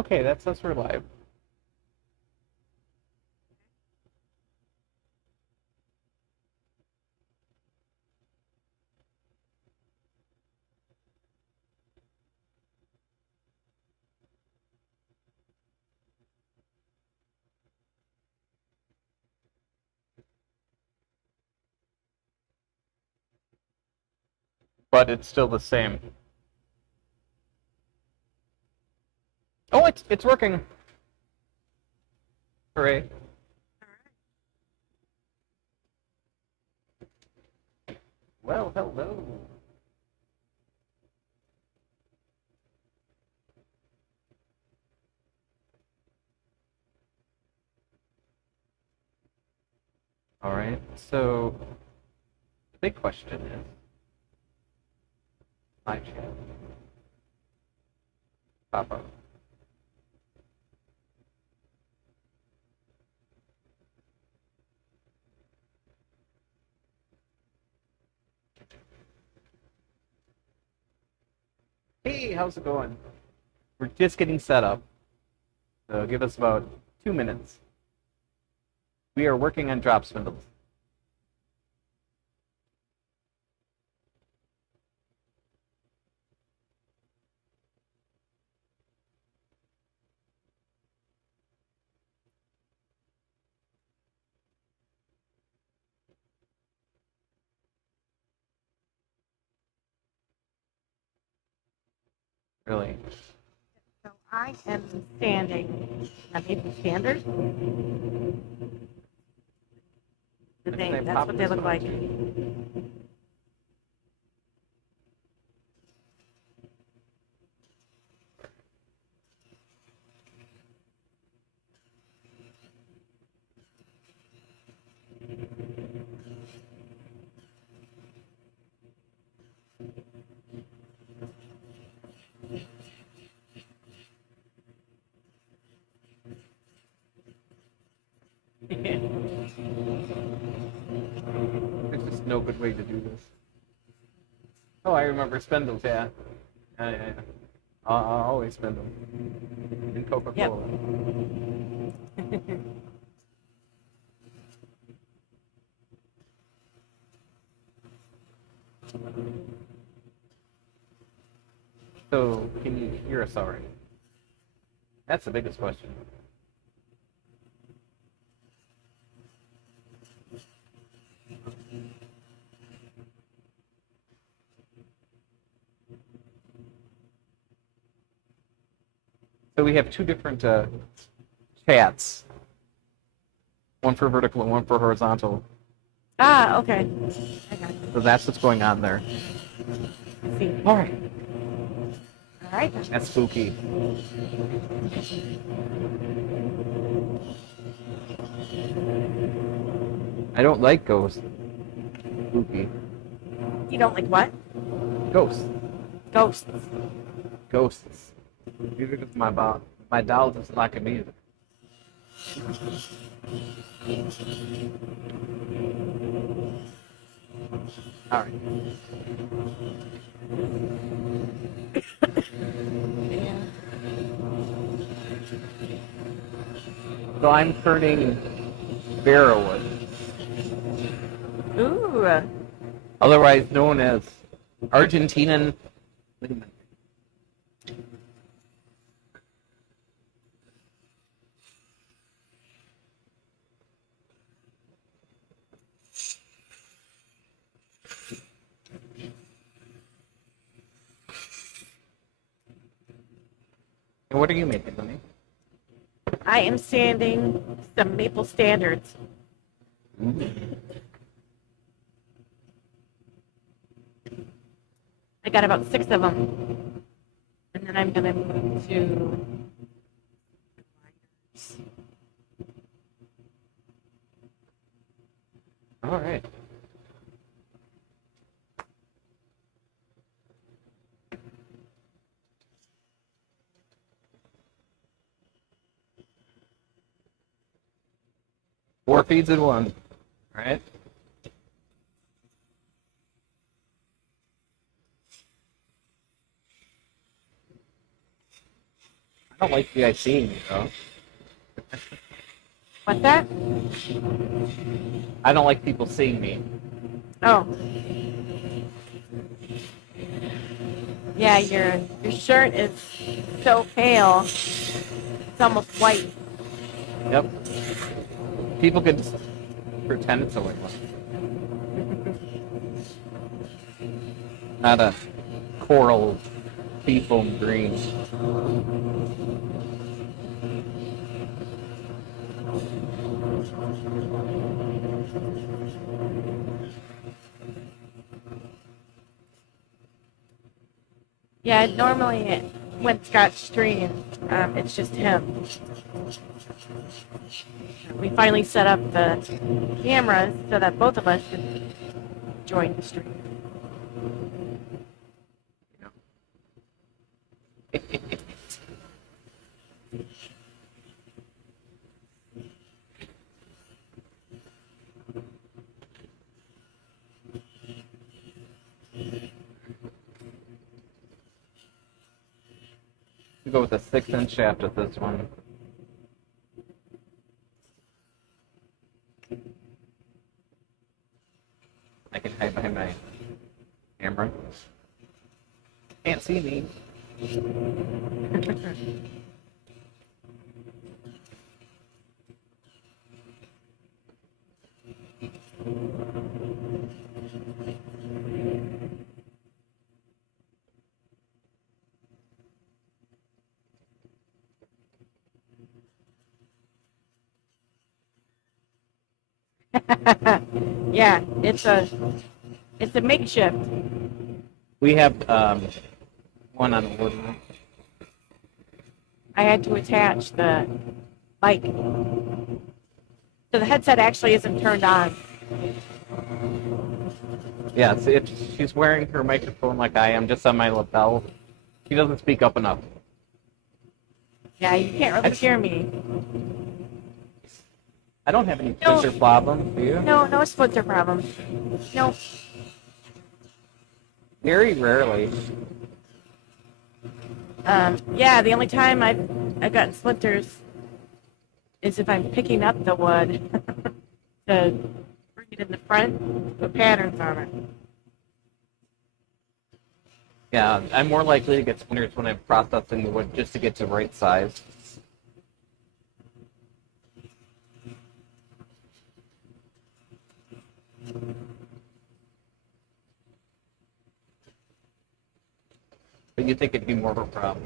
Okay, that says we're live. But it's still the same. Oh, it's working. Hooray. Well, hello. All right, so the big question is live chat. Pop up. Hey, how's it going? We're just getting set up, so give us about 2 minutes. We are working on drop spindles. Really? So I am standing. Now, maybe standard? That's what they look like. There's just no good way to do this. Oh, I remember spindles, yeah. Yeah. I'll always spend them. In Coca-Cola. Yep. So, can you hear us already? That's the biggest question. So we have two different chats. One for vertical and one for horizontal. Ah, okay. So that's what's going on there. I see. All right. All right. That's spooky. I don't like ghosts. Spooky. You don't like what? Ghosts. Ghosts. Ghosts. Even if my doll doesn't like them either. All right. So I'm turning barrowwood, Ooh. otherwise known as Argentinian ligament. And what are you making, honey? I am sanding some maple standards. I got about 6 of them. And then I'm going to move to... All right. Four feeds in one. All right. I don't like you guys seeing me, though. What's that? I don't like people seeing me. Oh. Yeah, your shirt is so pale. It's almost white. Yep. People could just pretend it's a white one. Not a coral seafoam green. Yeah, normally when Scott streams, it's just him. We finally set up the cameras so that both of us can join the stream. We go with a 6-inch shaft with this one. I can hide behind my camera. Can't see me. Yeah, it's a makeshift. We have one on wood. I had to attach the mic. So the headset actually isn't turned on. Yeah, she's wearing her microphone like I am, just on my lapel. She doesn't speak up enough. Yeah, you can't really hear me. I don't have any splinter problems, do you? No splinter problems. No. Very rarely. Yeah, the only time I've gotten splinters is if I'm picking up the wood to bring it in the front, put patterns on it. Yeah, I'm more likely to get splinters when I'm processing the wood just to get to the right size. But you think it'd be more of a problem?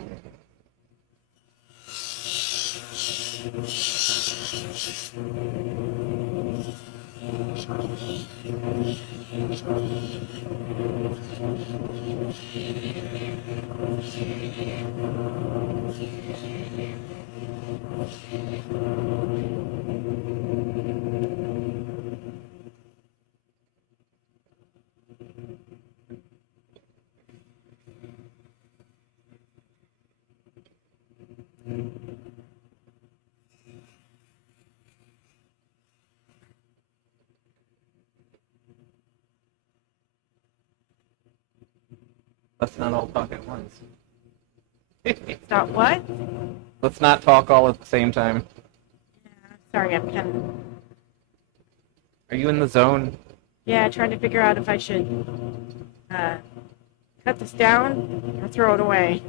Let's not all talk at once. Stop what? Let's not talk all at the same time. Sorry, I'm kind of... Are you in the zone? Yeah, trying to figure out if I should cut this down or throw it away.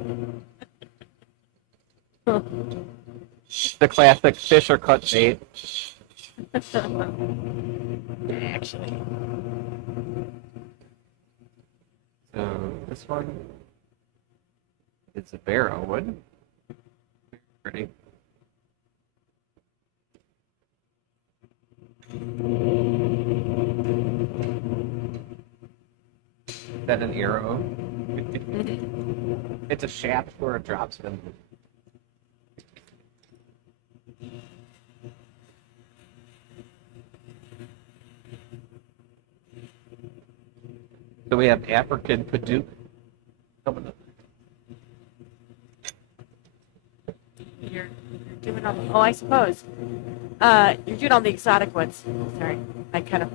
The classic fish or cut bait. Actually. So this one is a barrow wood. Pretty. Is that an arrow? It's a shaft for a drop spindle. So we have African Paduke coming up. You're doing all... Oh, I suppose. You're doing all the exotic ones. Sorry. I kind of...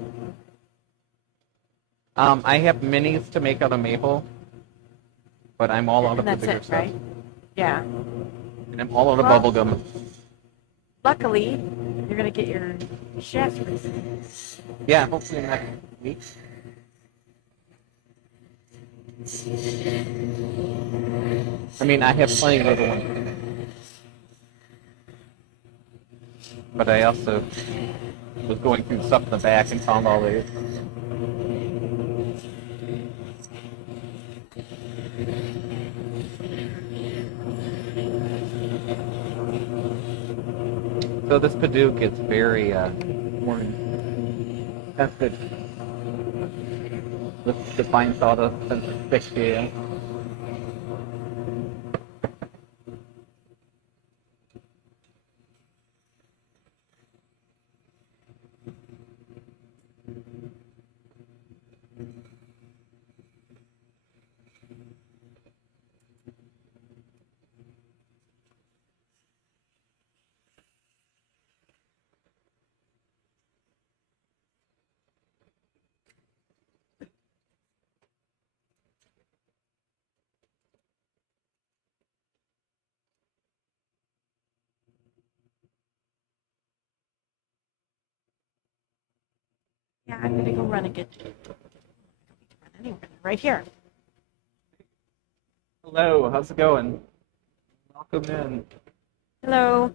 I have minis to make out of maple, but I'm all out of the And that's bigger it, stuff. right? Yeah. And I'm all out of Well- bubble gum. Luckily, you're gonna get your shafts pretty Yeah, hopefully next week. I mean, I have plenty of little ones. But I also was going through stuff in the back and found all these. So this Paduke is very more sensitive. The fine sawdust and the thick scale. Yeah, I'm gonna go run and get. Anyway, right here. Hello, how's it going? Welcome in. Hello.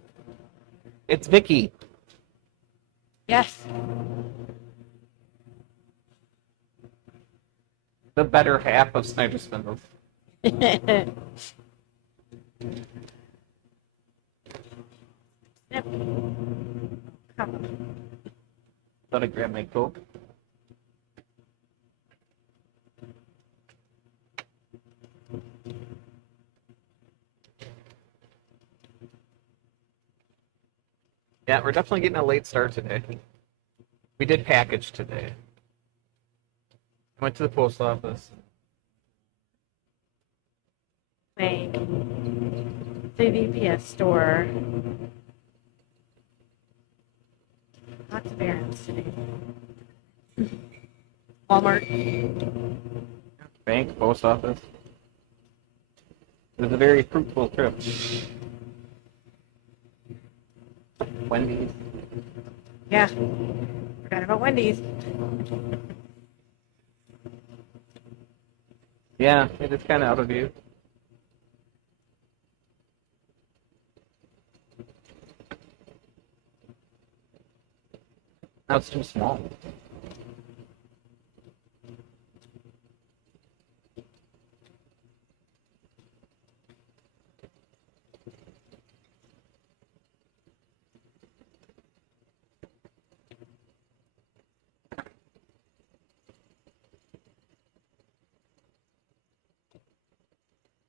It's Vicky. Yes. The better half of Snyder Spindles. Snip. Come on. Thought I'd grab my Coke. Yeah, we're definitely getting a late start today. We did package today. Went to the post office. Bank. The VPS store. Lots of errands today. Walmart. Bank, post office. It was a very fruitful trip. Wendy's. Yeah. Forgot about Wendy's. Yeah, it is kind of out of view. Now it's too small.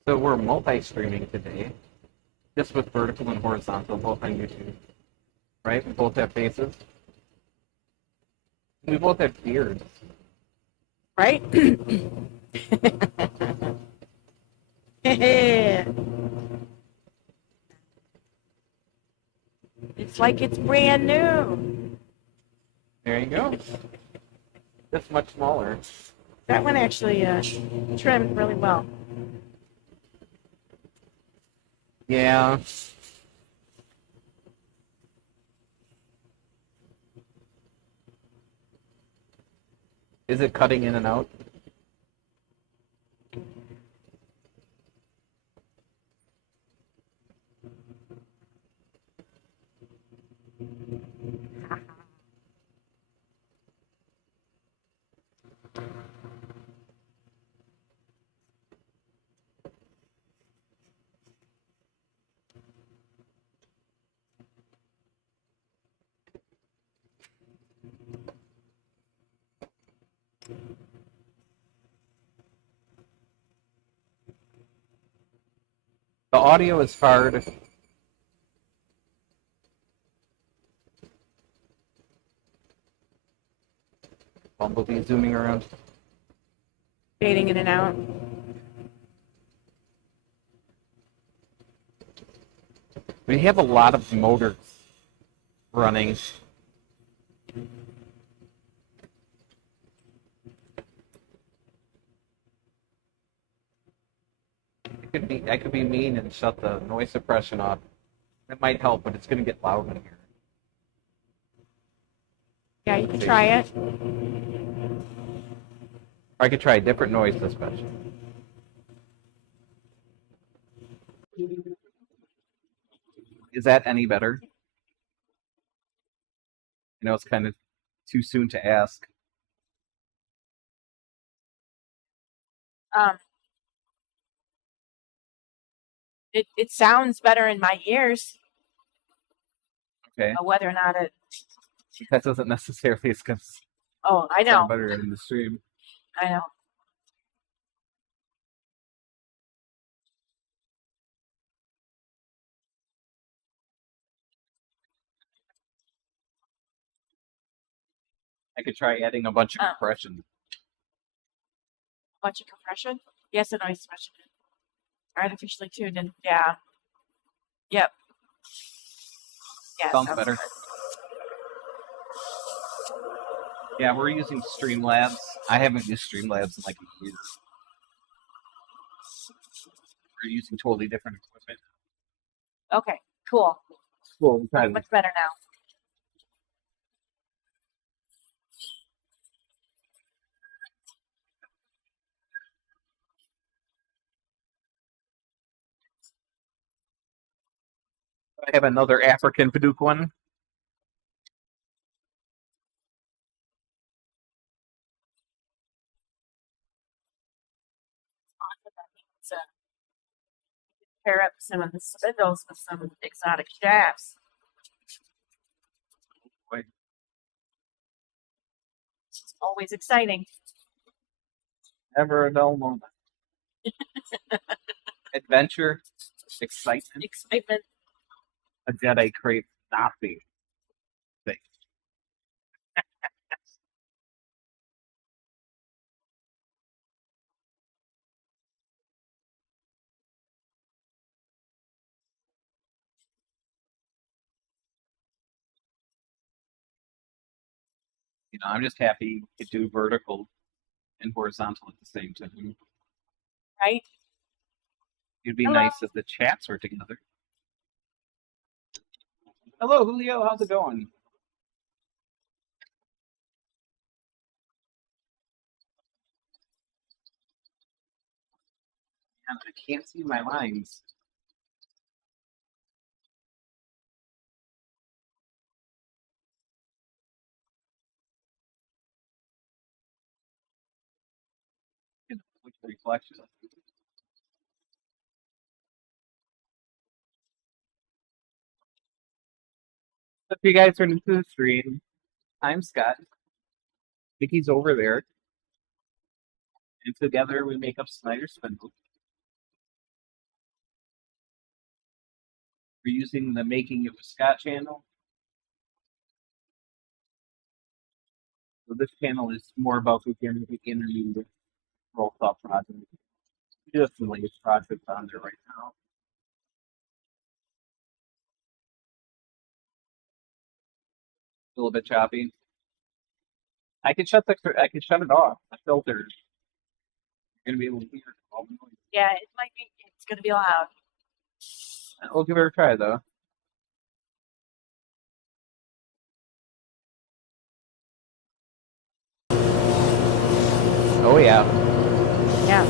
So we're multi-streaming today, just with vertical and horizontal, both on YouTube. Right? We both have faces. We both have beards. Right? It's like it's brand new. There you go. That's much smaller. That one actually trimmed really well. Yeah. Is it cutting in and out? The audio is hard. Bumblebee zooming around. Fading in and out. We have a lot of motors running. I could be mean and shut the noise suppression off. That might help, but it's gonna get loud in here. Yeah, you can try it. Or I could try a different noise suppression. Is that any better? I know it's kind of too soon to ask. It sounds better in my ears. Okay. Whether or not it. That doesn't necessarily is gonna Oh, I know. sound better in the stream. I know. I could try adding a bunch of compression. A bunch of compression? Yes, a noise suppression. Artificially tuned in. Yeah. Yep. Yeah. Sounds better. Good. Yeah, we're using Streamlabs. I haven't used Streamlabs in like a year. We're using totally different equipment. Okay. Cool. Well, we tried Much better now. I have another African Paduke one. So, pair up some of the spindles with some exotic shafts. Boy. It's always exciting. Never a dull moment. Adventure, excitement. Excitement. A Jedi crate nothing. Thing. You know, I'm just happy to do vertical and horizontal at the same time. Right? It'd be Hello. nice if the chats were together. Hello, Julio. How's it going? Man, I can't see my lines. Which reflection? If you guys are new to the stream, I'm Scott. Vicky's over there. And together we make up Snyder's Spindle. We're using the Making It with Scott channel. So this channel is more about beginning with roll up project. Just the latest project on there right now. A little bit choppy. I can shut it off. The filters. You're gonna be able to hear all the noise. Yeah, it might be. It's going to be loud. We'll give it a try though. Oh yeah. Yeah.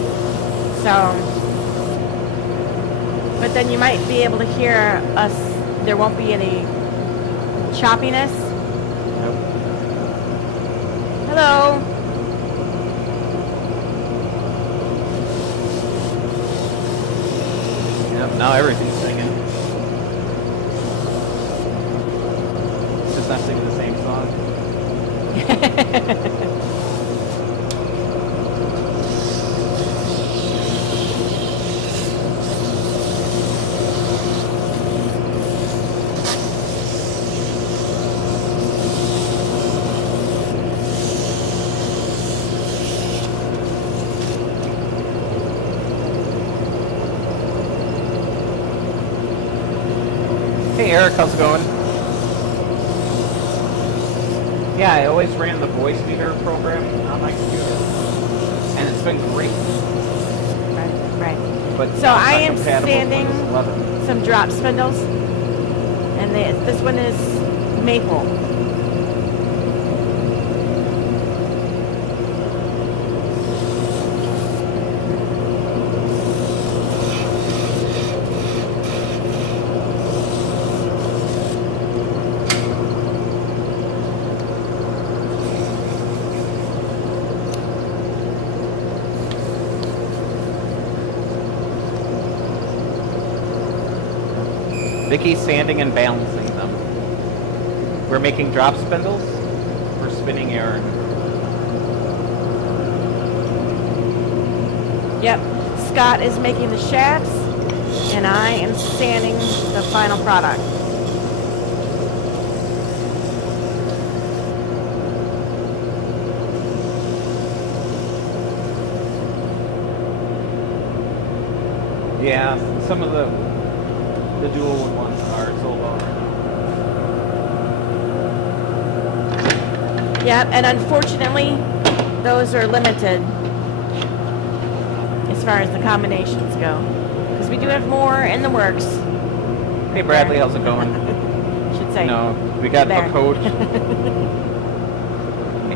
So, but then you might be able to hear us. There won't be any choppiness. Nope. Hello. Yep, now everything's singing. Just not singing the same song. Hey Eric, how's it going? Yeah, I always ran the voice meter program on my computer, and it's been great. Okay. Right. But So it's I not am compatible with sanding Windows 11. some drop spindles, and this one is maple. Vicky's sanding and balancing them. We're making drop spindles. We're spinning yarn. Yep. Scott is making the shafts, and I am sanding the final product. Yeah, some of the dual wood ones are sold out right now. Yep, and unfortunately, those are limited as far as the combinations go. Because we do have more in the works. Hey Bradley, how's it going? Should say. No, we got There. a coach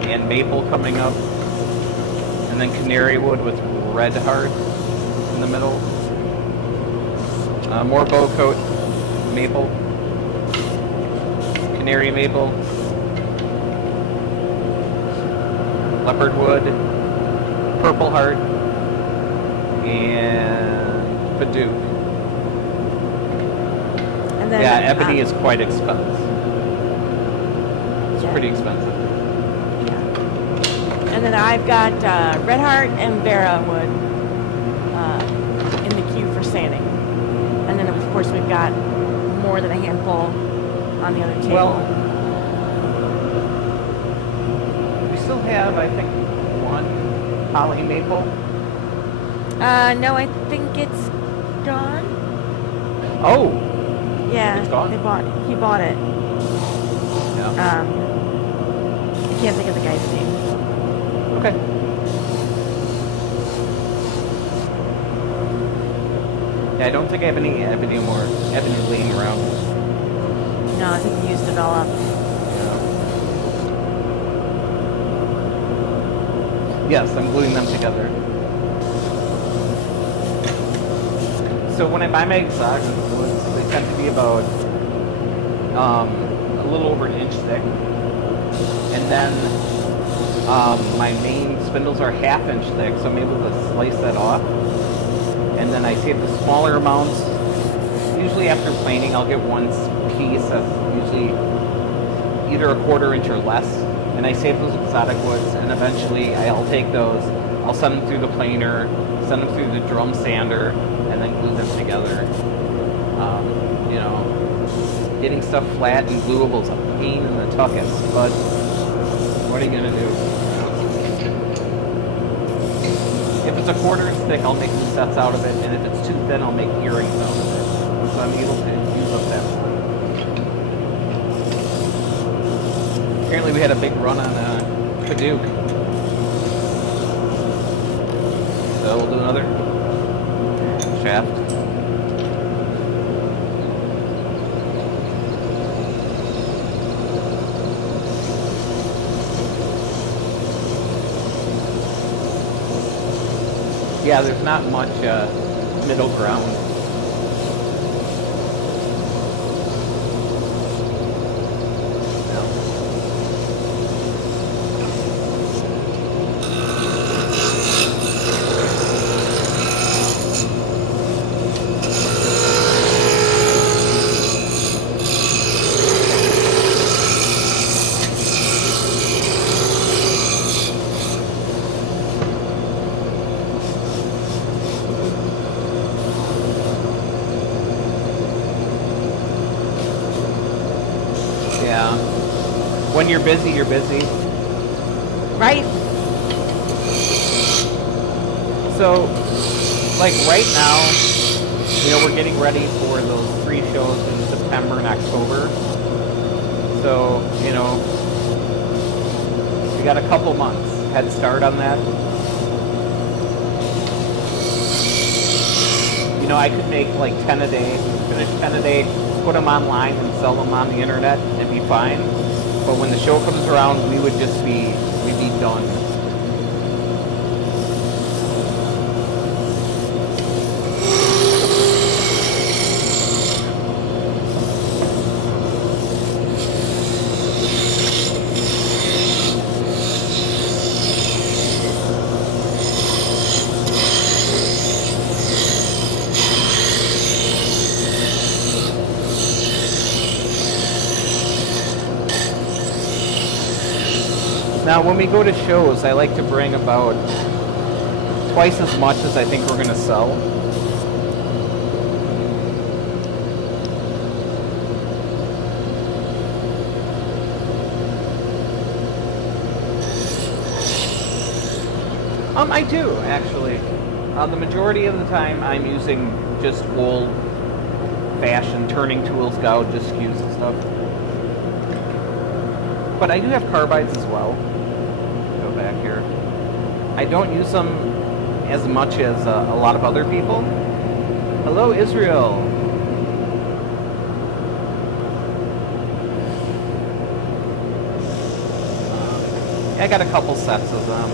and maple coming up, and then canary wood with red heart in the middle. More bow coat, maple, canary maple, leopard wood, purple heart, and Paduke. And then, Yeah, ebony is quite expensive. It's yeah. pretty expensive. Yeah. And then I've got red heart and Vera wood in the queue for sanding. And then, of course, we've got more than a handful on the other table. Well, we still have, I think, one poly maple. No, I think it's gone. Oh, Yeah, It's gone? He bought it. yeah. I can't think of the guy's name. Okay. Yeah, I don't think I have any ebony laying around. No, I think he used it all up. Yes, I'm gluing them together. So when I buy my exogenous woods, they tend to be about a little over an inch thick. And then my main spindles are ½ inch thick, so I'm able to slice that off. And then I save the smaller amounts. Usually after planing, I'll get one piece that's usually either a ½ inch or less. And I save those exotic woods, and eventually I'll take those, I'll send them through the planer, send them through the drum sander, and then glue them together. You know, getting stuff flat and gluable is a pain in the tuchus, but what are you gonna do? If it's a ½ inch thick, I'll make some sets out of it, and if it's too thin, I'll make earrings out of it. So I'm able to use up that wood. Apparently we had a big run on Paduke. So we'll do another shaft. Yeah, there's not much middle ground. Yeah. When you're busy, you're busy. Right? So, like right now, you know, we're getting ready for those 3 shows in September and October. So, you know, we got a couple months head start on that. you know, I could make like 10 a day, finish 10 a day, put them online and sell them on the internet and be fine. But when the show comes around, we'd be done. Now, when we go to shows, I like to bring about twice as much as I think we're going to sell. I do, actually. The majority of the time, I'm using just old-fashioned turning tools, gouge, skews and stuff. But I do have carbides as well. Go back here. I don't use them as much as a lot of other people. Hello, Israel. I got a couple sets of them.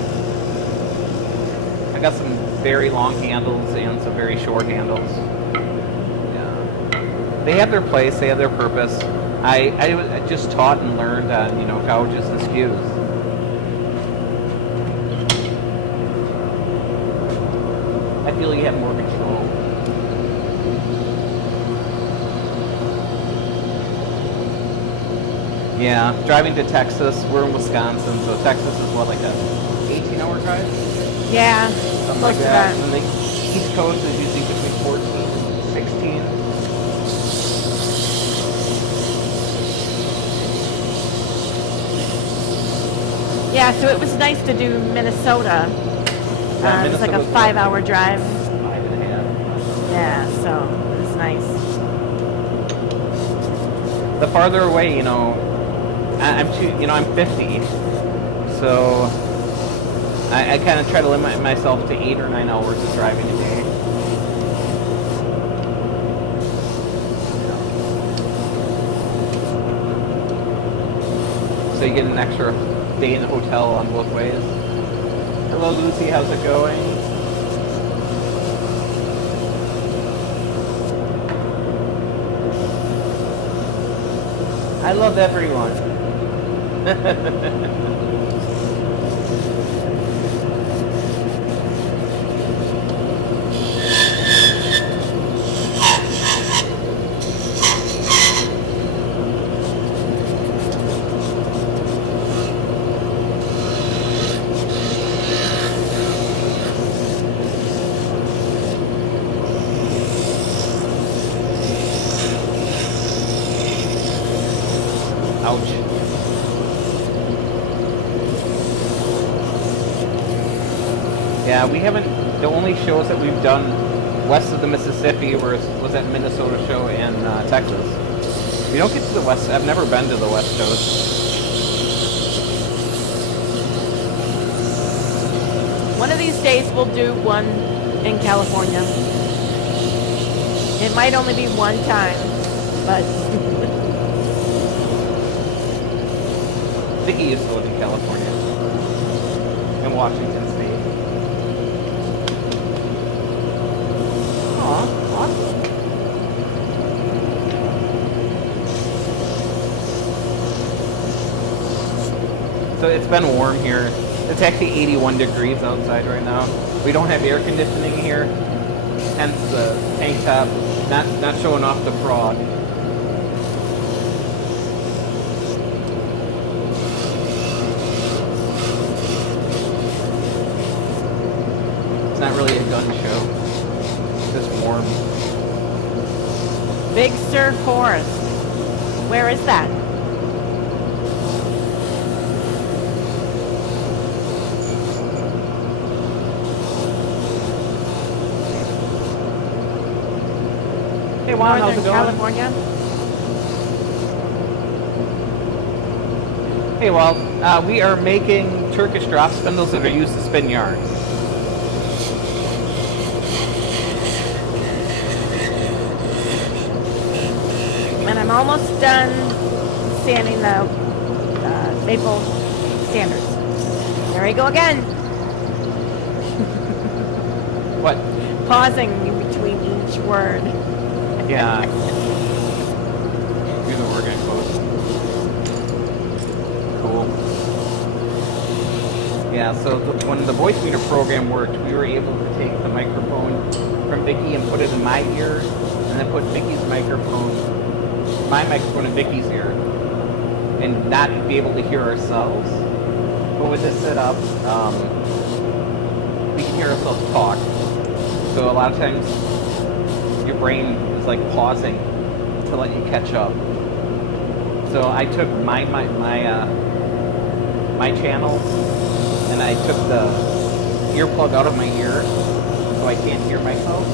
I got some very long handles and some very short handles. Yeah. They have their place, they have their purpose. I just taught and learned on, you know, gouges and skews. I feel you have more control. Yeah, driving to Texas, we're in Wisconsin, so Texas is what, like a 18-hour drive? Yeah, Something like that. And the East Coast is usually between 14 and 16. Yeah, so it was nice to do Minnesota. Yeah, it was like a Minnesota's 5-hour drive. 5.5. Yeah, so it was nice. The farther away, you know, I'm 50, so I kind of try to limit myself to 8 or 9 hours of driving a day. So you get an extra day in the hotel on both ways. Hello, Lucy. How's it going? I love everyone. Ouch. Yeah, we haven't, the only shows that we've done west of the Mississippi was that Minnesota show in Texas. We don't get to the west, I've never been to the west coast. One of these days we'll do one in California. It might only be one time, but... Vicky used to live in California. In Washington State. Aw, awesome. So it's been warm here. It's actually 81 degrees outside right now. We don't have air conditioning here. Hence the tank top not showing off the frog. It's not really a gun show. It's just warm. Big Sur Forest. Where is that? Hey Juan, how's it Northern going? California? Hey, well, we are making Turkish drop spindles that are used to spin yarn. And I'm almost done sanding the maple standards. There we go again. What? Pausing in between each word. Yeah. Do the organ code. Cool. Yeah, so when the voice meter program worked, we were able to take the microphone from Vicky and put it in my ear, and then put Vicky's microphone, my microphone in Vicky's ear, and not be able to hear ourselves. But with this setup, we can hear ourselves talk. So a lot of times, your brain is like pausing to let you catch up. So I took my channel, and I took the earplug out of my ear, so I can't hear myself.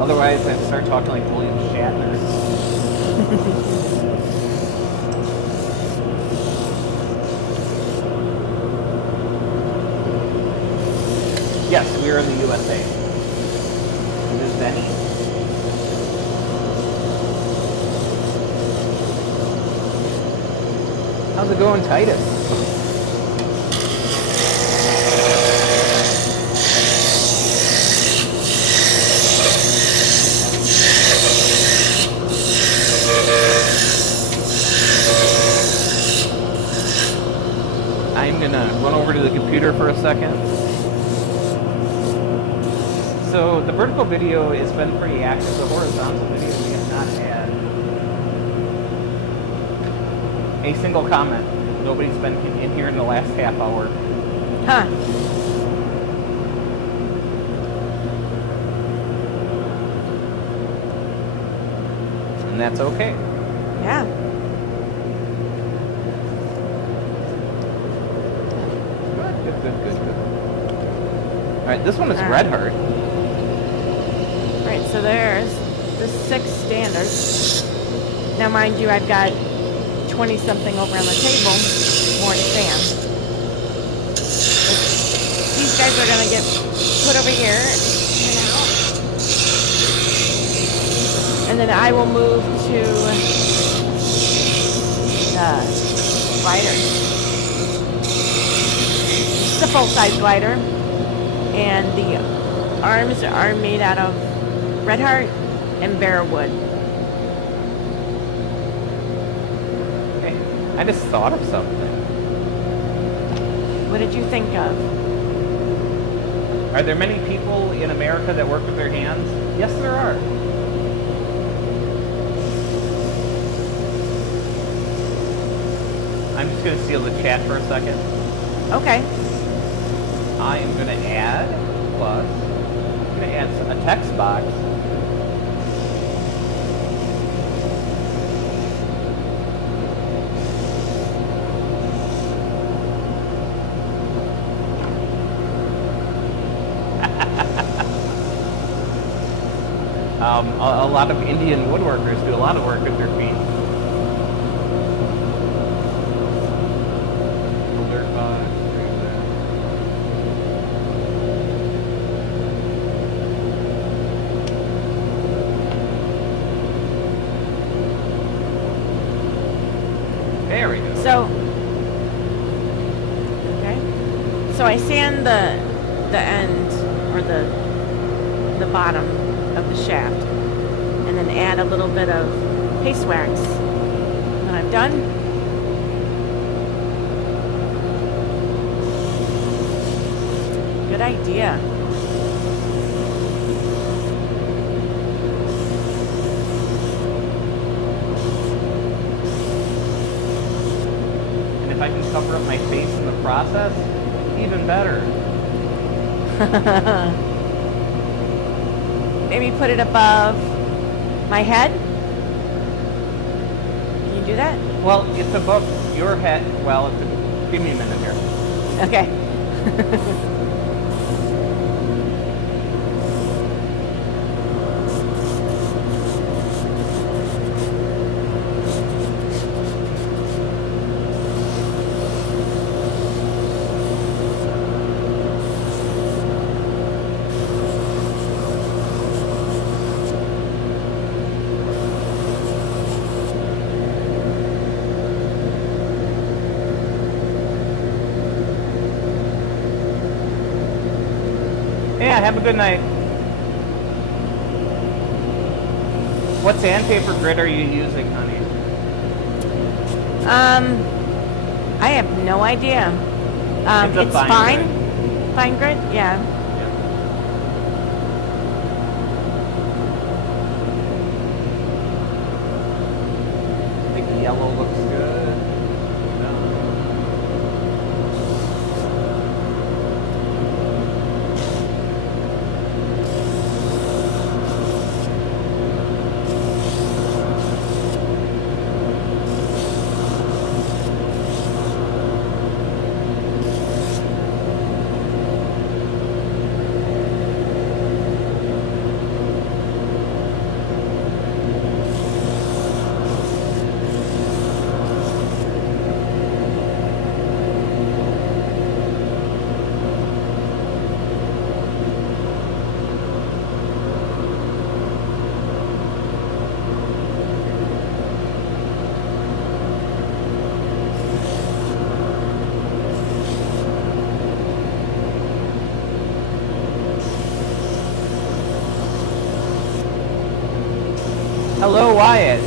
Otherwise, I'd start talking like William Shatner. Yes, we are in the USA. This is Benny. How's it going, Titus? I'm gonna run over to the computer for a second. So the vertical video has been pretty active. The horizontal video we have not had a single comment. Nobody's been in here in the last half hour. Huh. And that's okay. Yeah. Good. Alright, this one is Red Heart. Right, so there's the 6 standards. Now, mind you, I've got 20-something over on the table, more to sand. These guys are going to get put over here and out. And then I will move to the glider. It's a full-size glider. And the arms are made out of Red Heart and bare wood. Hey, I just thought of something. What did you think of? Are there many people in America that work with their hands? Yes, there are. I'm just going to seal the chat for a second. Okay. I am going to add plus. I'm going to add a text box. A lot of Indian woodworkers do a lot of work with their feet. Alert box, there's that. There we go. So, okay. So I sand the end or the bottom of the shaft, and then add a little bit of paste wax. When I'm done, good idea. And if I can cover up my face in the process, even better. Maybe put it above my head. Can you do that? Well, it's above your head. Well, give me a minute here. Okay. Yeah, have a good night. What sandpaper grit are you using, honey? I have no idea. It's fine. Grit. Fine grit, yeah. I think the yellow looks good. Hello, Wyatt.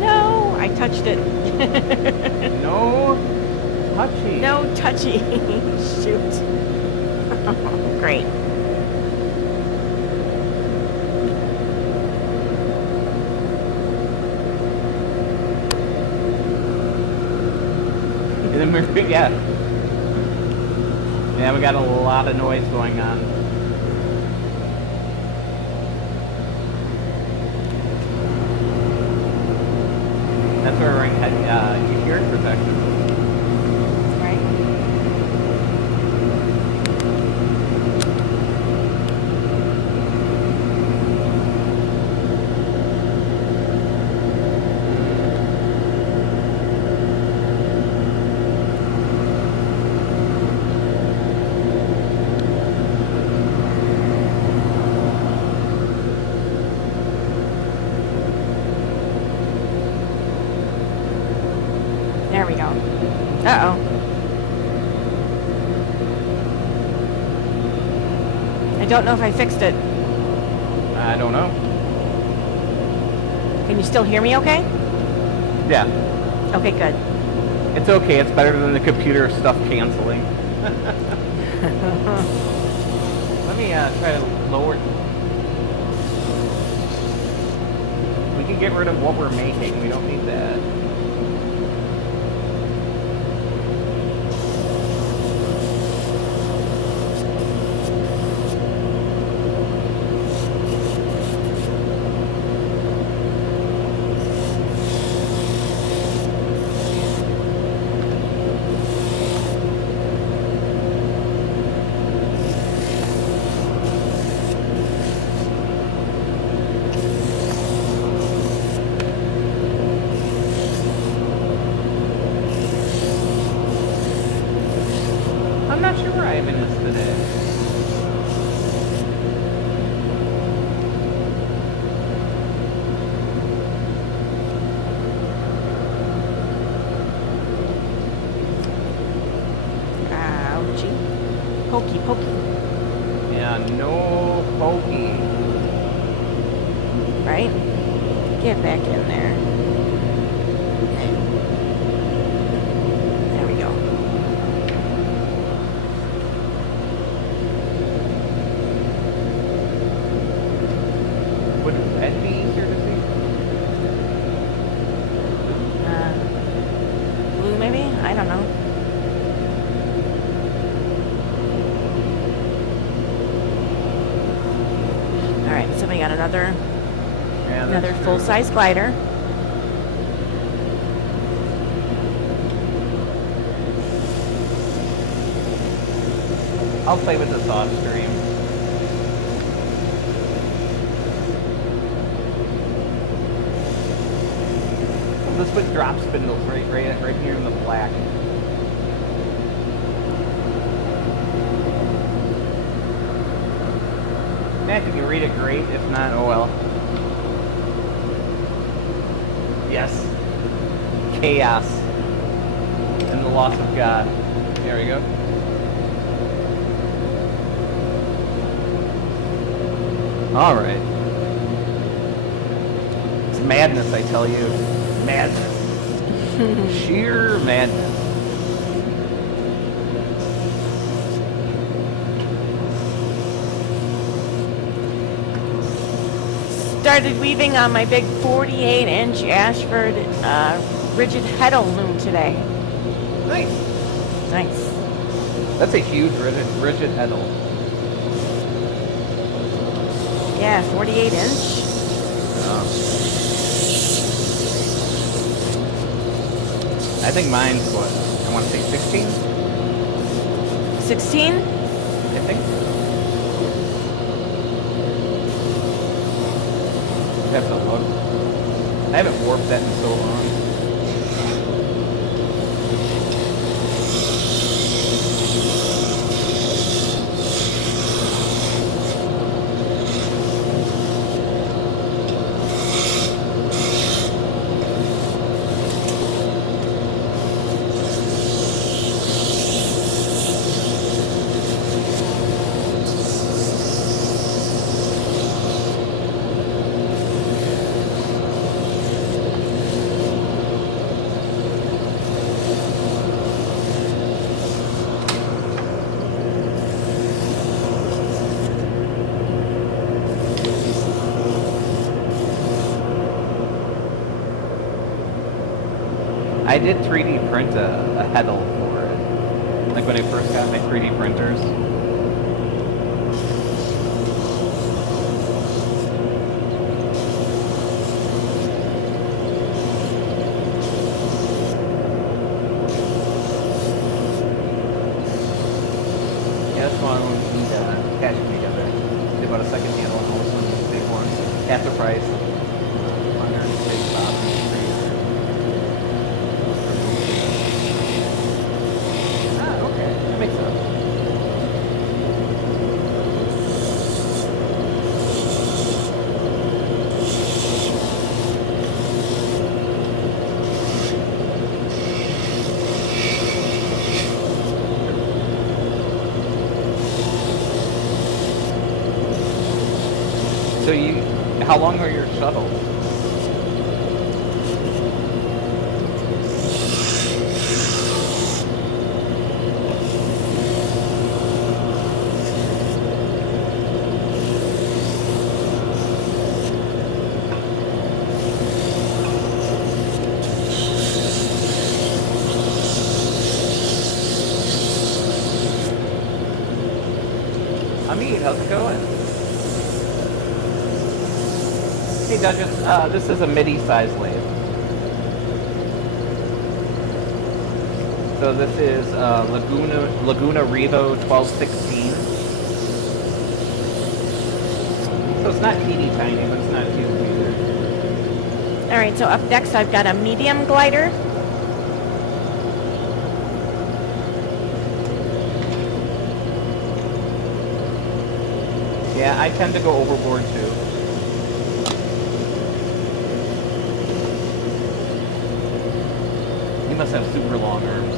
No, I touched it. No touchy. No touchy. Shoot. Great. Yeah. Yeah, we got a lot of noise going on. That's where we're going to hearing protection. Right. There we go. Uh-oh. I don't know if I fixed it. I don't know. Can you still hear me okay? Yeah. Okay, good. It's okay. It's better than the computer stuff canceling. Let me try to lower. We can get rid of what we're making. We don't need that. I'm not sure where Ivan is today. Ouchie. Pokey, pokey. Yeah, no pokey. Right? Get back in there. There we go. Would that be easier to see? Blue maybe? I don't know. Alright, so we got another full-size glider. I'll play with this off stream. Let's put drop spindles right here in the black. Matt, can you read it great? If not, oh well. Yes. Chaos. And the loss of God. There we go. Alright. It's madness, I tell you. Madness. Sheer madness. Started weaving on my big 48-inch Ashford rigid heddle loom today. Nice. Nice. That's a huge rigid heddle. Yeah, 48-inch. I think mine's what? I want to say 16? 16? I think. I have to look. I haven't warped that in so long. I did 3D print a heddle for it. Like when I first got my 3D printers. Yeah, that's why we need catch them together. They bought a second handle and all of a sudden this big one. Half the price. Under big box. That makes sense. So how long are your shuttles? Amit, how's it going? Hey Duchess, this is a midi-size lathe. So this is Laguna Revo 1216. So it's not teeny tiny, but it's not huge either. All right, so up next I've got a medium glider. Yeah, I tend to go overboard too. He must have super long arms.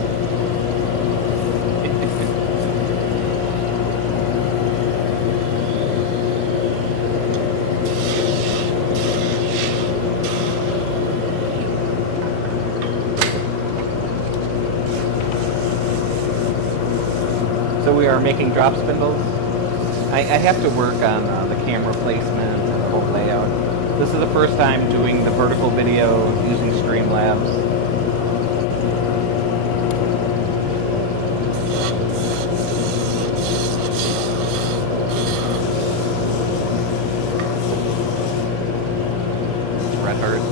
So we are making drop spindles. I have to work on the camera placement and the whole layout. This is the first time doing the vertical video using Streamlabs. Red Heart.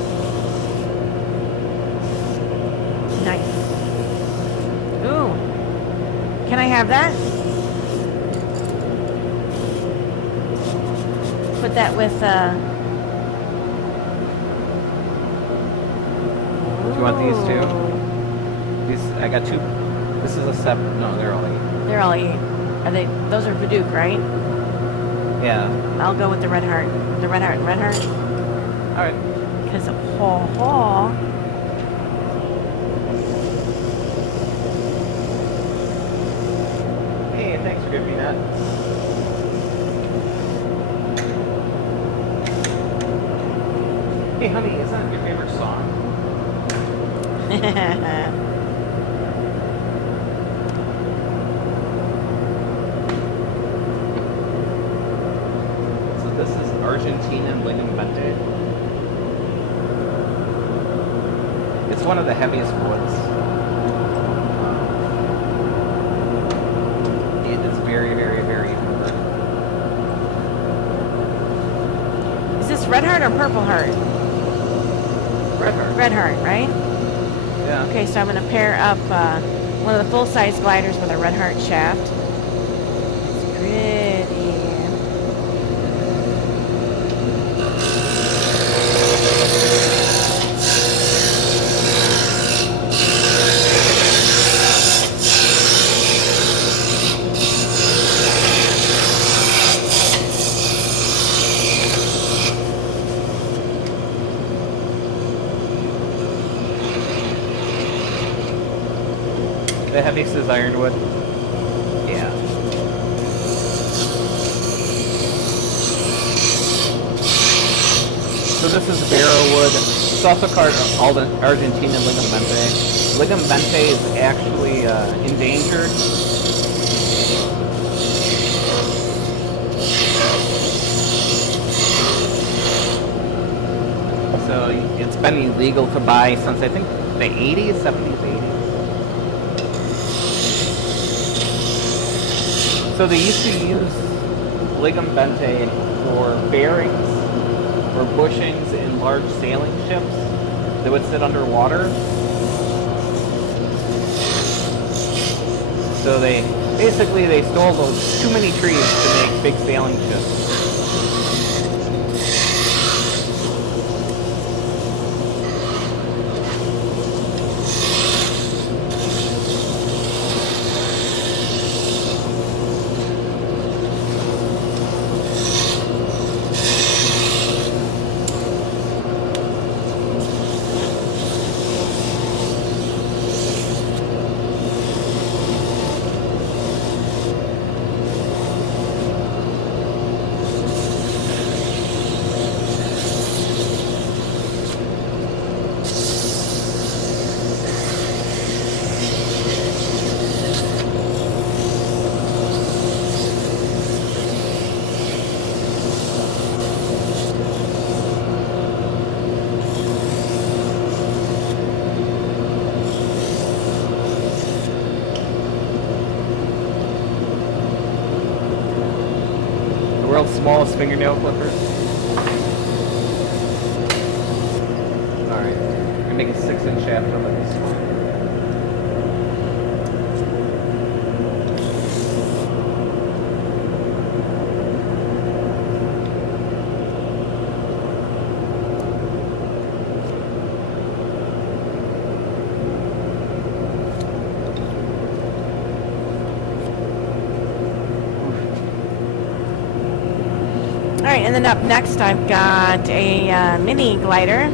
Nice. Ooh. Can I have that? Put that with, Do you want these two? These, I got two. This is a separate, no, they're all 8. They're all 8. Are they, those are Baduk, right? Yeah. I'll go with the red heart. The red heart, red heart. All right. Because ho. Hey, thanks for giving me that. Hey, honey, isn't that your favorite song? So this is Argentinian lignamente. It's one of the heaviest woods. It is very, very, very hard. Is this red heart or purple heart? Red heart. Red heart, right? Yeah. Okay, so I'm going to pair up one of the full-size gliders with a red heart shaft. It's pretty. The heaviest is ironwood. Yeah. So this is barrowwood. It's also called Argentinian lignamente. Lignamente is actually endangered. So it's been illegal to buy since I think the 80s, 70s, 80s. So they used to use lignamente for bearings or bushings in large sailing ships that would sit underwater. So they stole those too many trees to make big sailing ships. World's smallest fingernail clippers. Alright, I'm gonna make a 6-inch shaft out of this one. Alright, and then up next I've got a mini glider.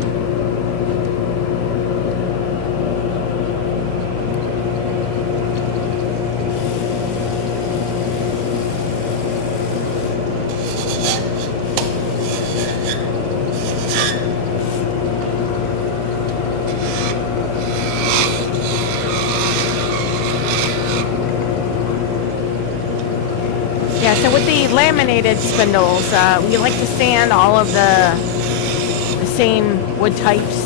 Yeah, so with the laminated spindles, we like to sand all of the same wood types,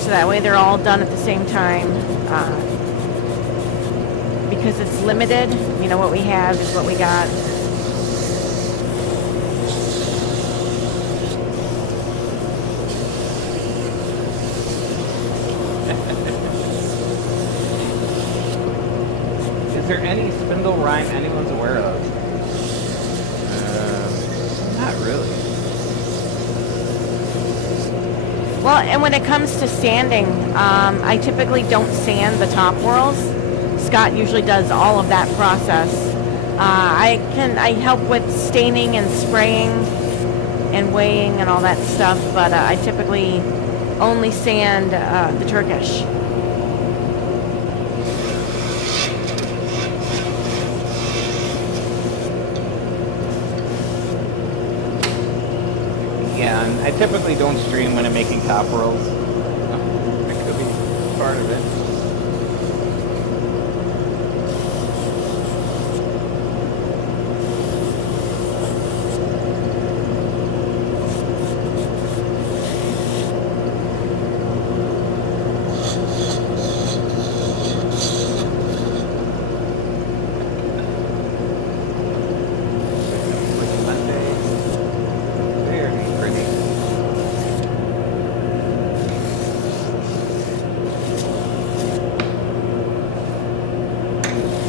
so that way they're all done at the same time. Because it's limited, you know, what we have is what we got. Is there any spindle rhyme anyone's aware of? Not really. Well, and when it comes to sanding, I typically don't sand the top whorls. Scott usually does all of that process. I help with staining and spraying and weighing and all that stuff, but I typically only sand the Turkish. Yeah, and I typically don't stream when I'm making top rolls. That could be part of it.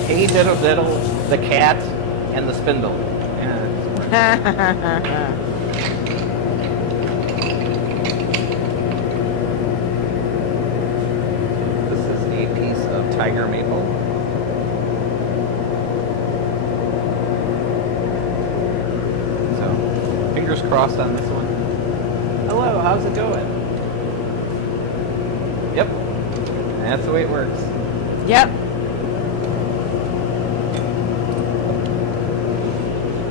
Hey diddle diddle, the cat, and the spindle. Yeah. This is a piece of tiger maple. So, fingers crossed on this one. Hello, how's it going? Yep, that's the way it works. Yep.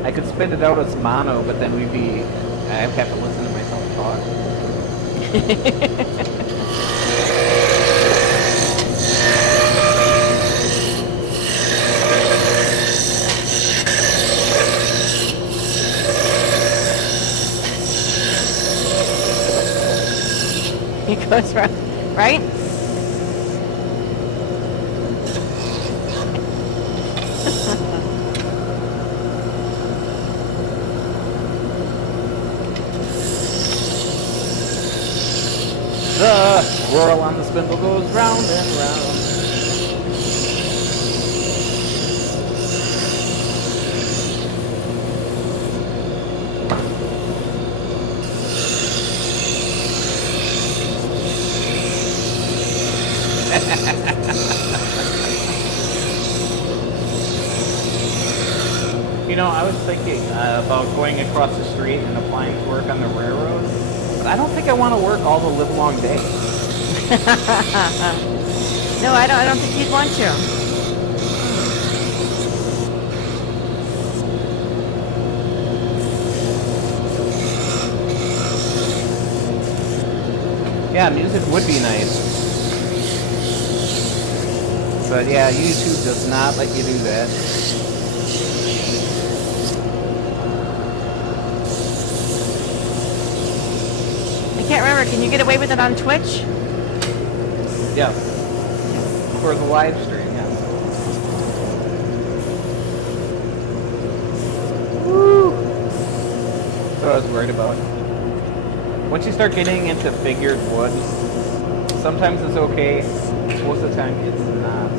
I could spit it out as mono, but then I'd have to listen to myself talk. It goes right? The swirl on the spindle goes round and round. You know, I was thinking about going across the street and applying to work on the railroad. I don't think I want to work all the livelong day. No, I don't think you'd want to. Yeah, music would be nice. But yeah, YouTube does not let you do that. I can't remember. Can you get away with it on Twitch? Yes. For the live stream, yes. Woo! That's what I was worried about. Once you start getting into figured wood, sometimes it's okay, most of the time it's not.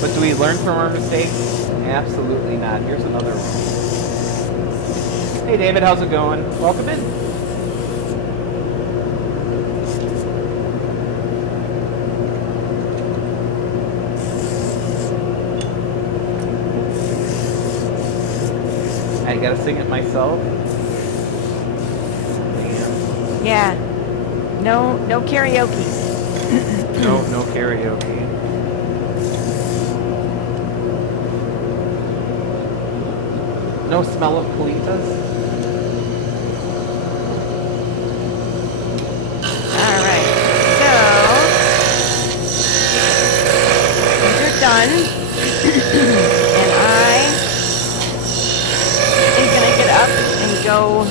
But do we learn from our mistakes? Absolutely not. Here's another one. Hey David, how's it going? Welcome in. I gotta sing it myself. Yeah. No karaoke. No karaoke. No smell of politas. All right. So these are done, and I am gonna get up and go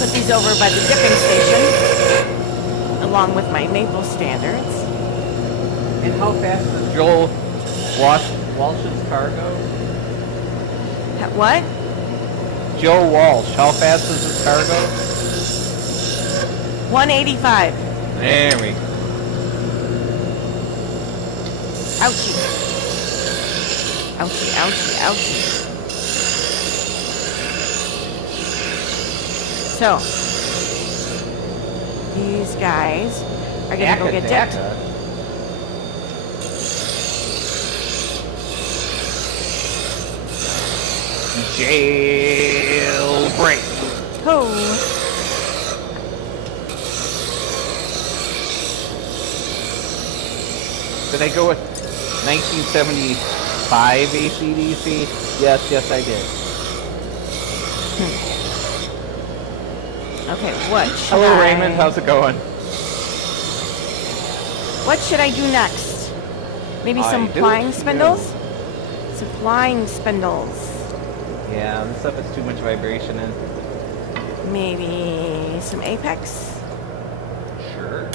put these over by the dipping station, along with my maple standards. And how fast does Joel Walsh's car go? What? Joe Walsh, how fast does his car go? 185. There we go. Ouchie. Ouchie, ouchie, ouchie. So, these guys are gonna go get dipped. Jailbreak. Oh. Did I go with 1975 AC/DC? Yes, I did. Okay, what should Hello, Raymond. How's it going? What should I do next? Maybe some do plying you. spindles? Some plying spindles. Yeah, this stuff has too much vibration in. Maybe some apex? Sure.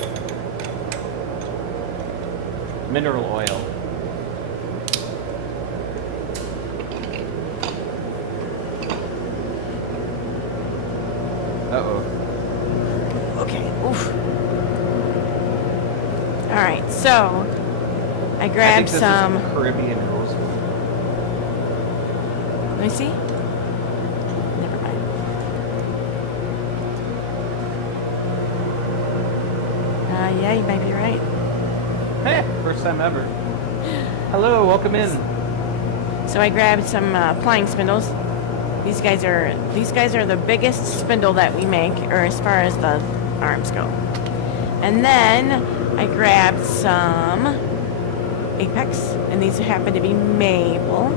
Mineral oil. Uh-oh. Okay, oof. Alright, so I grabbed some. Caribbean rosewood. Let me see. Never mind. Yeah, you might be right. Hey, first time ever. Hello, welcome in. So I grabbed some plying spindles. These guys are the biggest spindle that we make, or as far as the arms go. And then I grabbed some apex, and these happen to be maple.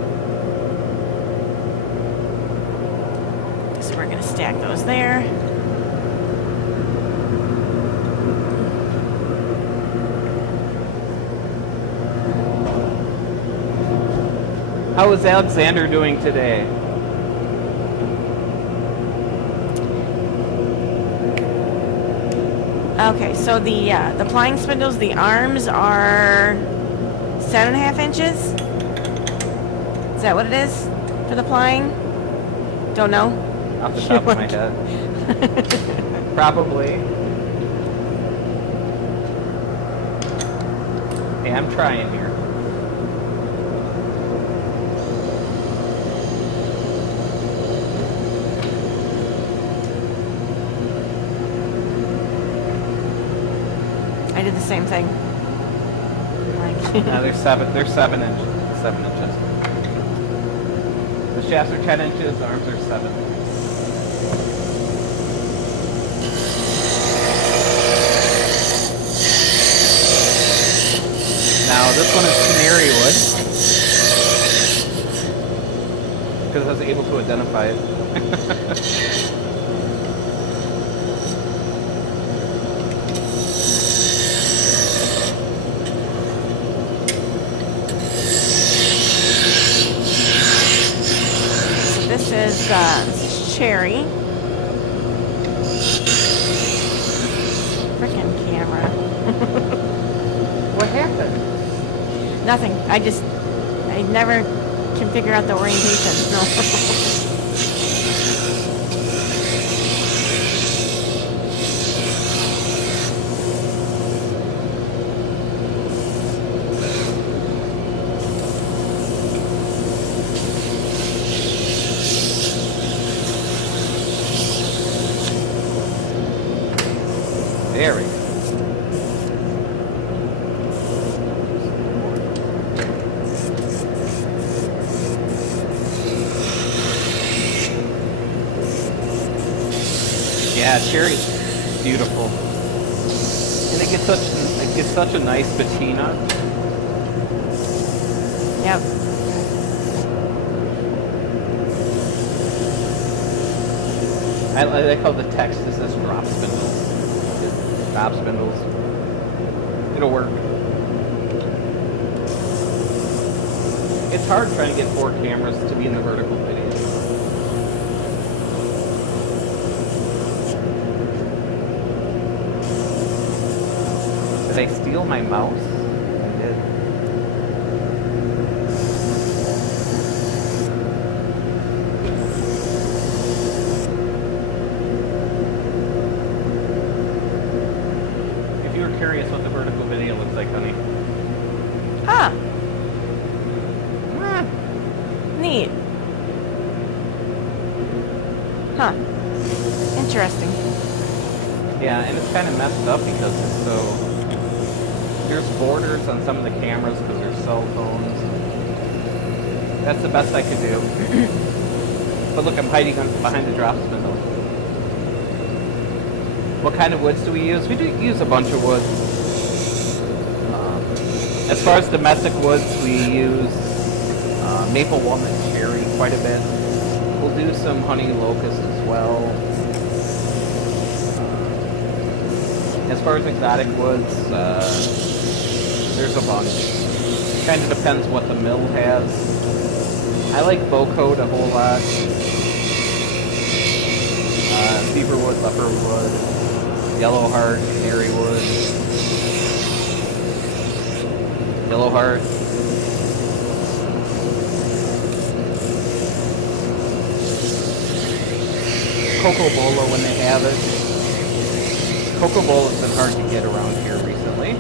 So we're gonna stack those there. How is Alexander doing today? Okay, so the plying spindles, the arms are 7.5 inches. Is that what it is for the plying? Don't know. Off the top of my head. Probably. Hey, I'm trying here. I did the same thing. Like, They're 7 inches. 7 inches. The shafts are 10 inches, the arms are 7. Now this one is canary wood. Because I was able to identify it. this is cherry. Frickin' camera. What happened? Nothing. I never can figure out the orientation. No. There we go. Yeah, cherry's beautiful, and it gets such a nice patina. Yep. I like how the text is this drop spindles. Drop spindles. It'll work. It's hard trying to get 4 cameras to be in the vertical video. Did I steal my mouse? I did. If you were curious what the vertical video looks like, honey. Ah. Neat. Huh. Interesting. Yeah, and it's kind of messed up because it's so... There's borders on some of the cameras because they're cell phones. That's the best I could do. But look, I'm hiding behind the drop spindle. What kind of woods do we use? We do use a bunch of woods. As far as domestic woods, we use maple, walnut, cherry quite a bit. We'll do some honey locust as well. As far as exotic woods, there's a bunch. Kind of depends what the mill has. I like bowcoat a whole lot. Beaverwood, leopardwood, yellowheart, canary wood, yellowheart. Cocobola when they have it. Cocobola's been hard to get around here recently.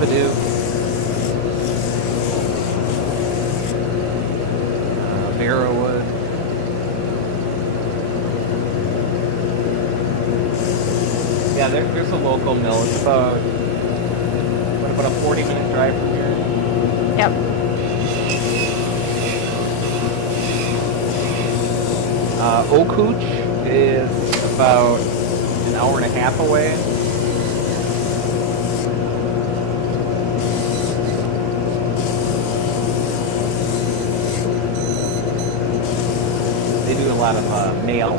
Badoo. Barrowwood. Yeah, there's a local mill. It's about, what, about a 40-minute drive from here? Yep. Oak Hooch is about an hour and a half away. They do a lot of mail.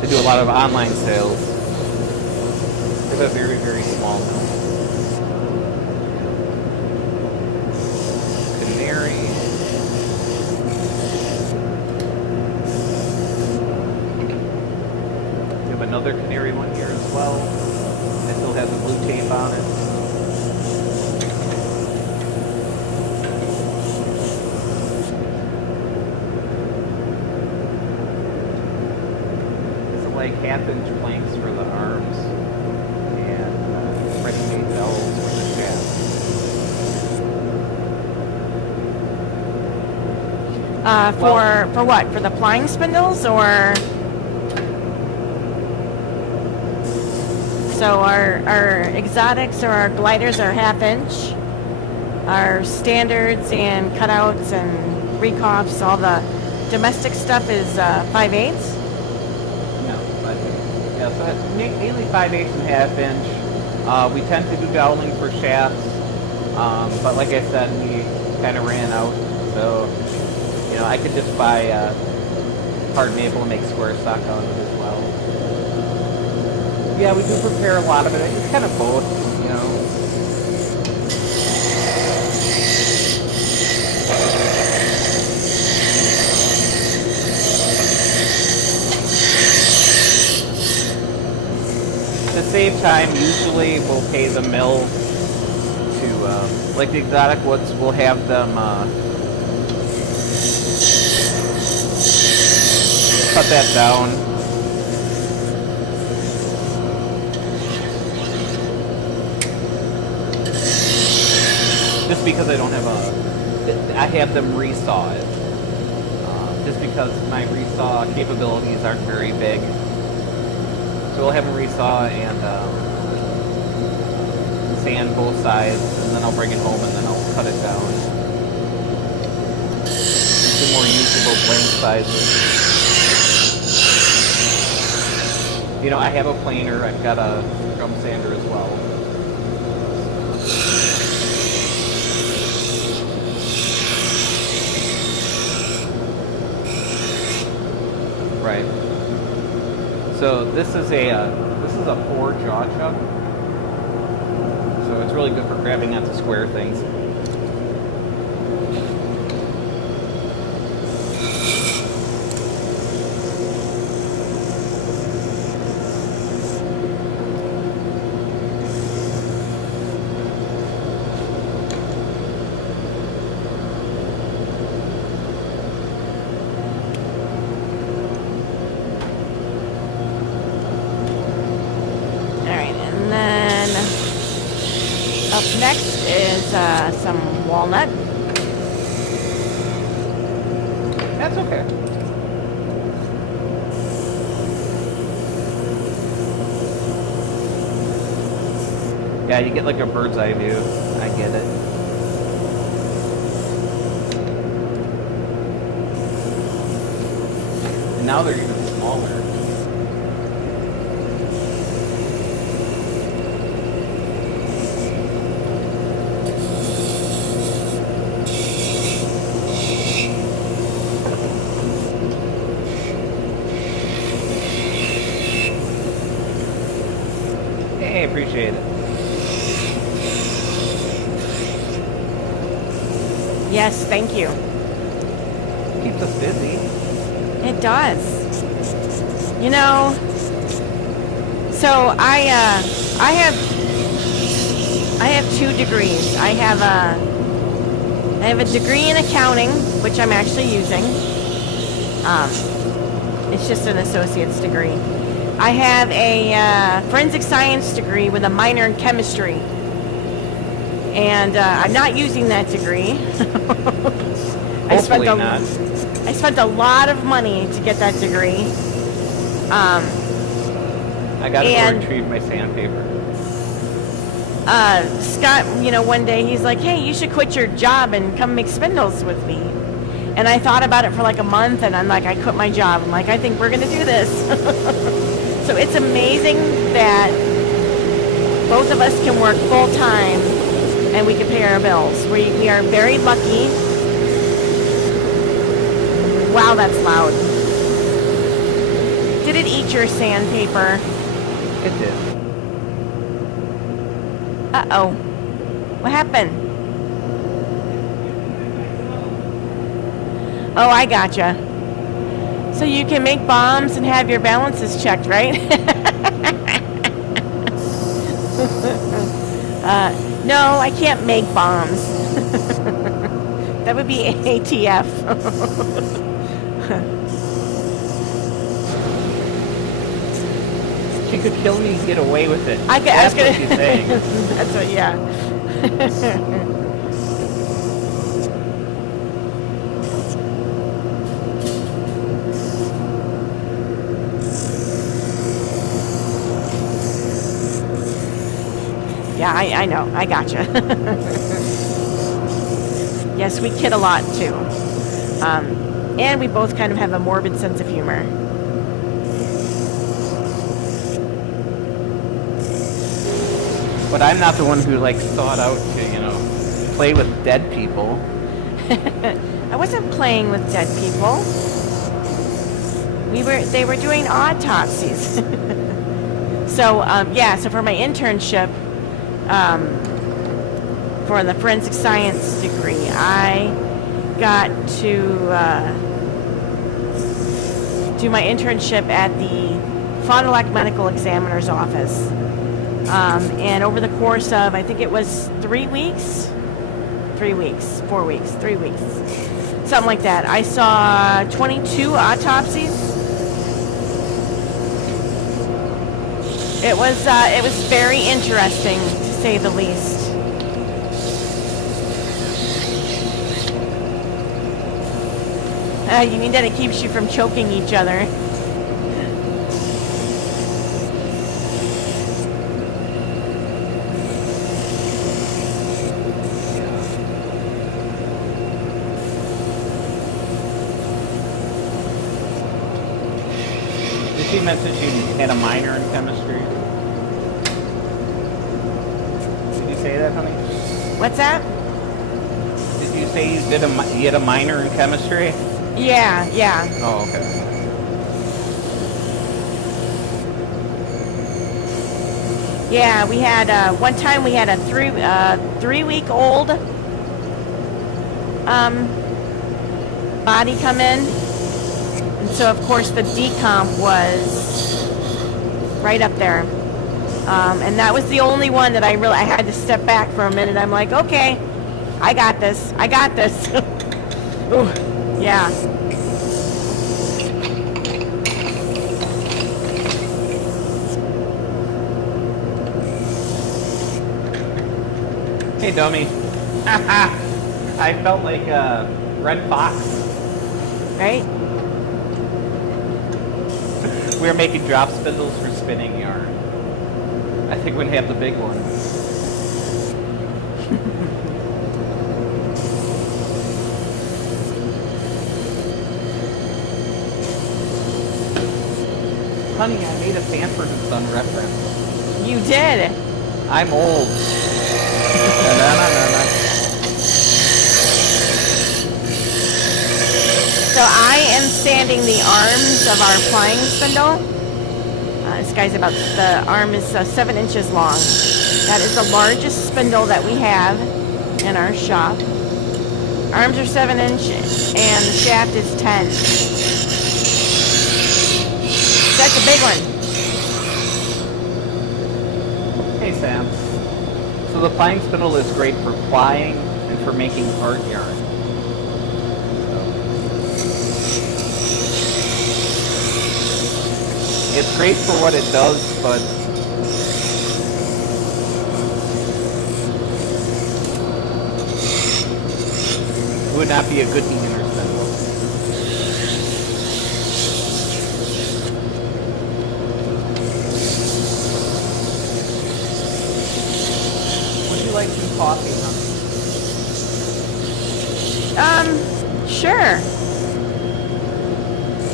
They do a lot of online sales. They have a very, very small mill. Canary. We have another canary one here as well. It still has the blue tape on it. It's like half-inch planks for the arms and ready-made bells for the shaft. For what? For the plying spindles, or so our exotics or our gliders are 1/2 inch. Our standards and cutouts and recoffs, all the domestic stuff is 5/8. No, 5/8. Yeah, so that's mainly 5/8 and 1/2 inch. We tend to do doweling for shafts, but like I said, we kind of ran out, so you know I could just buy hard maple and make square stock out of it as well. Yeah, we do prepare a lot of it. It's kind of both, you know. To save time, usually we'll pay the mill to, like the exotic woods, we'll have them cut that down. Just because I don't have I have them resaw it. Just because my resaw capabilities aren't very big. So we'll have them resaw and sand both sides, and then I'll bring it home and then I'll cut it down to more usable plane sizes. You know, I have a planer, I've got a drum sander as well. Right. So this is a 4 jaw chuck. So it's really good for grabbing onto square things. Next is some walnut. That's okay. Yeah, you get like a bird's eye view. I get it. And now they're even smaller. Hey, appreciate it. Yes, thank you. Keeps us busy. It does. You know, so I have 2 degrees. I have a degree in accounting, which I'm actually using. It's just an associate's degree. I have a forensic science degree with a minor in chemistry. And I'm not using that degree. I spent a lot of money to get that degree. I gotta go retrieve my sandpaper. Scott, one day he's like, hey, you should quit your job and come make spindles with me. And I thought about it for like a month, and I'm like, I quit my job. I'm like, I think we're going to do this. So it's amazing that both of us can work full time and we can pay our bills. We are very lucky. Wow, that's loud. Did it eat your sandpaper? It did. Uh-oh. What happened? Oh, I gotcha. So you can make bombs and have your balances checked, right? No, I can't make bombs. That would be ATF. She could kill me and get away with it. I was That's gonna, what she's saying. That's what, yeah. Yeah, I know. I gotcha. Yes, we kid a lot, too. And we both kind of have a morbid sense of humor. But I'm not the one who, like, sought out to, play with dead people. I wasn't playing with dead people. They were doing autopsies. So, so for my internship, for the forensic science degree, I got to do my internship at the Fond du Lac Medical Examiner's office. And over the course of, I think it was 3 weeks, 4 weeks, 3 weeks, something like that, I saw 22 autopsies. It was very interesting, to say the least. You mean that it keeps you from choking each other? Did she mention she had a minor in chemistry? Did you say that, honey? What's that? Did you say you had a minor in chemistry? Yeah. Oh, okay. Yeah, we had one time we had a 3-week-old body come in, and so of course the decomp was right up there, and that was the only one that I had to step back for a minute. I'm like, okay, I got this. Ooh, yeah. Hey, dummy. I felt like a red fox. Right? We were making drop spindles for spinning yarn. I think we're gonna have the big ones. Honey, I made a Sanford and Son reference. You did. I'm old. Na-na-na-na-na. So I am sanding the arms of our plying spindle. This guy's the arm is 7 inches long. That is the largest spindle that we have in our shop. Arms are 7 inches and the shaft is 10. That's a big one. Hey Sam. So the plying spindle is great for plying and for making art yarn. It's great for what it does, but it would not be a good beginner spindle. Would you like some coffee, honey? Sure.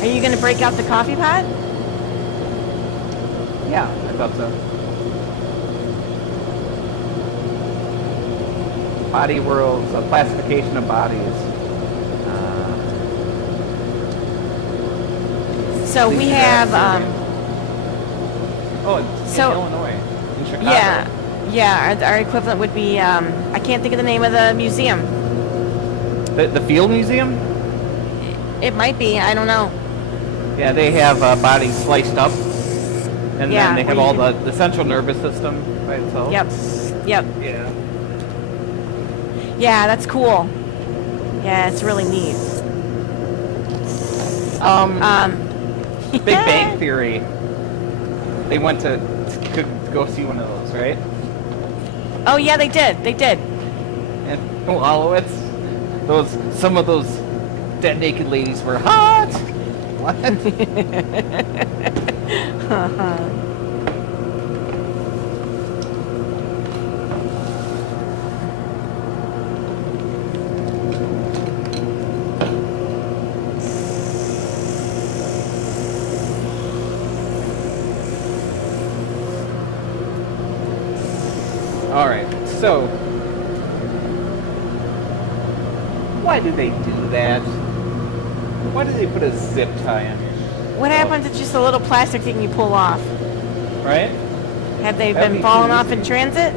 Are you gonna break out the coffee pot? Yeah, I thought so. Body worlds, a classification of bodies. So we have, oh, it's so- in Illinois, in Chicago. yeah, our equivalent would be, I can't think of the name of the museum. The Field Museum? It might be, I don't know. Yeah, they have bodies sliced up, and Yeah, then they have where all you the central nervous system by itself. Yep. Yeah. Yeah, that's cool. Yeah, it's really neat. Big Bang Theory. They went to go see one of those, right? Oh yeah, they did. And Wallowitz. Some of those dead naked ladies were hot. What? Alright, so why do they do that? Why do they put a zip tie on your What happens to just a little plastic thing you pull off? right? Have they That'd been be falling too off easy. in transit?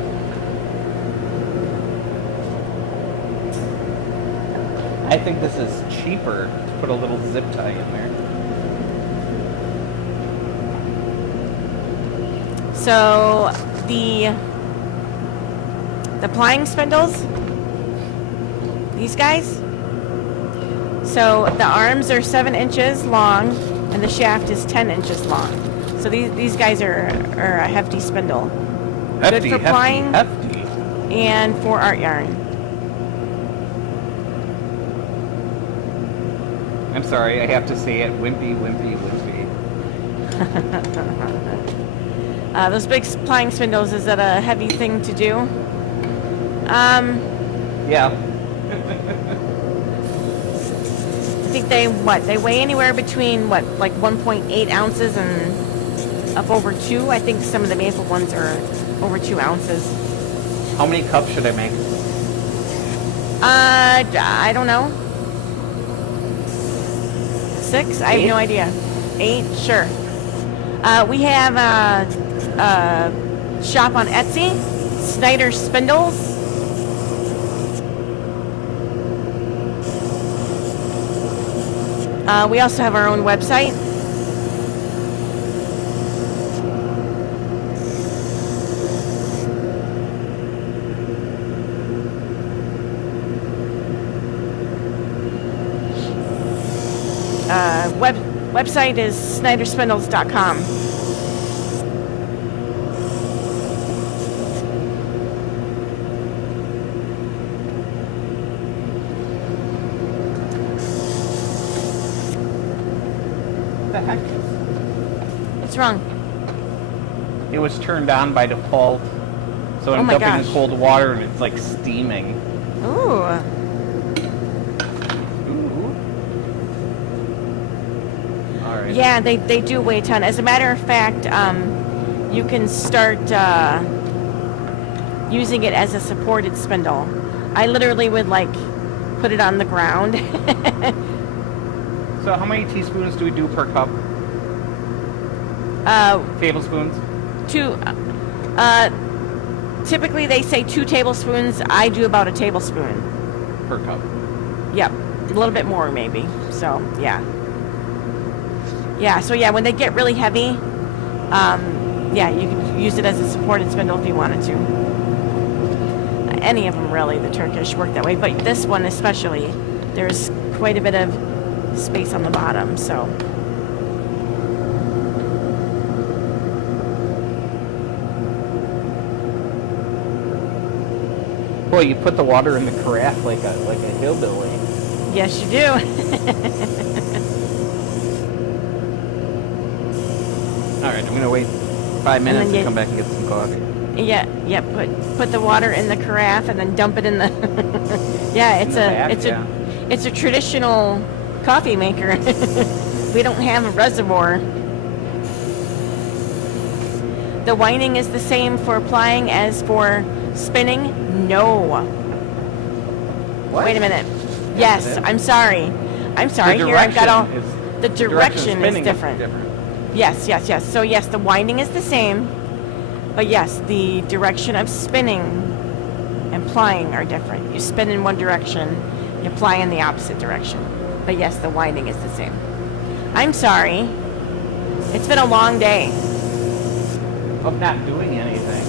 I think this is cheaper to put a little zip tie in there. So the plying spindles, these guys. So the arms are 7 inches long and the shaft is 10 inches long. So these guys are a hefty spindle. Hefty, Good for plying hefty. and for art yarn. I'm sorry, I have to say it. Wimpy, wimpy, wimpy. Those big plying spindles, is that a heavy thing to do? Yeah. I think they weigh anywhere between like 1.8 ounces and up over 2. I think some of the maple ones are over 2 ounces. How many cups should I make? I don't know. 6? I have no idea. 8? Sure. We have a shop on Etsy, Snyder Spindles. We also have our own website. Website is snyderspindles.com. What the heck? What's wrong? It was turned on by default. So Oh I'm my dumping gosh. the cold water and it's like steaming. Ooh. Ooh. All right. Yeah, they do weigh a ton. As a matter of fact, you can start using it as a supported spindle. I literally would like put it on the ground. So how many teaspoons do we do per cup? Tablespoons? Typically they say 2 tablespoons. I do about a tablespoon. Per cup. Yep, a little bit more maybe. So yeah. Yeah, so yeah, when they get really heavy, yeah, you can use it as a supported spindle if you wanted to. Any of them really, the Turkish work that way, but this one especially, there's quite a bit of space on the bottom, so. Boy, you put the water in the carafe like a hillbilly. Yes, you do. All right, I'm gonna wait 5 minutes and you- come back and get some coffee. Yeah, put the water in the carafe and then dump it in the. Yeah, it's it's a traditional coffee maker. We don't have a reservoir. The winding is the same for plying as for spinning. No. What? Wait a minute. Yes, Yes, it is. I'm sorry. I'm sorry. The Here I've got all. direction The direction is spinning different. Yes. So yes, the winding is the same, but yes, the direction of spinning and plying are different. You spin in one direction, you ply in the opposite direction. But yes, the winding is the same. I'm sorry. It's been a long day. Of not doing anything.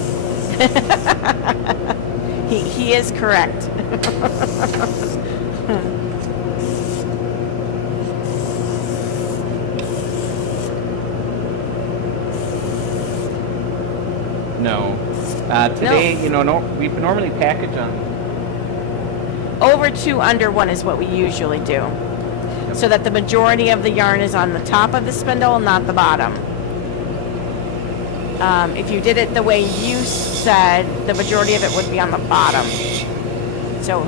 He is correct. No. Today, we normally package on. Over 2, under 1 is what we usually do. So that the majority of the yarn is on the top of the spindle, not the bottom. If you did it the way you said, the majority of it would be on the bottom. So,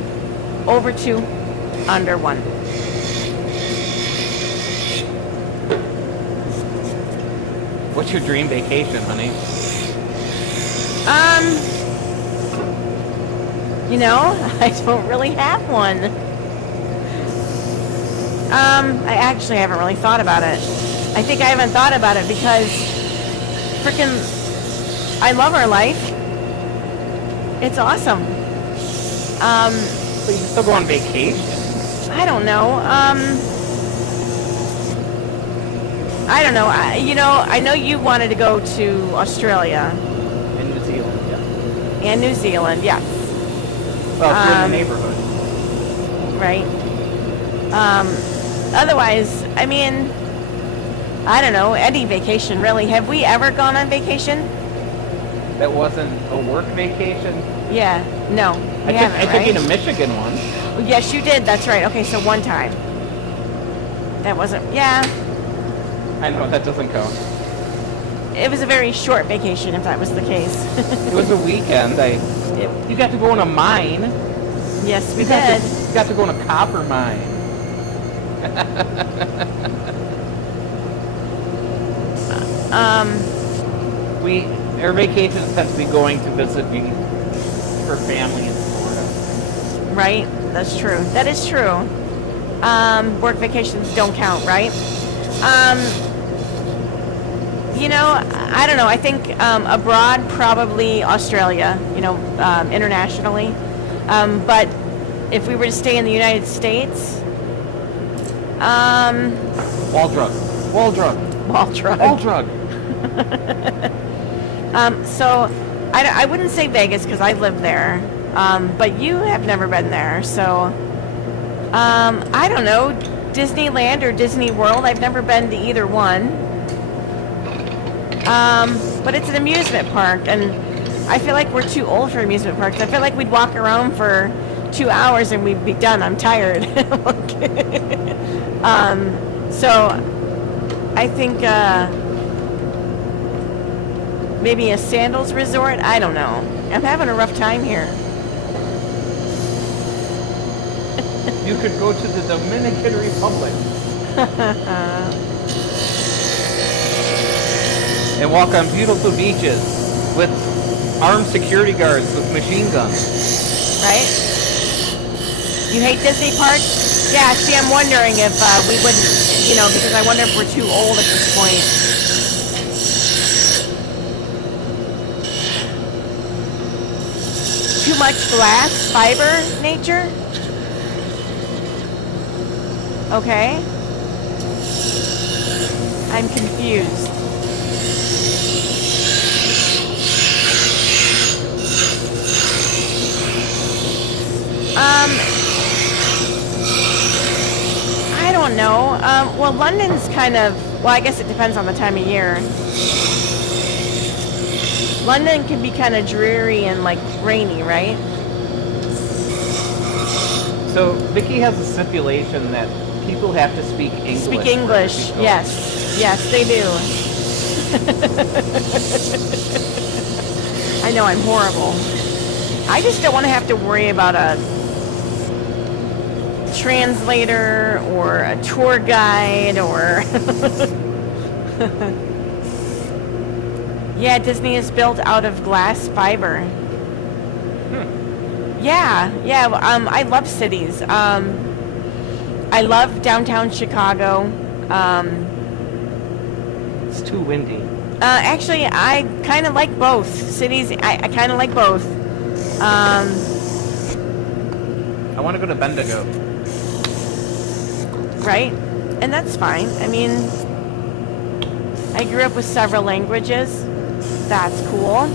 over 2, under 1. What's your dream vacation, honey? I don't really have one. I actually haven't really thought about it. I think I haven't thought about it because freaking I love our life. It's awesome. But you still go on vacation. I don't know. I don't know. I know you wanted to go to Australia In New Zealand, yeah. and New Zealand, yes, Well, if you're in the neighborhood. right? Otherwise, I mean, I don't know, any vacation really. Have we ever gone on vacation? That wasn't a work vacation. Yeah, no, we I haven't, took you right? to Michigan once. Yes, you did. That's right. Okay, so one time. That wasn't. Yeah, I know, that doesn't count. it was a very short vacation, if that was the case. It was a weekend. You got to go in a mine. Yes, we You got did. to, you got to go in a copper mine. Our vacations tend to be going to visit her family in Florida. Right? That's true. That is true. Work vacations don't count, right? I don't know. I think abroad, probably Australia, internationally. But if we were to stay in the United States, Wall drug. wall drug. Wall drug. So I wouldn't say Vegas because I live there. But you have never been there, so I don't know, Disneyland or Disney World. I've never been to either one. But it's an amusement park, and I feel like we're too old for amusement parks. I feel like we'd walk around for 2 hours and we'd be done. I'm tired. So I think maybe a sandals resort. I don't know. I'm having a rough time here. You could go to the Dominican Republic and walk on beautiful beaches with armed security guards with machine guns. Right? You hate Disney parks? Yeah, see, I'm wondering if we wouldn't, you know, because I wonder if we're too old at this point. Too much glass, fiber, nature? Okay. I'm confused. I don't know. Well, London's kind of, well, I guess it depends on the time of year. London can be kind of dreary and like rainy, right? So Vicky has a stipulation that people have to speak English. Speak English, yes. Yes, they do. I know, I'm horrible. I just don't want to have to worry about a translator or a tour guide or... Yeah, Disney is built out of glass fiber. Yeah, I love cities. I love downtown Chicago. It's too windy. Actually, I kind of like both cities. I kind of like both. I want to go to Bendigo. Right? And that's fine. I mean, I grew up with several languages. That's cool.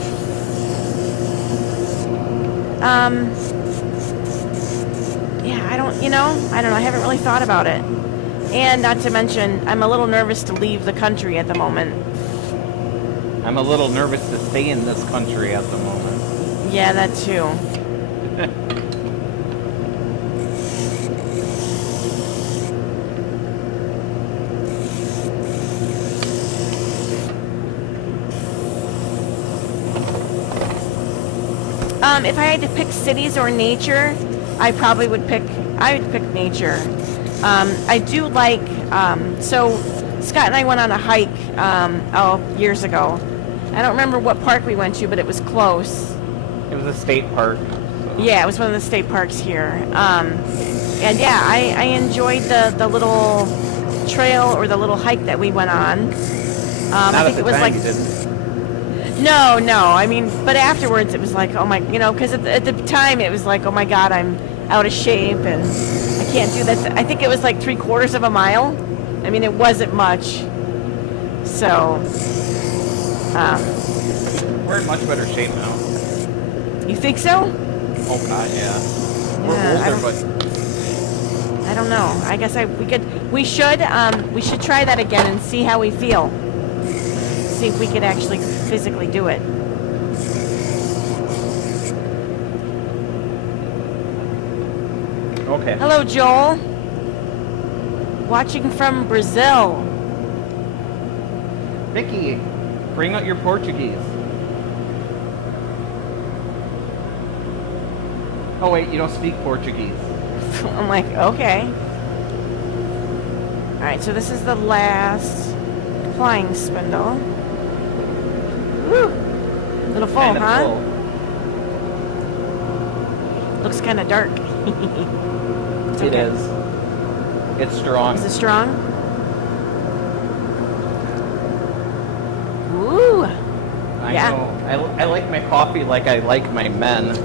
Yeah, I don't know. I haven't really thought about it. And not to mention, I'm a little nervous to leave the country at the moment. I'm a little nervous to stay in this country at the moment. Yeah, that too. If I had to pick cities or nature, I would pick nature. I do like, so Scott and I went on a hike, years ago. I don't remember what park we went to, but it was close. It was a state park. So. Yeah, it was one of the state parks here. And yeah, I enjoyed the little trail or the little hike that we went on. I think it was like... No, I mean, but afterwards it was like, oh my, because at the time it was like, oh my God, I'm out of shape and I can't do that. I think it was like 3/4 of a mile. I mean, it wasn't much. So, we're in much better shape now. You think so? Oh God, yeah. We're older, but I don't know. I guess we should try that again and see how we feel. See if we could actually physically do it. Okay. Hello, Joel. Watching from Brazil. Vicky, bring out your Portuguese. Oh wait, you don't speak Portuguese. I'm like, okay. Alright, so this is the last plying spindle. Woo! Little full, Kinda huh? full. Looks kind of dark. It is. It's strong. Is it strong? Ooh! I know. I like my coffee like I like my men.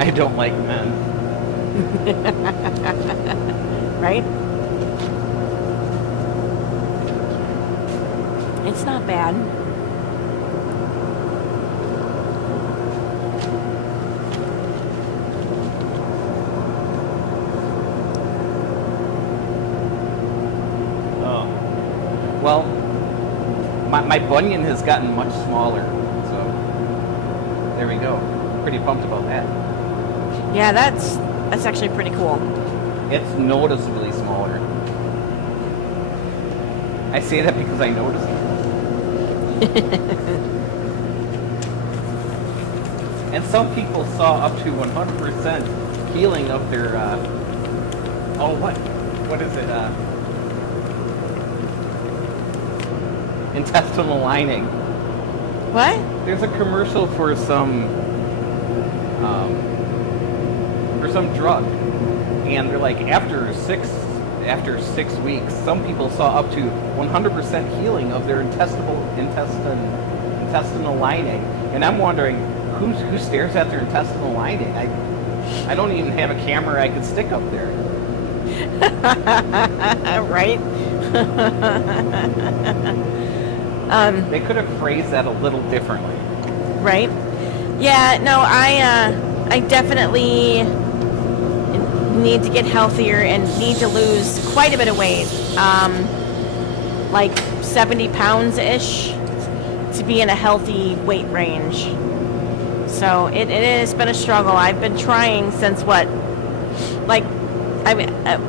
I don't like men. Right? It's not bad. Oh. Well, my bunion has gotten much smaller, so there we go. Pretty pumped about that. Yeah, that's actually pretty cool. It's noticeably smaller. I say that because I notice it. And some people saw up to 100% healing of their, what is it, intestinal lining. What? There's a commercial for some drug, and they're like, after six weeks, some people saw up to 100% healing of their intestinal lining. And I'm wondering, who stares at their intestinal lining? I don't even have a camera I could stick up there. Right? They could have phrased that a little differently. Right? Yeah, no, I definitely need to get healthier and need to lose quite a bit of weight. Like 70 pounds-ish to be in a healthy weight range. So it has been a struggle. I've been trying since what? Like, I've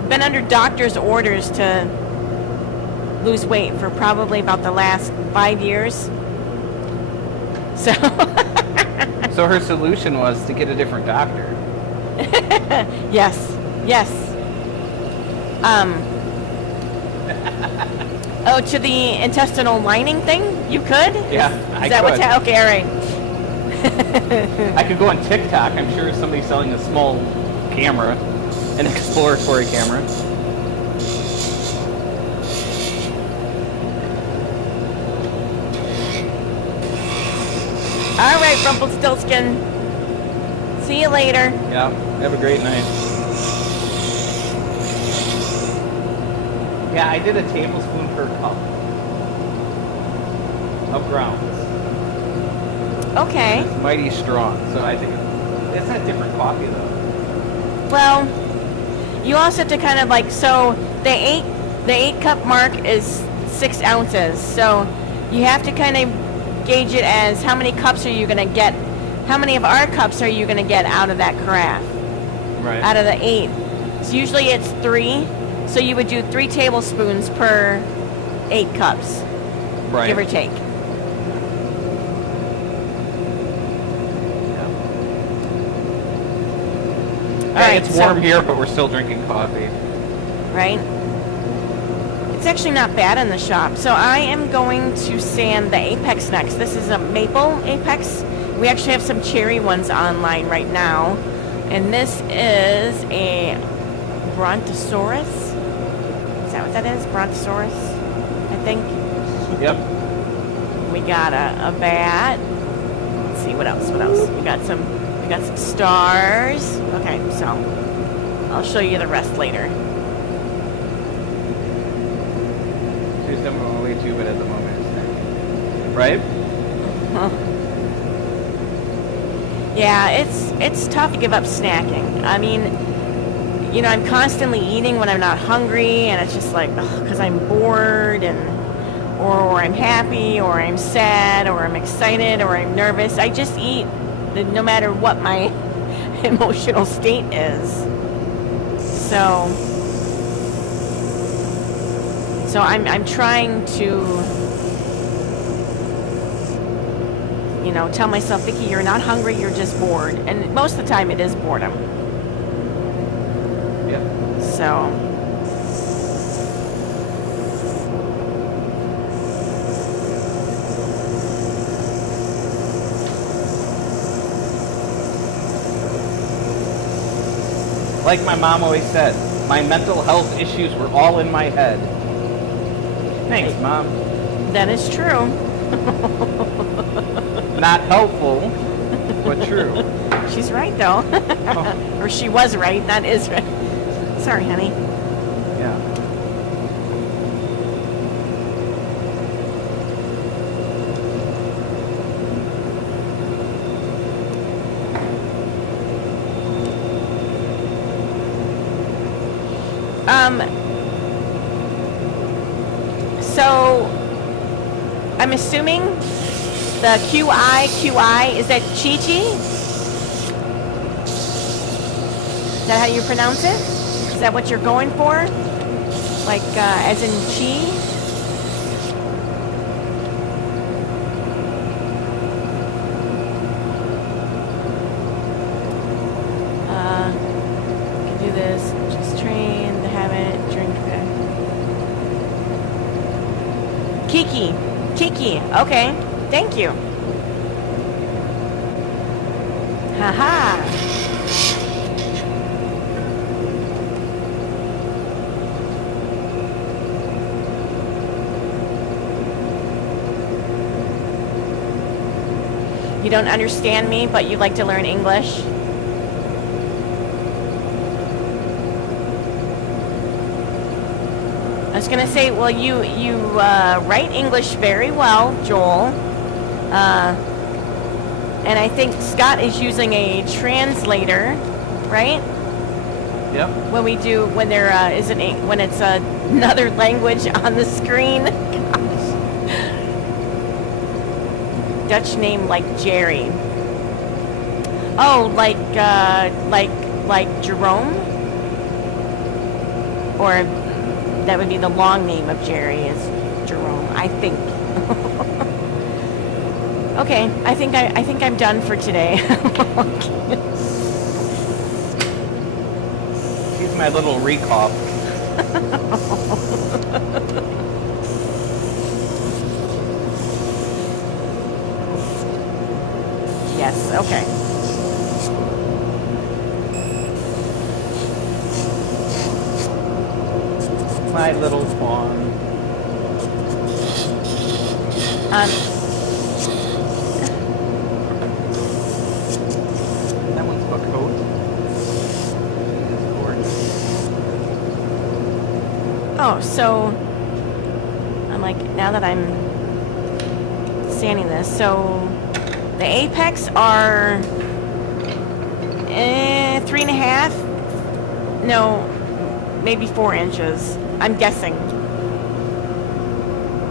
been under doctor's orders to lose weight for probably about the last 5 years. So So her solution was to get a different doctor. yes. Oh, to the intestinal lining thing? You could? Yeah, Is that what's okay, all right. I could go on TikTok. I'm sure somebody's selling a small camera, an exploratory camera. All right, Rumpelstiltskin. See you later. Yeah, have a great night. Yeah, I did a tablespoon per cup of grounds. Okay. It's mighty strong, so I think it's a different coffee though. Well, you also have to kind of like, so the eight cup mark is 6 ounces. So you have to kind of gauge it as how many cups are you going to get, how many of our cups are you going to get out of that carafe? Right. Out of the 8. So usually it's 3. So you would do 3 tablespoons per 8 cups. Right. Give or take. Yeah, it's warm here, but we're still drinking coffee. Right? It's actually not bad in the shop. So I am going to sand the Apex next. This is a maple Apex. We actually have some cherry ones online right now. And this is a Brontosaurus. Is that what that is? Brontosaurus, I think. Yep. We got a bat. Let's see, what else? We got some stars. Okay, so I'll show you the rest later. She's on my way too, but at the moment it's not. Right? Huh. Yeah, it's tough to give up snacking. I mean, you know, I'm constantly eating when I'm not hungry, and it's just like, because I'm bored, or I'm happy, or I'm sad, or I'm excited, or I'm nervous. I just eat, no matter what my emotional state is. So I'm trying to, you know, tell myself, Vicki, you're not hungry, you're just bored. And most of the time it is boredom. Yep. So like my mom always said, my mental health issues were all in my head. Thanks, Mom. that is true. Not helpful, but true. She's right, though. Oh. Or she was right, that is right. Sorry, honey. Yeah. So I'm assuming the QI, is that Chi-Chi? Is that how you pronounce it? Is that what you're going for? Like, as in chi? Kiki. Kiki. Okay. Thank you. Haha. You don't understand me, but you like to learn English? I was gonna say, well, you write English very well, Joel, and I think Scott is using a translator, right? Yep. When there isn't when it's another language on the screen. Gosh. Dutch name like Jerry. Oh, like Jerome, or that would be the long name of Jerry is Jerome, I think. Okay, I think I'm done for today. He's my little recall. Yes, okay. My little fawn. That one's for coat. She is gorgeous. Oh, so I'm like, now that I'm sanding this, so the apex are 3.5, no, maybe 4 inches. I'm guessing,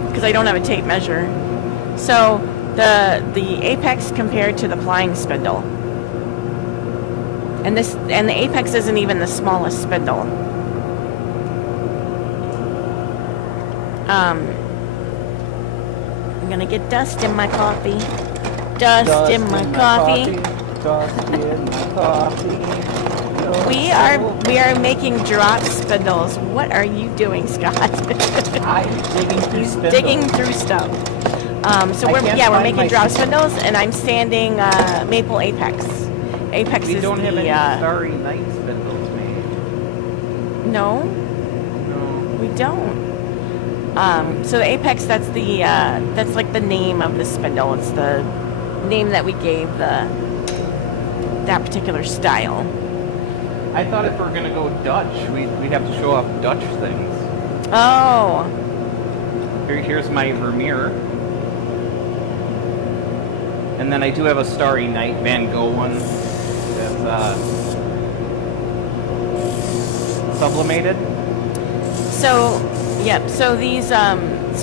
because I don't have a tape measure. So the apex compared to the plying spindle, and the apex isn't even the smallest spindle. I'm gonna get dust in my coffee. Dust in my coffee. Dust in my coffee. We are making drop spindles. What are you doing, Scott? I'm digging through spindles. Digging through stuff. So we're making drop spindles, and I'm sanding maple apex. Apex we is don't have the any starry night spindles made. no, we don't. So the apex, that's like the name of the spindle. It's the name that we gave that particular style. I thought if we're gonna go Dutch, we'd have to show off Dutch things. Oh. Here's my Vermeer. And then I do have a Starry Night Van Gogh one that's sublimated. So, yep. So these, so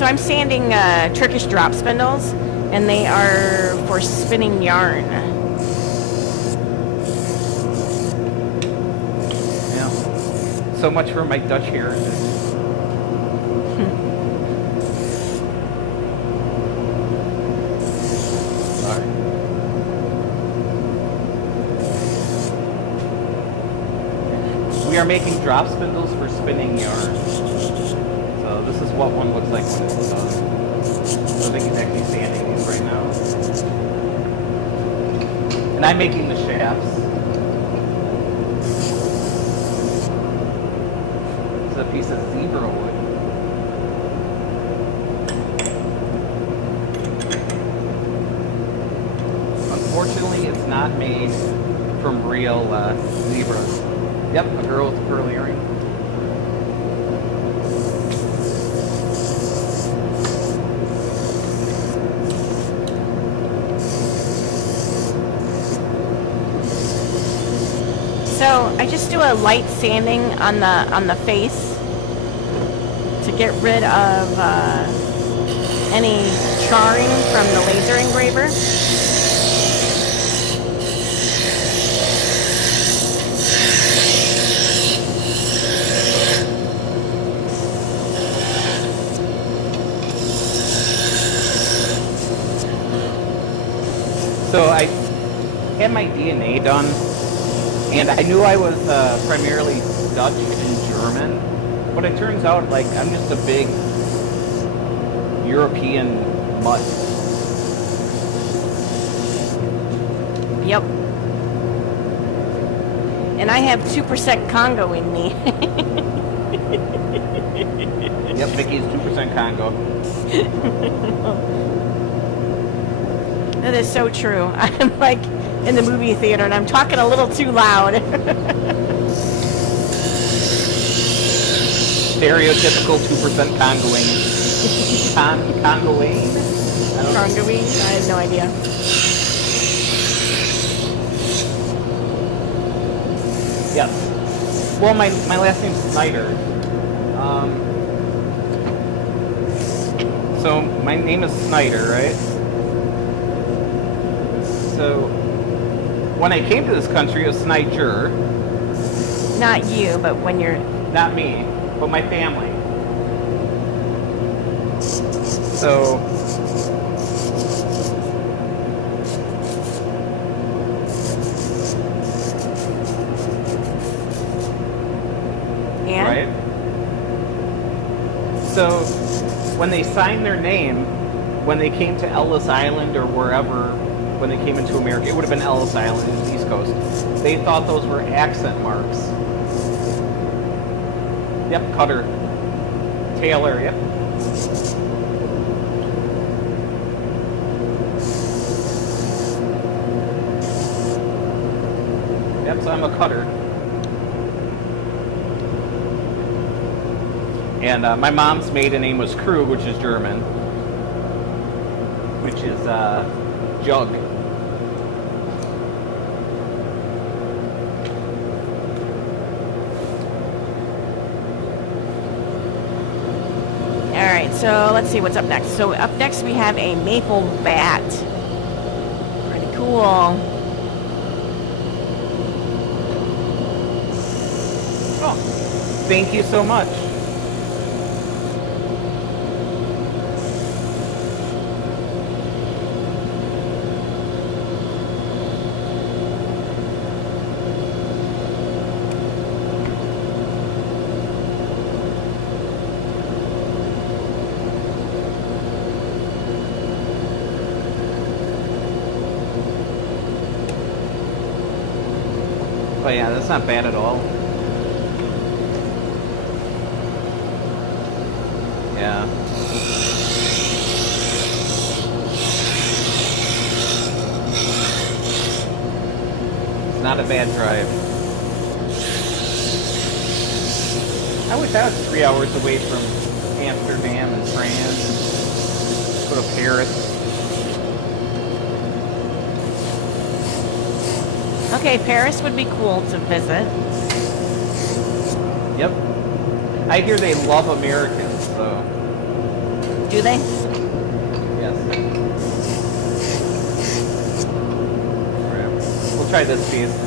I'm sanding Turkish drop spindles, and they are for spinning yarn. Yeah. So much for my Dutch heritage. We are making drop spindles for spinning yarn. So this is what one looks like when it's done. So they can actually sanding these right now. And I'm making the shafts. This is a piece of zebra wood. Unfortunately, it's not made from real zebras. Yep, a girl with a pearl earring. So I just do a light sanding on the face to get rid of any charring from the laser engraver. So I had my DNA done, and I knew I was primarily Dutch and German, but it turns out like I'm just a big European mud. Yep. And I have 2% Congo in me. Yep, Vicky's 2% Congo. That is so true. I'm like in the movie theater and I'm talking a little too loud. Stereotypical 2% Congoing. Congoing? Congoing? I have no idea. Yes. Well, my last name's Snyder. So my name is Snyder, right? So when I came to this country, it was Snyder. Not you, but when you're... Not me, but my family. So... And? Right? So when they signed their name, when they came to Ellis Island or wherever, when they came into America, it would have been Ellis Island in the East Coast. They thought those were accent marks. Yep, Cutter. Taylor, yep. Yep, so I'm a cutter. And my mom's maiden name was Krug, which is German, which is jug. All right, so let's see what's up next. So up next we have a maple bat. Pretty cool. Oh, thank you so much. But yeah, that's not bad at all. Yeah. It's not a bad drive. I wish I was 3 hours away from Amsterdam and France and go to Paris. Okay, Paris would be cool to visit. Yep. I hear they love Americans, so. Do they? Yes. Alright. We'll try this piece.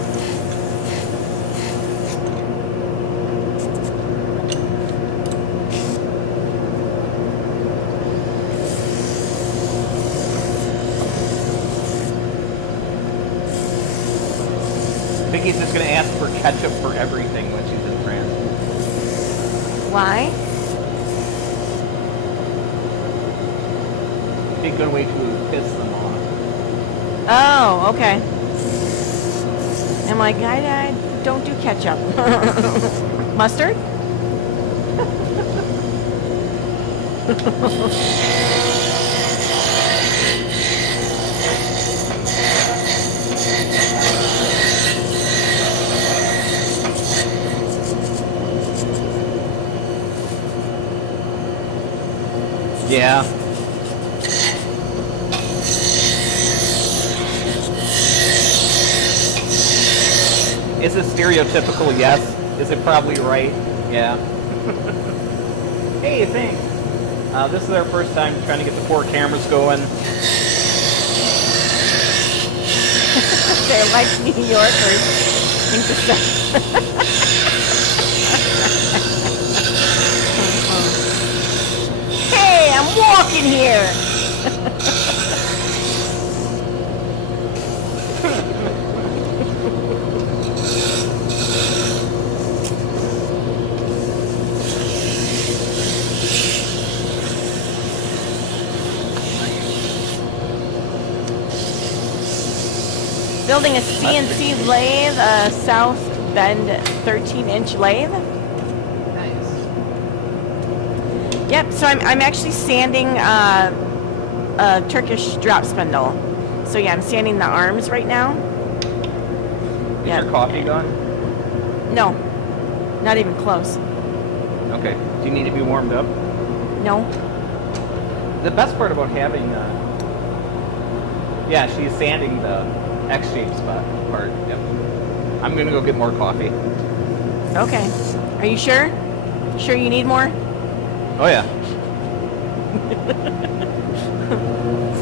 Vicky's just gonna ask for ketchup for everything when she's in France. Why? Be a good way to piss them off. Oh, okay. I'm like, I don't do ketchup. Mustard? Yeah. Is it stereotypical? Yes. Is it probably right? Yeah. Hey, thanks. This is our first time trying to get the 4 cameras going. They're like New Yorkers. Hey, I'm walking here. Building a CNC lathe, a South Bend 13-inch lathe. Nice. Yep, so I'm actually sanding a Turkish drop spindle. So yeah, I'm sanding the arms right now. Is your coffee gone? No, not even close. Okay. Do you need to be warmed up? No. The best part about having, yeah, she's sanding the X-shaped spot part. Yep. I'm gonna go get more coffee. Okay. Are you sure? Sure you need more? Oh yeah.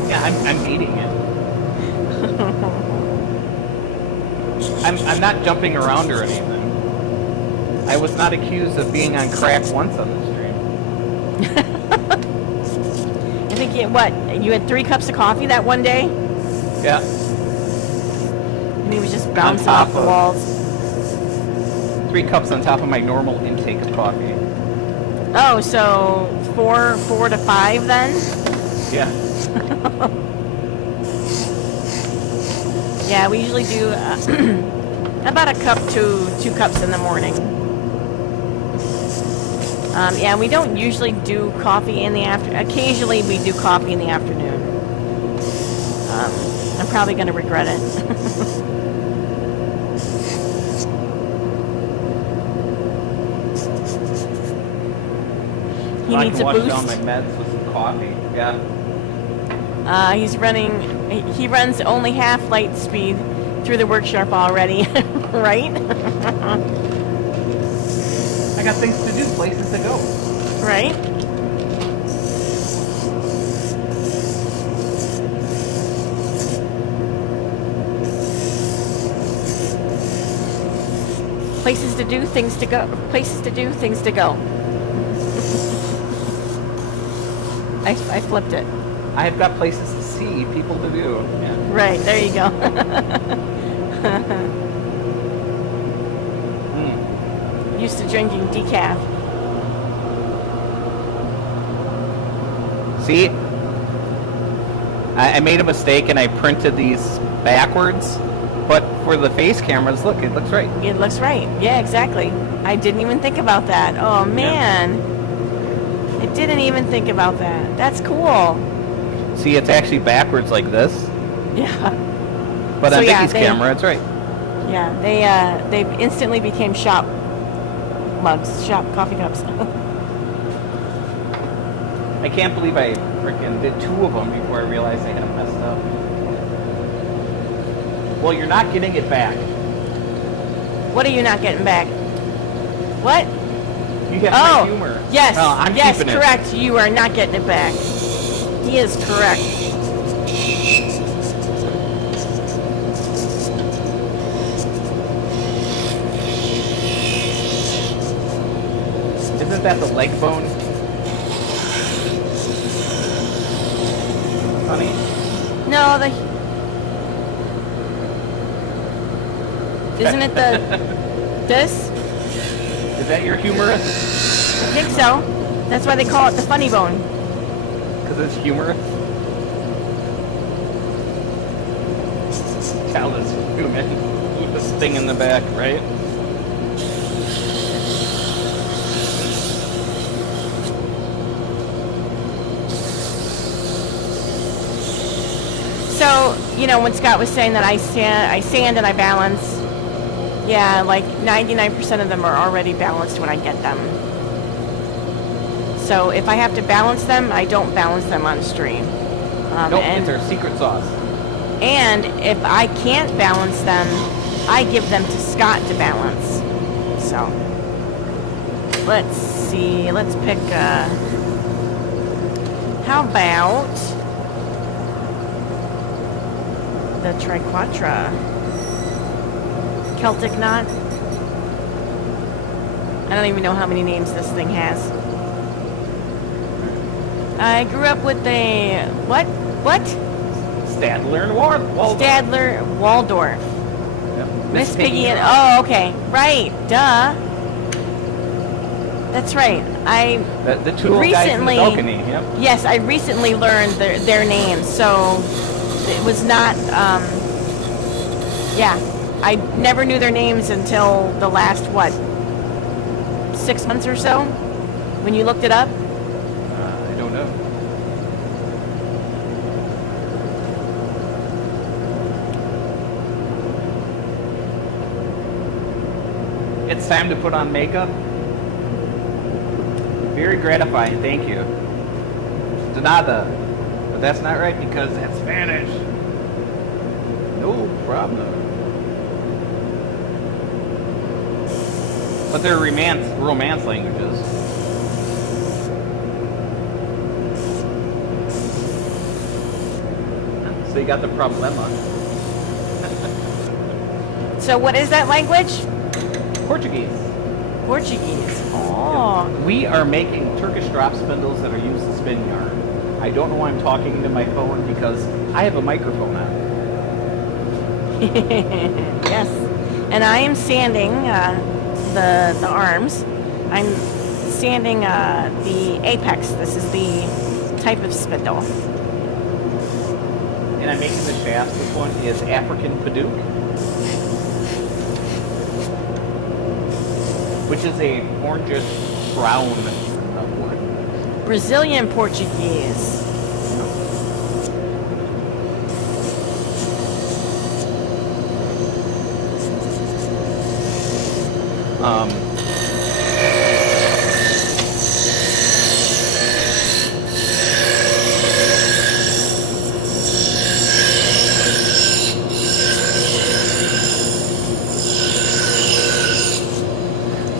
Yeah, I'm eating it. I'm not jumping around or anything. I was not accused of being on crack once on the stream. I think you had 3 cups of coffee that one day? Yeah. And he was just bouncing off the walls. 3 cups on top of my normal intake of coffee. Oh, so 4 to 5 then? Yeah. Yeah, we usually do about a cup to 2 cups in the morning. Yeah, we don't usually do coffee in the afternoon. Occasionally we do coffee in the afternoon. I'm probably going to regret it. He needs a wash boost. down my meds with some coffee. Yeah. He runs only half light speed through the workshop already, right? I got things to do, places to go. Right? Places to do, things to go. Places to do, things to go. I flipped it. I have got places to see, people to do. Yeah. Right, there you go. Used to drinking decaf. See? I made a mistake and I printed these backwards, but for the face cameras, look, it looks right. It looks right. Yeah, exactly. I didn't even think about that. Oh, man. I didn't even think about that. That's cool. See, it's actually backwards like this, Yeah. but So, on yeah, Vicky's camera, it's right. Yeah, they instantly became shop mugs, shop coffee cups. I can't believe I freaking did 2 of them before I realized I had them messed up. Well, you're not getting it back. What are you not getting back? What? You have my humor. Yes, No, I'm yes, keeping it. correct. You are not getting it back. He is correct. Isn't that the leg bone? Honey? No, isn't it this? Is that your humerus? I think so. That's why they call it the funny bone. Because it's humorous? Child is human. With this thing in the back, right? So, when Scott was saying that I sand and I balance, yeah, like 99% of them are already balanced when I get them. So if I have to balance them, I don't balance them on stream. Nope, it's our secret sauce. And if I can't balance them, I give them to Scott to balance. So, let's see, let's pick, how about the triquetra? Celtic knot? I don't even know how many names this thing has. I grew up with a, what? Stadler and Waldorf. Stadler, Waldorf. Yep. Miss Piggy and, oh, okay. Right, duh. That's right. The 2 old guys in the balcony, yep. Yes, I recently learned their names, so it was not, Yeah, I never knew their names until the last, what, 6 months or so? When you looked it up? I don't know. It's time to put on makeup. Very gratifying, thank you. De nada. But that's not right because that's Spanish. No problem. But they're romance languages. So you got the problema. So what is that language? Portuguese. Portuguese. Oh. We are making Turkish drop spindles that are used to spin yarn. I don't know why I'm talking into my phone because I have a microphone on. Yes. And I am sanding the arms. I'm sanding the apex. This is the type of spindle. And I'm making the shafts. This one is African Padouk, which is a orangish brown wood. Brazilian Portuguese.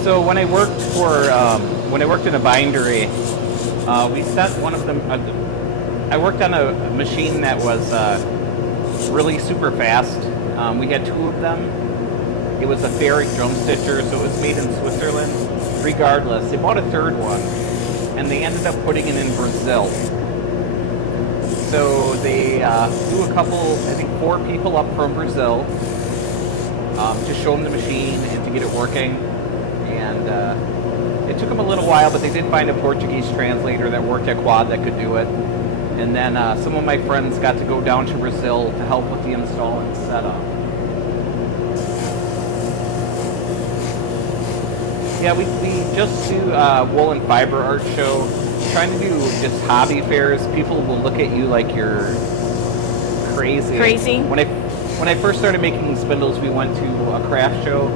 So when I worked in a bindery, we set one of them. I worked on a machine that was really super fast. We had two of them. It was a ferric drum stitcher, so it was made in Switzerland. Regardless, they bought a third one, and they ended up putting it in Brazil. So they flew a couple, I think 4 people up from Brazil to show them the machine and to get it working. And it took them a little while, but they did find a Portuguese translator that worked at Quad that could do it. And then some of my friends got to go down to Brazil to help with the install and setup. Yeah, we just do wool and fiber art show. Trying to do just hobby fairs. People will look at you like you're crazy. Crazy? When I first started making spindles, we went to a craft show,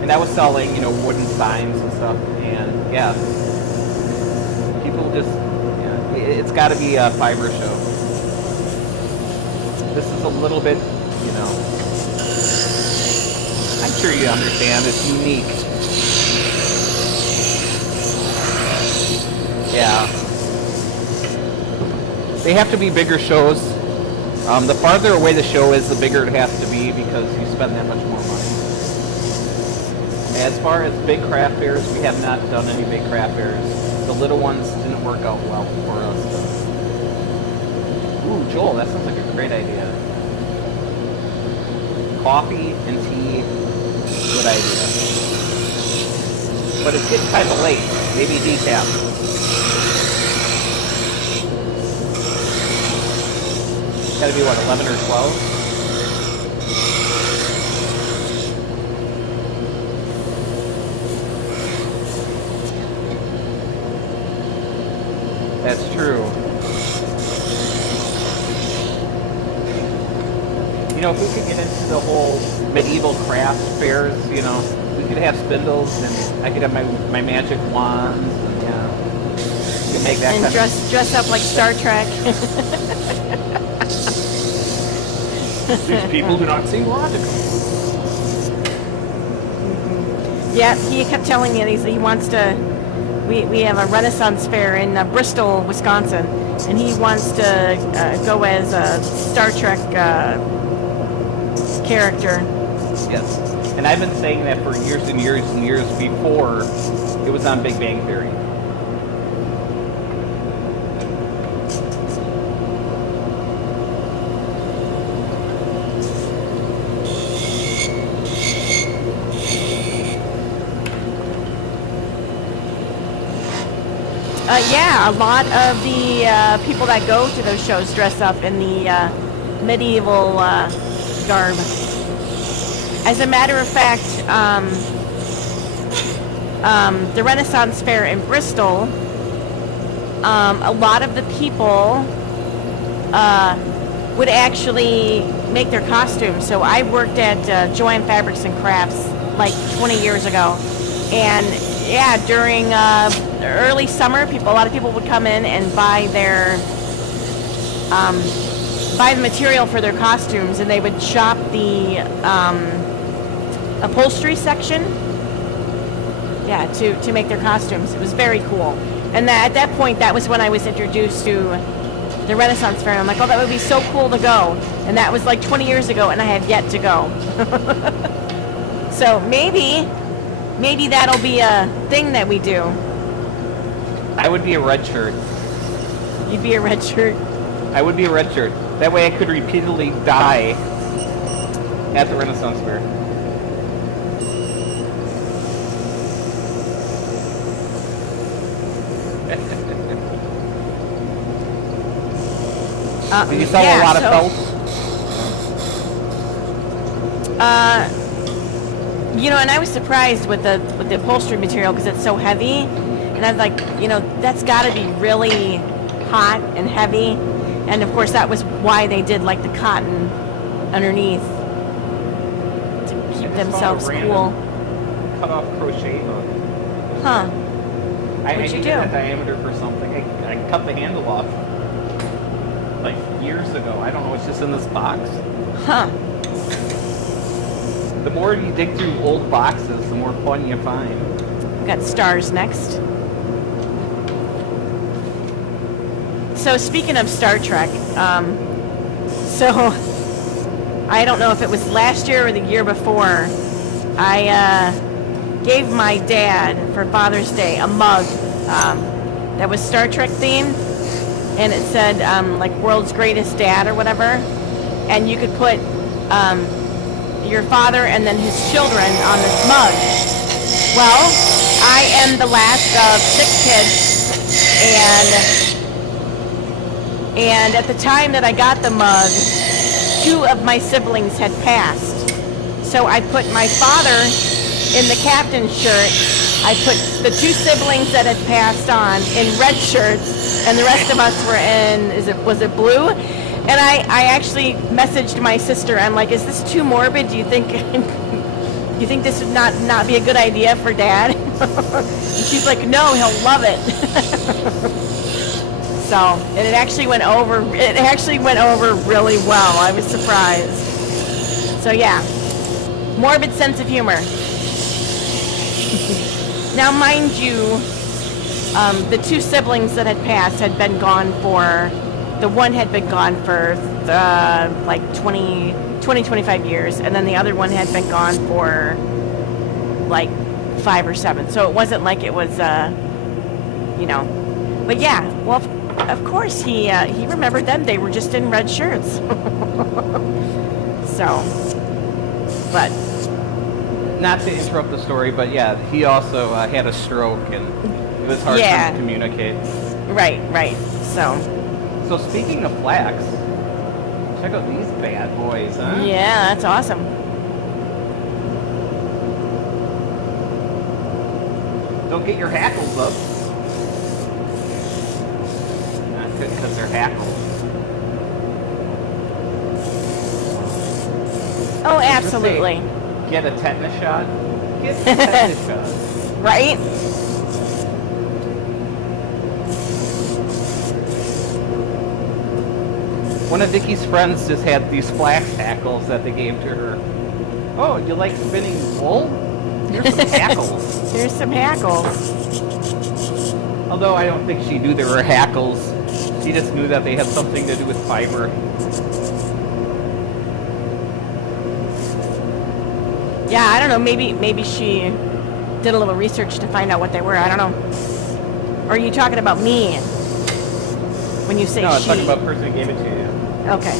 and I was selling, wooden signs and stuff. And yeah, people just, it's got to be a fiber show. This is a little bit, I'm sure you understand. It's unique. Yeah. They have to be bigger shows. The farther away the show is, the bigger it has to be because you spend that much more money. As far as big craft fairs, we have not done any big craft fairs. The little ones didn't work out well for us. Ooh, Joel, that sounds like a great idea. Coffee and tea, good idea. But it's getting kind of late. Maybe decaf. Gotta be, 11 or 12? That's true. If we could get into the whole medieval craft fairs, we could have spindles and I could have my magic wands and, we could make that and kind dress up like Star Trek. These people do not seem logical. Yeah, he kept telling me he wants to. We have a Renaissance fair in Bristol, Wisconsin, and he wants to go as a Star Trek character. Yes, and I've been saying that for years and years and years before it was on Big Bang Theory. Yeah, a lot of the people that go to those shows dress up in the medieval garb. As a matter of fact, the Renaissance Fair in Bristol, a lot of the people would actually make their costumes. So I worked at Joanne Fabrics and Crafts like 20 years ago, and yeah, during the early summer, a lot of people would come in and buy the material for their costumes, and they would shop the upholstery section, yeah, to make their costumes. It was very cool. And at that point, that was when I was introduced to the Renaissance Fair. And I'm like, oh, that would be so cool to go. And that was like 20 years ago, and I have yet to go. So maybe that'll be a thing that we do. I would be a red shirt. You'd be a red shirt? I would be a red shirt. That way I could repeatedly die at the Renaissance Fair. Do you sell a lot of felts? You know, and I was surprised with the upholstery material because it's so heavy, and I was like, you know, that's got to be really hot and heavy, and of course that was why they did like the cotton underneath to keep themselves cool. Cut off crochet hook. Huh? I What'd you needed do? a diameter for something. I cut the handle off like years ago. I don't know. It's just in this box. Huh? The more you dig through old boxes, the more fun you find. Got stars next. So speaking of Star Trek, so I don't know if it was last year or the year before, I gave my dad for Father's Day a mug that was Star Trek themed, and it said like world's greatest dad or whatever, and you could put your father and then his children on this mug. Well, I am the last of 6 kids, and at the time that I got the mug, 2 of my siblings had passed. So I put my father in the captain's shirt. I put the 2 siblings that had passed on in red shirts, and the rest of us were in, was it blue? And I actually messaged my sister. I'm like, is this too morbid? Do you think this would not be a good idea for Dad? And she's like, no, he'll love it. So, and it actually went over really well. I was surprised. So yeah, morbid sense of humor. Now, mind you, the 2 siblings that had passed had been gone for, the one had been gone for like 25 years, and then the other one had been gone for like 5 or 7. So it wasn't like it was, you know. But yeah, well, of course he remembered them. They were just in red shirts. So, but. Not to interrupt the story, but yeah, he also had a stroke, and it was hard for him to communicate. Right. So speaking of flax, check out these bad boys, huh? Yeah, that's awesome. Don't get your hackles up. Not good because they're hackles. Oh, absolutely. Get a tetanus shot? Get a tetanus shot. Right? One of Vicky's friends just had these flax hackles that they gave to her. Oh, you like spinning wool? Here's some hackles. Here's some hackles. Although I don't think she knew they were hackles. She just knew that they had something to do with fiber. Yeah, I don't know. Maybe she did a little research to find out what they were. I don't know. Or are you talking about me when you say no, I'm she? talking about the person who gave it to you. Okay.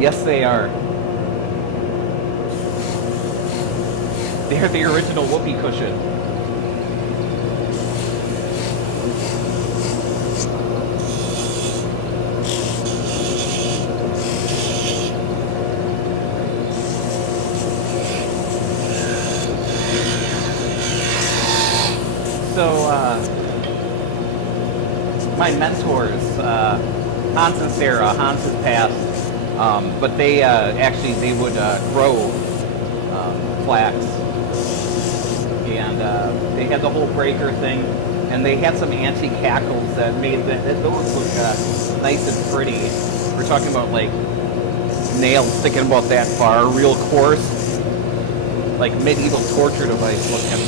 Yes, they are. They're the original whoopee cushion. So, my mentors, Hans and Sarah, Hans has passed, but they actually, they would grow flax, and they had the whole breaker thing, and they had some antique hackles that made those look nice and pretty. We're talking about like nails sticking about that far, real coarse, like medieval torture device looking.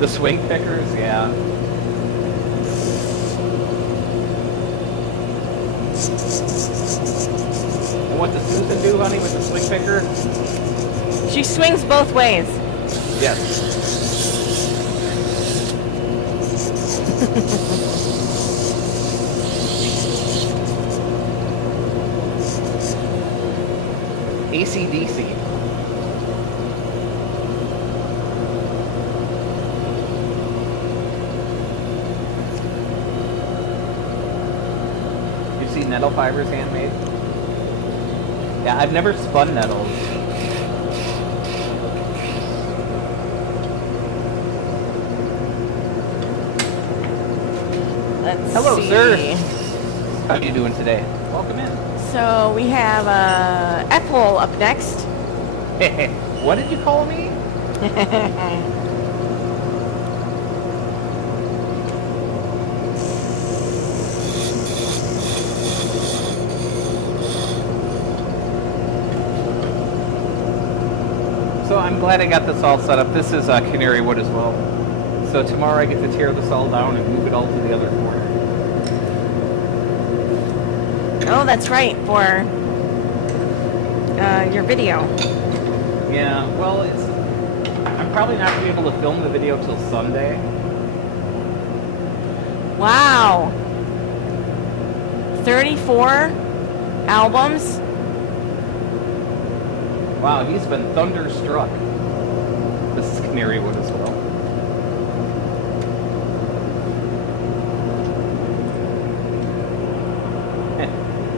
The swing pickers, yeah. And what does Susan do, honey, with the swing picker? She swings both ways. Yes. AC/DC. You see nettle fibers handmade? Yeah, I've never spun nettles. Hello, see. sir. How are you doing today? Welcome in. So we have Ethel up next. What did you call me? So I'm glad I got this all set up. This is canary wood as well. So tomorrow I get to tear this all down and move it all to the other corner. Oh, that's right, for your video. Yeah, well, I'm probably not going to be able to film the video till Sunday. Wow. 34 albums? Wow, he's been thunderstruck. This is canary wood as well.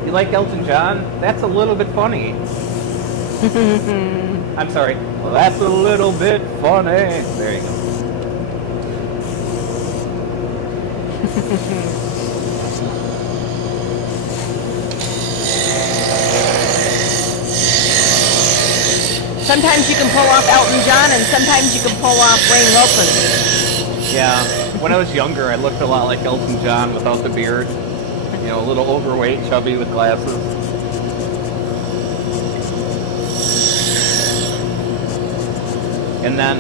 You like Elton John? That's a little bit funny. I'm sorry. Well, that's a little bit funny. There you go. Sometimes you can pull off Elton John, and sometimes you can pull off Wayne Wilson. Yeah. When I was younger, I looked a lot like Elton John without the beard. You know, a little overweight, chubby with glasses. And then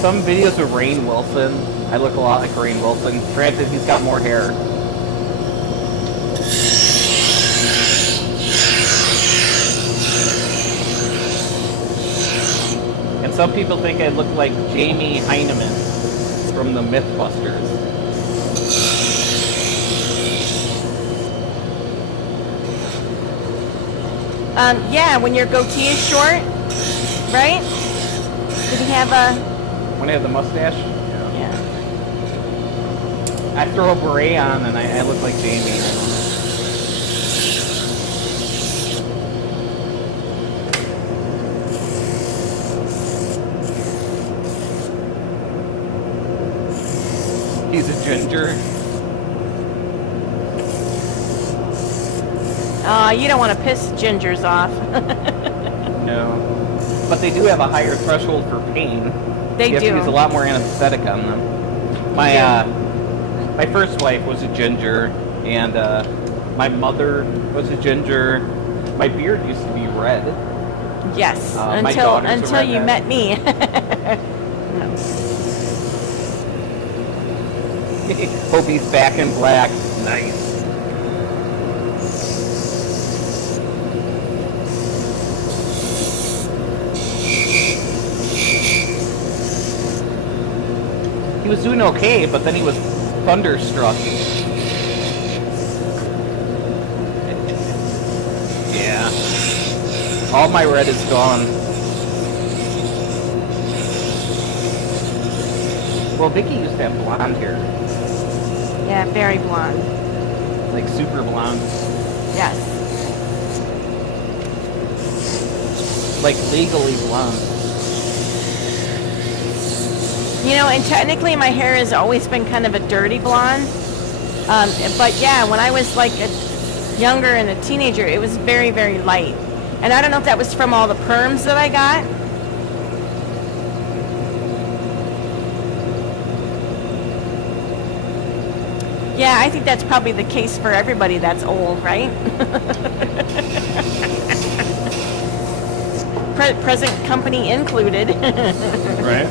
some videos of Rainn Wilson. I look a lot like Rainn Wilson. Granted, he's got more hair. And some people think I look like Jamie Heineman from the Mythbusters. Yeah, when your goatee is short, right? Did he have a... When I have the mustache? Yeah. I throw a beret on and I look like Jamie. He's a ginger. You don't want to piss gingers off. No. But they do have a higher threshold for pain. They You have do. to use a lot more anesthetic on them. My first wife was a ginger, and my mother was a ginger. My beard used to be red. Yes, my until daughter's a you redhead. met me. Hope he's back in black. Nice. He was doing okay, but then he was thunderstruck. All my red is gone. Well, Vicky used to have blonde hair. Yeah, very blonde. Like super blonde. Yes. Like legally blonde. You know, and technically my hair has always been kind of a dirty blonde. But yeah, when I was like younger and a teenager, it was very, very light. And I don't know if that was from all the perms that I got. Yeah, I think that's probably the case for everybody that's old, right? Present company included. Right.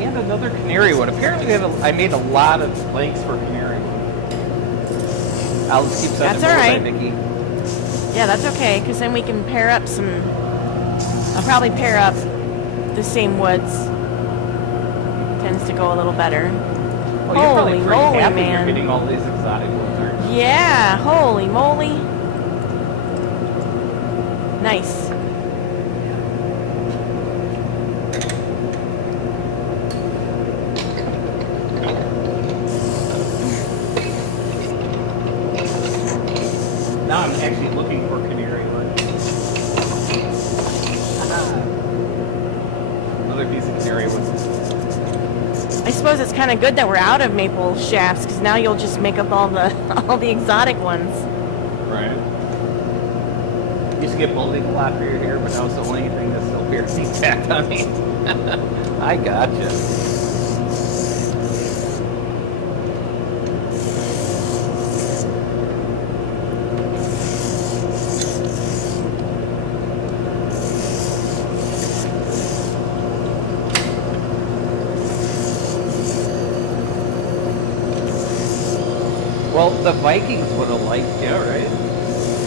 And another canary wood. Apparently I made a lot of planks for canary wood. I'll just keep sending That's all more right. by Vicky. Yeah, that's okay, because then we can pair up some... I'll probably pair up the same woods. Tends to go a little better. Well, you're probably Holy pretty moly, happy man. you're getting all these exotic woods, aren't you? Yeah, holy moly. Nice. Now I'm actually looking for canary wood. Another piece of canary wood. I suppose it's kind of good that we're out of maple shafts, because now you'll just make up all the exotic ones. Right. Used to get balding a lot for your hair, but now it's the only thing that's still piercing intact on me. I gotcha. Well, the Vikings would have liked you, right?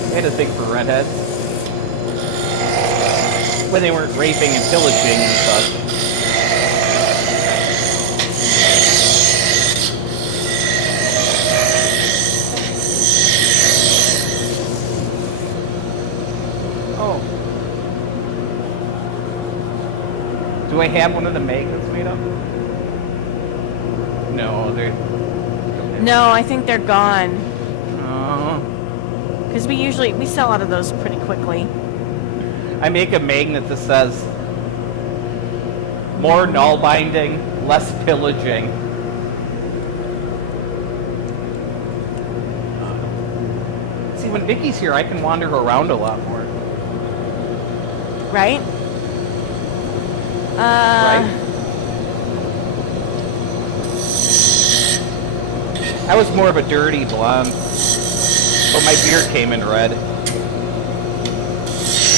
They had a thing for redheads. When they weren't raping and pillaging and such. Oh. Do I have one of the magnets made up? No, they're... No, I think they're gone. Oh. Because we sell out of those pretty quickly. I make a magnet that says more null binding, less pillaging. See, when Vicky's here, I can wander around a lot more. Right? Right? I was more of a dirty blonde, but my beard came in red.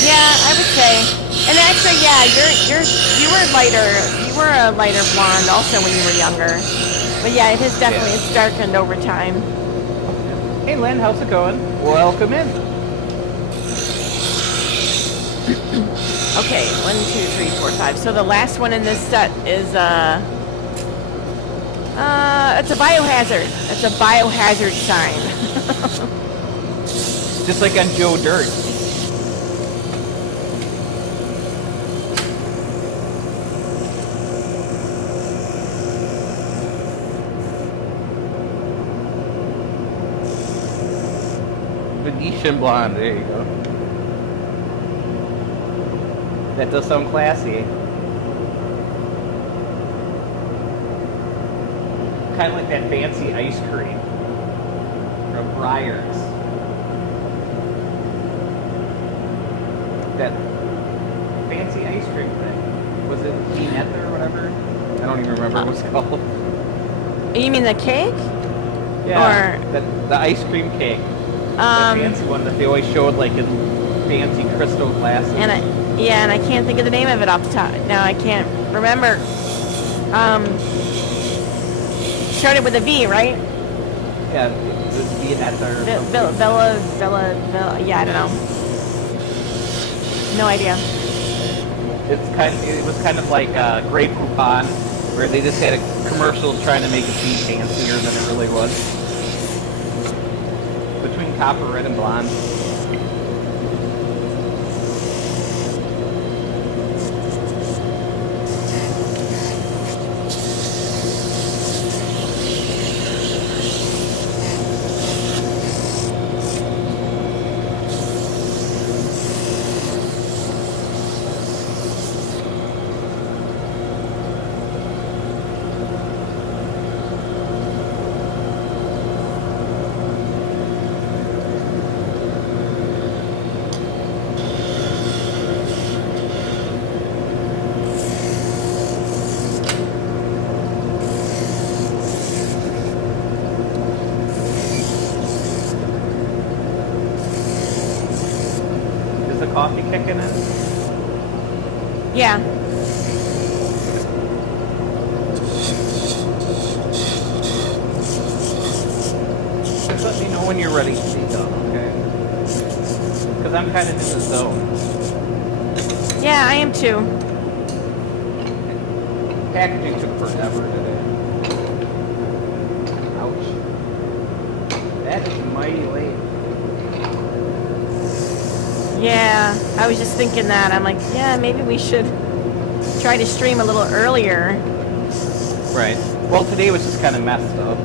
Yeah, I would say. And actually, yeah, you were lighter. You were a lighter blonde also when you were younger. But yeah, it has definitely it's darkened over time. Hey Lynn, how's it going? Welcome in. Okay, 1, 2, 3, 4, 5. So the last one in this set is it's a biohazard. It's a biohazard sign. Just like on Joe Dirt. Venetian blonde, there you go. That does sound classy. Kind of like that fancy ice cream from Breyers. That fancy ice cream thing. Was it Peanut or whatever? I don't even remember what it's called. You mean the cake? Yeah, the ice cream cake. The fancy one that they always showed like in fancy crystal glasses. And I can't think of the name of it off the top. Now I can't remember. Started with a V, right? Yeah, the Viennetta or something. Villa, yeah, I don't know. No idea. It was kind of like Grey Poupon, where they just had a commercial trying to make it seem fancier than it really was. Between copper, red, and blonde. Coffee kicking in? Yeah. Just let me know when you're ready to be done, okay? Because I'm kind of in the zone. Yeah, I am too. Packaging took forever today. Ouch. That is mighty late. Yeah, I was just thinking that. I'm like, yeah, maybe we should try to stream a little earlier. Right. Well, today was just kind of messed up.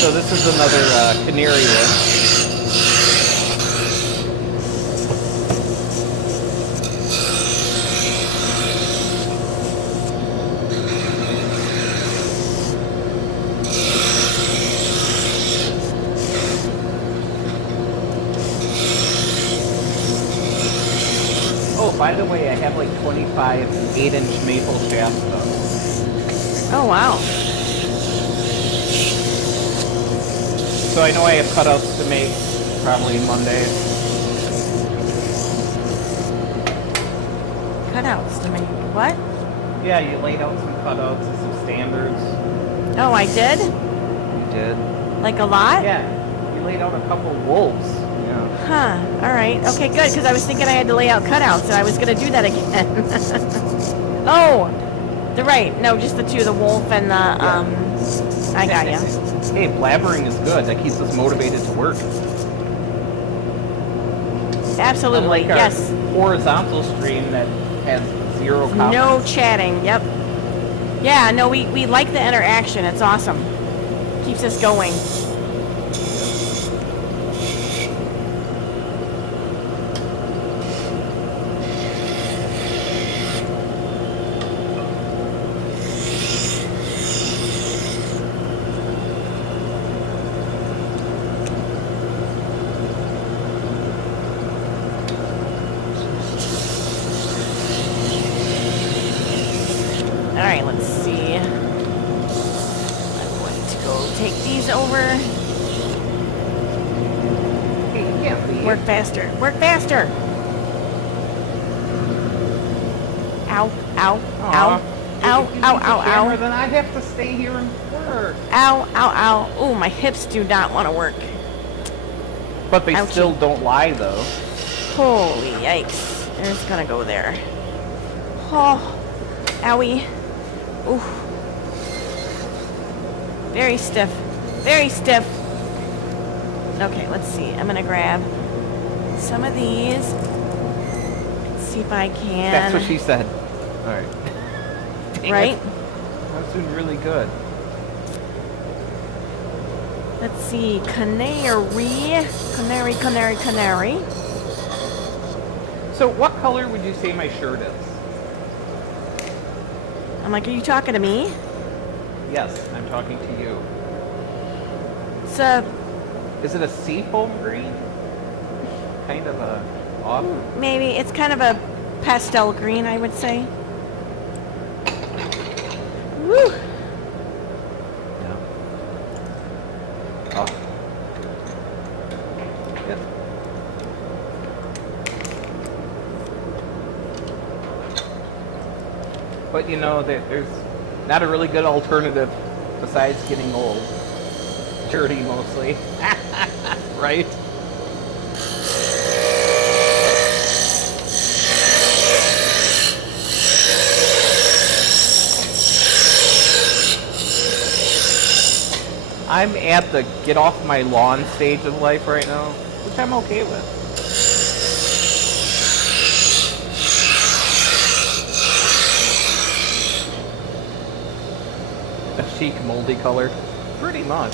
So this is another canary list. Oh, by the way, I have like 25 8-inch maple shafts done. Oh, wow. So I know I have cutouts to make probably Monday. Cutouts to make what? Yeah, you laid out some cutouts and some standards. Oh, I did? You did? Like a lot? Yeah, you laid out a couple wolves. Yeah. Huh. All right. Okay, good, because I was thinking I had to lay out cutouts, and I was going to do that again. Oh, the right. No, just the two, the wolf and the, I got ya. Hey, blabbering is good. That keeps us motivated to work. Absolutely, Unlike our yes. horizontal stream that has zero comments. No chatting, yep. Yeah, no, we like the interaction. It's awesome. Keeps us going. Alright, let's see. I'm going to go take these over. Hey, you can't leave. Work faster. Work faster! Ow, ow, ow. Ow, If you ow, leave the ow, camera, ow. then I have to stay here and work. Ow, ow, ow. Ooh, my hips do not want to work. But they Ouchie. still don't lie, though. Holy yikes. They're just gonna go there. Oh, owie. Ooh. Very stiff. Very stiff. Okay, let's see. I'm gonna grab some of these. Let's see if I can. That's what she said. Alright. Right? That's doing really good. Let's see. Canary. Canary, canary, canary. So what color would you say my shirt is? I'm like, are you talking to me? Yes, I'm talking to you. It's a, Is it a seafoam green? Kind of a off. maybe, it's kind of a pastel green, I would say. Woo! Yeah. But you know, there's not a really good alternative besides getting old. Dirty mostly. Right? I'm at the get off my lawn stage of life right now, which I'm okay with. A chic moldy color. Pretty much.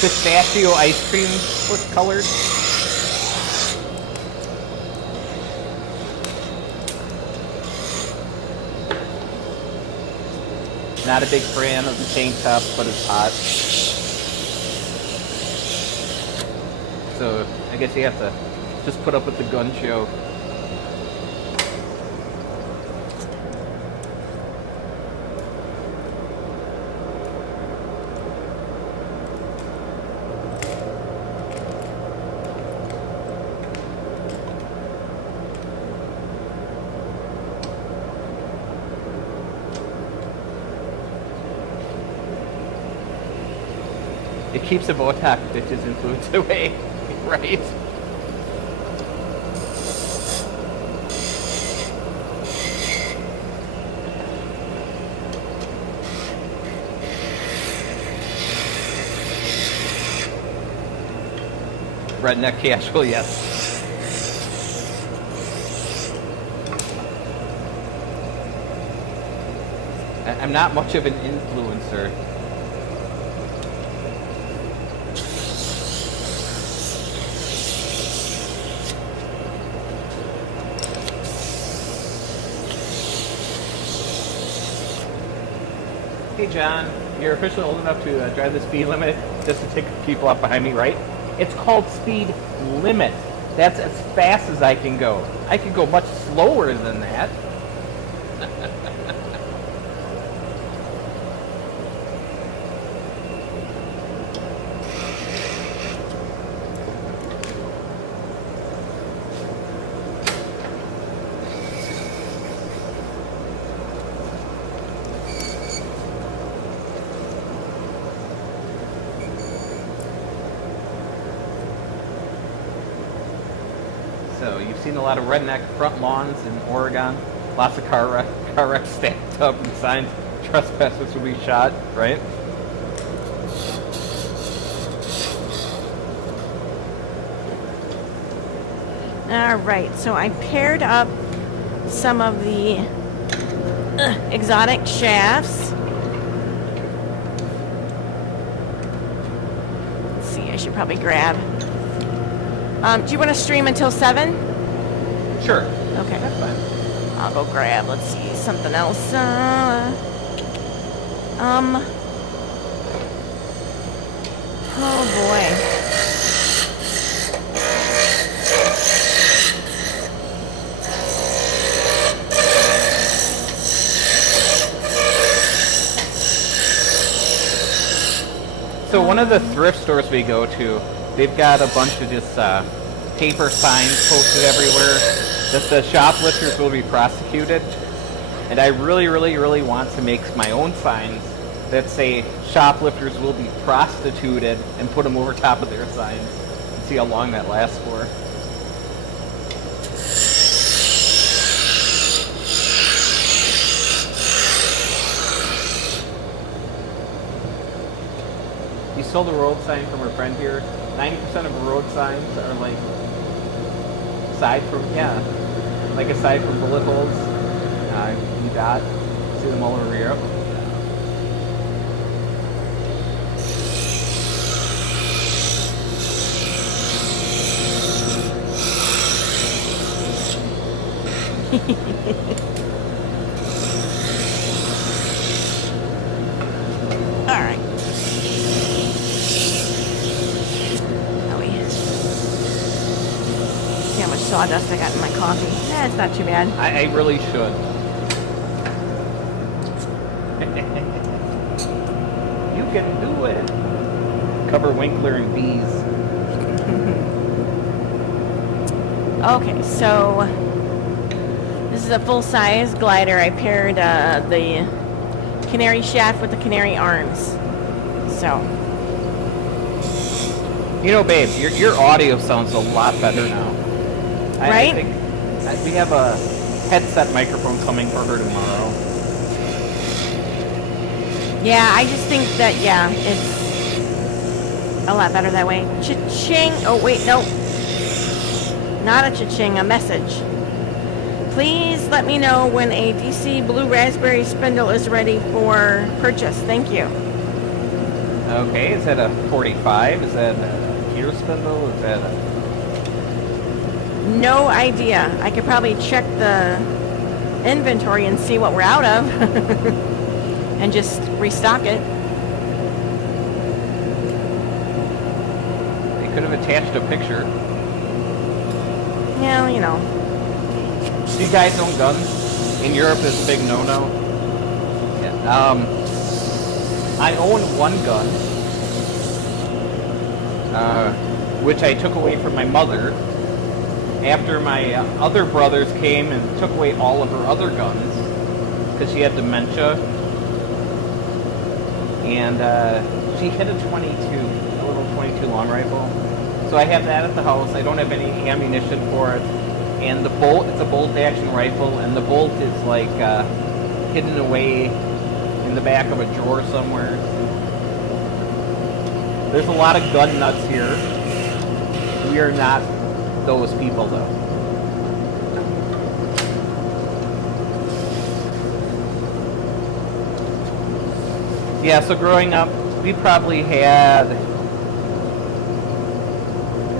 Pistachio ice cream was colored. Not a big fan of the tank top, but it's hot. So I guess you have to just put up with the gun show. It keeps the Botox bitches influence away, right? Redneck casual, yes. I'm not much of an influencer. Hey John, you're officially old enough to drive the speed limit just to tick people up behind me, right? It's called speed limit. That's as fast as I can go. I can go much slower than that. So you've seen a lot of redneck front lawns in Oregon. Lots of car wrecks stacked up and signs, trespassers will be shot, right? All right, so I paired up some of the exotic shafts. Let's see, I should probably grab. Do you want to stream until 7? Sure. Okay. That's fine. I'll go grab, let's see, something else. Oh boy. So one of the thrift stores we go to, they've got a bunch of just paper signs posted everywhere that the shoplifters will be prosecuted. And I really, really, really want to make my own signs that say shoplifters will be prostituted and put them over top of their signs and see how long that lasts for. You stole the road sign from our friend here. 90% of road signs are like aside from bullet holes. You got see them all over Europe. All right. See how much sawdust I got in my coffee. It's not too bad. I really should. You can do it. Cover Winkler and bees. Okay, so This is a full-size glider. I paired the canary shaft with the canary arms. So. You know, babe, your audio sounds a lot better now. Right? I think we have a headset microphone coming for her tomorrow. Yeah, I just think that, yeah, it's a lot better that way. Cha-ching! Oh, wait, no. Not a cha-ching, a message. Please let me know when a DC Blue Raspberry Spindle is ready for purchase. Thank you. Okay, is that a 45? Is that a gear spindle? Is that a... No idea. I could probably check the inventory and see what we're out of. And just restock it. They could have attached a picture. Yeah, you know. Do you guys own guns? In Europe, it's a big no-no. Yeah. I own one gun, which I took away from my mother after my other brothers came and took away all of her other guns because she had dementia. And she hit a 22, a little 22 long rifle. So I have that at the house. I don't have any ammunition for it. And the bolt, it's a bolt action rifle, and the bolt is like hidden away in the back of a drawer somewhere. There's a lot of gun nuts here. We are not those people though. Yeah, so growing up, we probably had,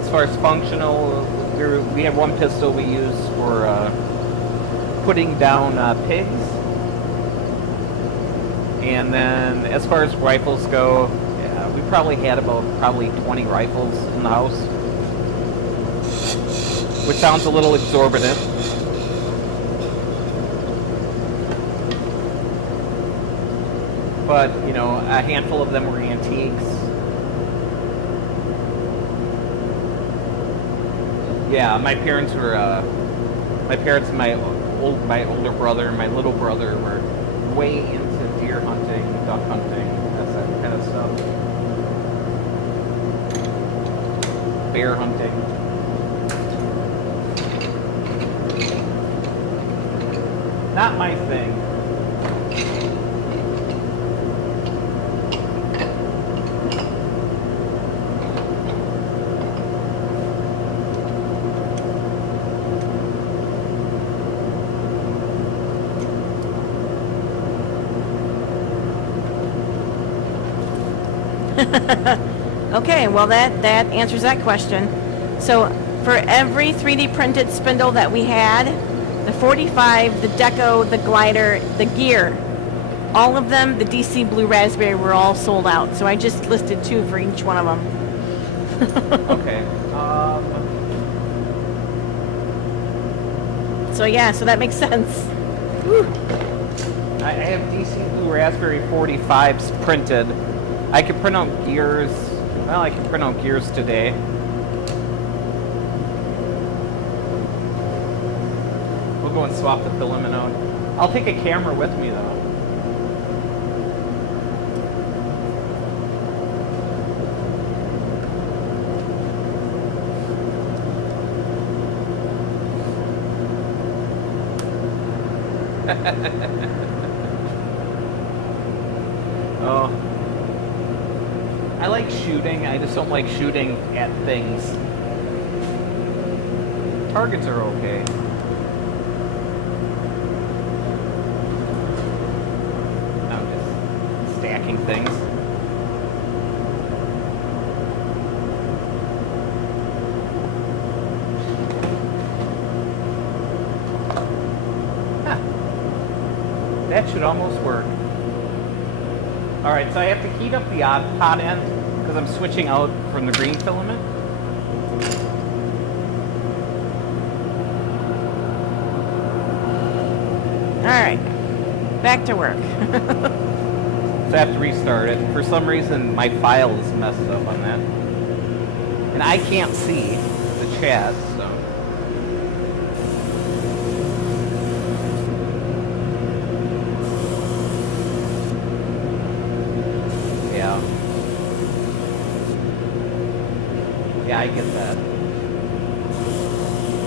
as far as functional, we had one pistol we used for putting down pigs. And then as far as rifles go, yeah, we probably had about 20 rifles in the house. Which sounds a little exorbitant. But, you know, a handful of them were antiques. Yeah, my parents and my older brother and my little brother were way into deer hunting, duck hunting, that kind of stuff. Bear hunting. Not my thing. Okay, well that answers that question. So for every 3D printed spindle that we had, the 45, the Deco, the glider, the gear, all of them, the DC Blue Raspberry, were all sold out. So I just listed 2 for each one of them. Okay. So yeah, so that makes sense. Whew. I have DC Blue Raspberry 45s printed. I could print out gears. Well, I can print out gears today. We'll go and swap the filament out. I'll take a camera with me, though. Oh. I like shooting, I just don't like shooting at things. Targets are okay. I'm just stacking things. Huh. That should almost work. Alright, so I have to heat up the hot end because I'm switching out from the green filament. Alright, back to work. So I have to restart it. For some reason, my file is messed up on that. And I can't see the chat, so... Yeah, I get that.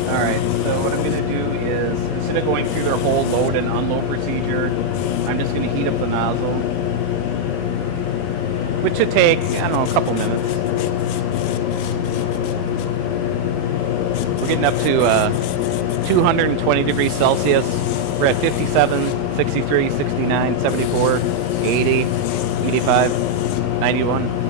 Alright, so what I'm going to do is, instead of going through their whole load and unload procedure, I'm just going to heat up the nozzle. Which should take, I don't know, a couple minutes. We're getting up to 220 degrees Celsius. We're at 57, 63, 69, 74, 80, 85, 91.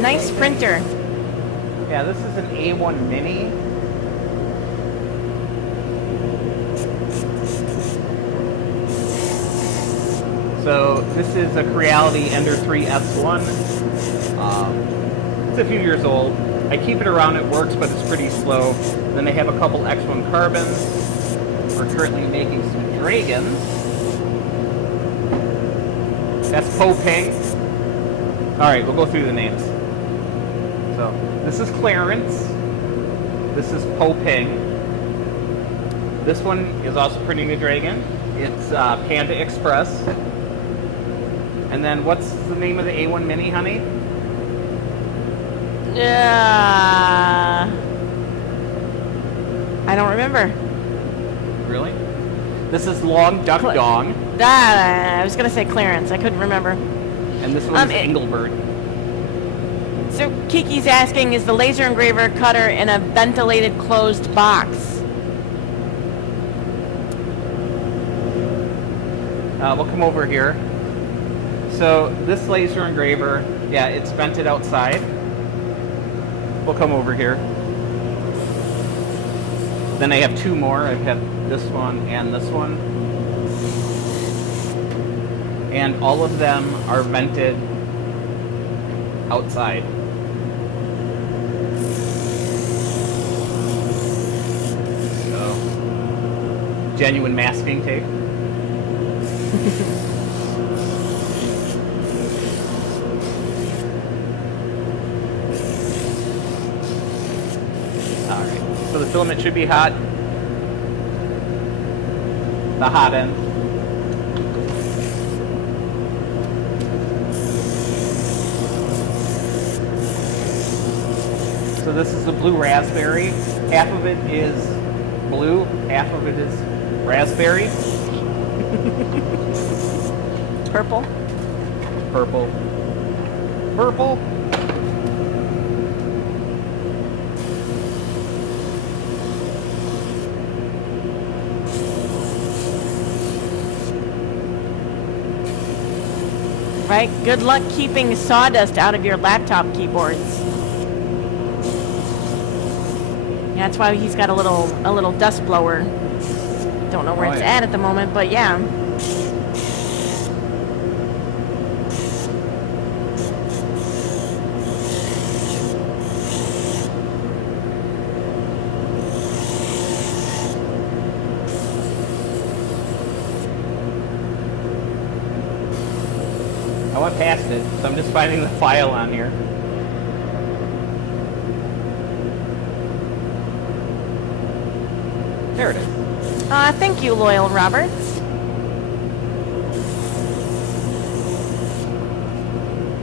Nice printer. Yeah, this is an A1 Mini. So this is a Creality Ender 3 S1. It's a few years old. I keep it around, it works, but it's pretty slow. Then they have a couple X1 carbons. We're currently making some dragons. That's Poping. Alright, we'll go through the names. So, this is Clarence. This is Poping. This one is also printing a dragon. It's Panda Express. And then what's the name of the A1 Mini, honey? I don't remember. Really? This is Long Duck Dong. I was going to say Clarence. I couldn't remember. And this one is Engelbert. So Kiki's asking, is the laser engraver cutter in a ventilated closed box? We'll come over here. So this laser engraver, yeah, it's vented outside. We'll come over here. Then I have two more. I've had this one and this one. And all of them are vented outside. So, genuine masking tape. Alright, so the filament should be hot. The hot end. So this is the blue raspberry. Half of it is blue, half of it is raspberry. Purple. Purple. Purple. Right? Good luck keeping sawdust out of your laptop keyboards. Yeah, that's why he's got a little dust blower. Don't know where it's at the moment, but yeah. I went past it, so I'm just finding the file on here. There it is. Thank you, Loyal Roberts.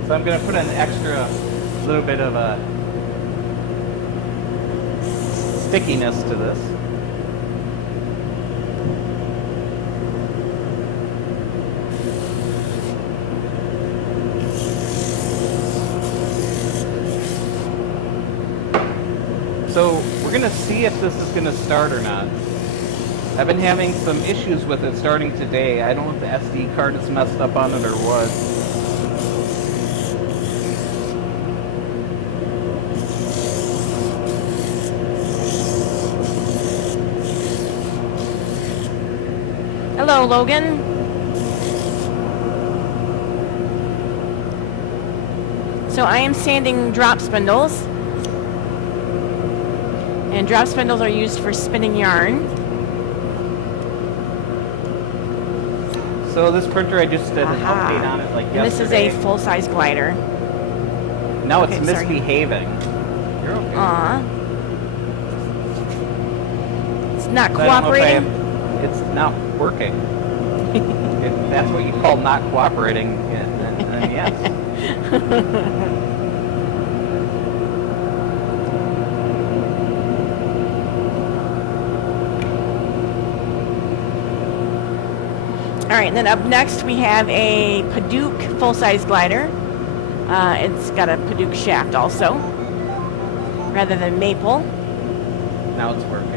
So I'm going to put an extra little bit of a stickiness to this. So we're going to see if this is going to start or not. I've been having some issues with it starting today. I don't know if the SD card is messed up on it or what. Hello, Logan. So I am sanding drop spindles. And drop spindles are used for spinning yarn. So this printer, I just did an update on it like yesterday. And this is a full-size glider. Now Okay, it's sorry. misbehaving. You're okay. It's not So I don't know if I cooperating. have- it's not working. If that's what you call not cooperating, then yes. All right, and then up next we have a Paduke full-size glider. It's got a Paduke shaft also, rather than maple. Now it's working.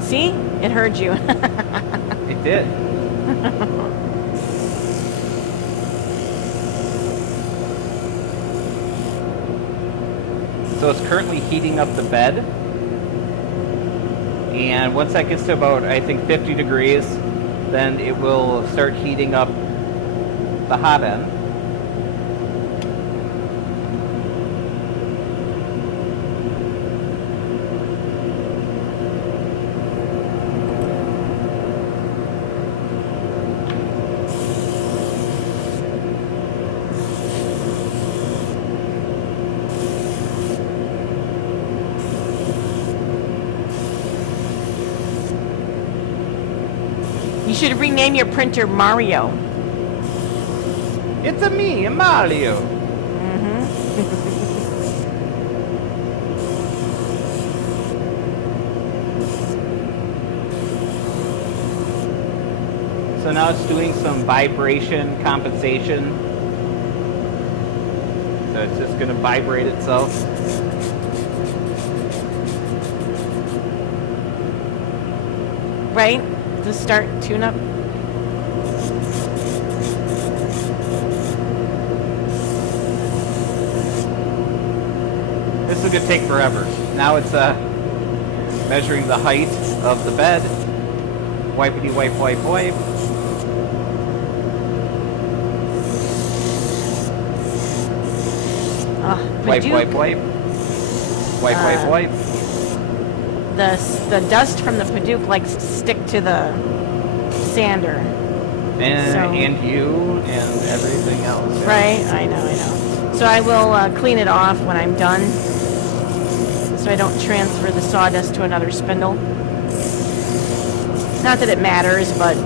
See? It heard you. It did. So it's currently heating up the bed. And once that gets to about, I think, 50 degrees, then it will start heating up the hot end. You should rename your printer Mario. It's a me, a Mario. So now it's doing some vibration compensation. So it's just going to vibrate itself. Right? To start tune-up. This is going to take forever. Now it's measuring the height of the bed. Wipety wipe, wipe, wipe. Wipe, Paduke, wipe, wipe. Wipe, wipe, wipe. the dust from the Paduke likes to stick to the sander. And you and everything else. Yeah. Right? I know. So I will clean it off when I'm done, so I don't transfer the sawdust to another spindle. Not that it matters, but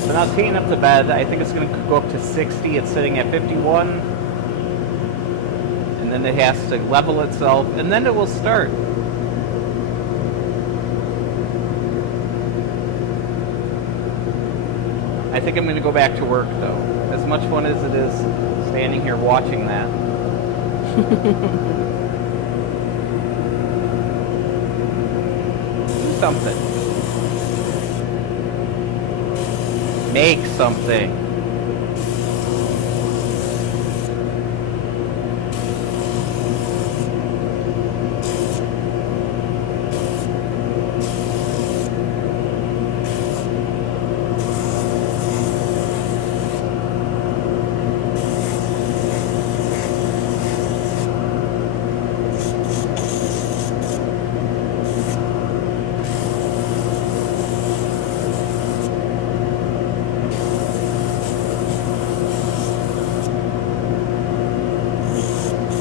So now cleaning up the bed, I think it's going to go up to 60. It's sitting at 51. And then it has to level itself, and then it will start. I think I'm going to go back to work, though. As much fun as it is standing here watching that. Do something. Make something.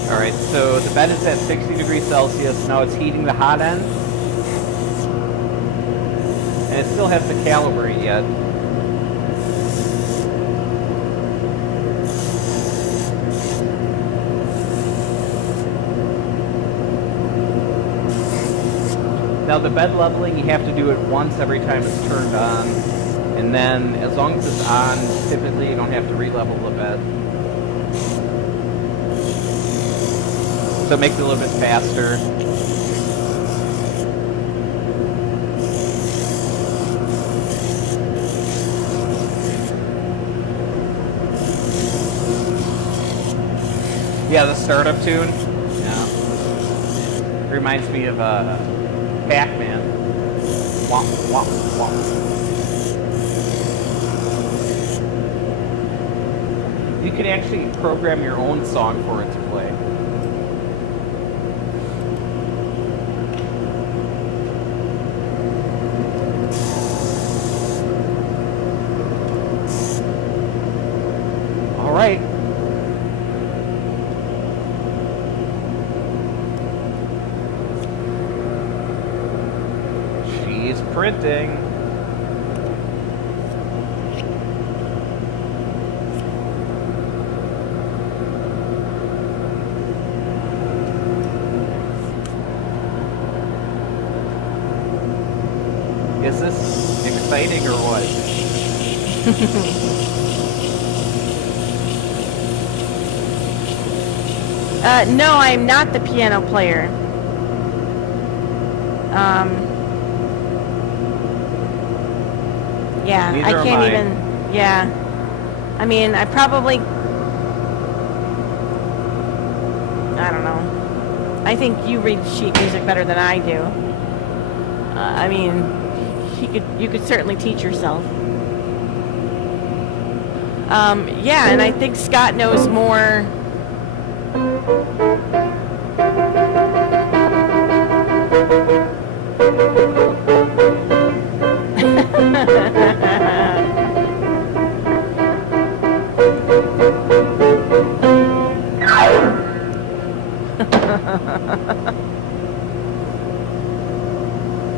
Alright, so the bed is at 60 degrees Celsius. Now it's heating the hot end. And it still has to calibrate yet. Now the bed leveling, you have to do it once every time it's turned on. And then as long as it's on, typically you don't have to re-level the bed. So it makes it a little bit faster. Yeah, the startup tune. Yeah. Reminds me of Pac-Man. Womp, womp, womp. You can actually program your own song for it to play. printing. Is this exciting or what? No, I'm not the piano player. Yeah, Neither I am can't I. even. Yeah, I mean, I probably. I don't know. I think you read sheet music better than I do. I mean, you could certainly teach yourself. Yeah, and I think Scott knows more.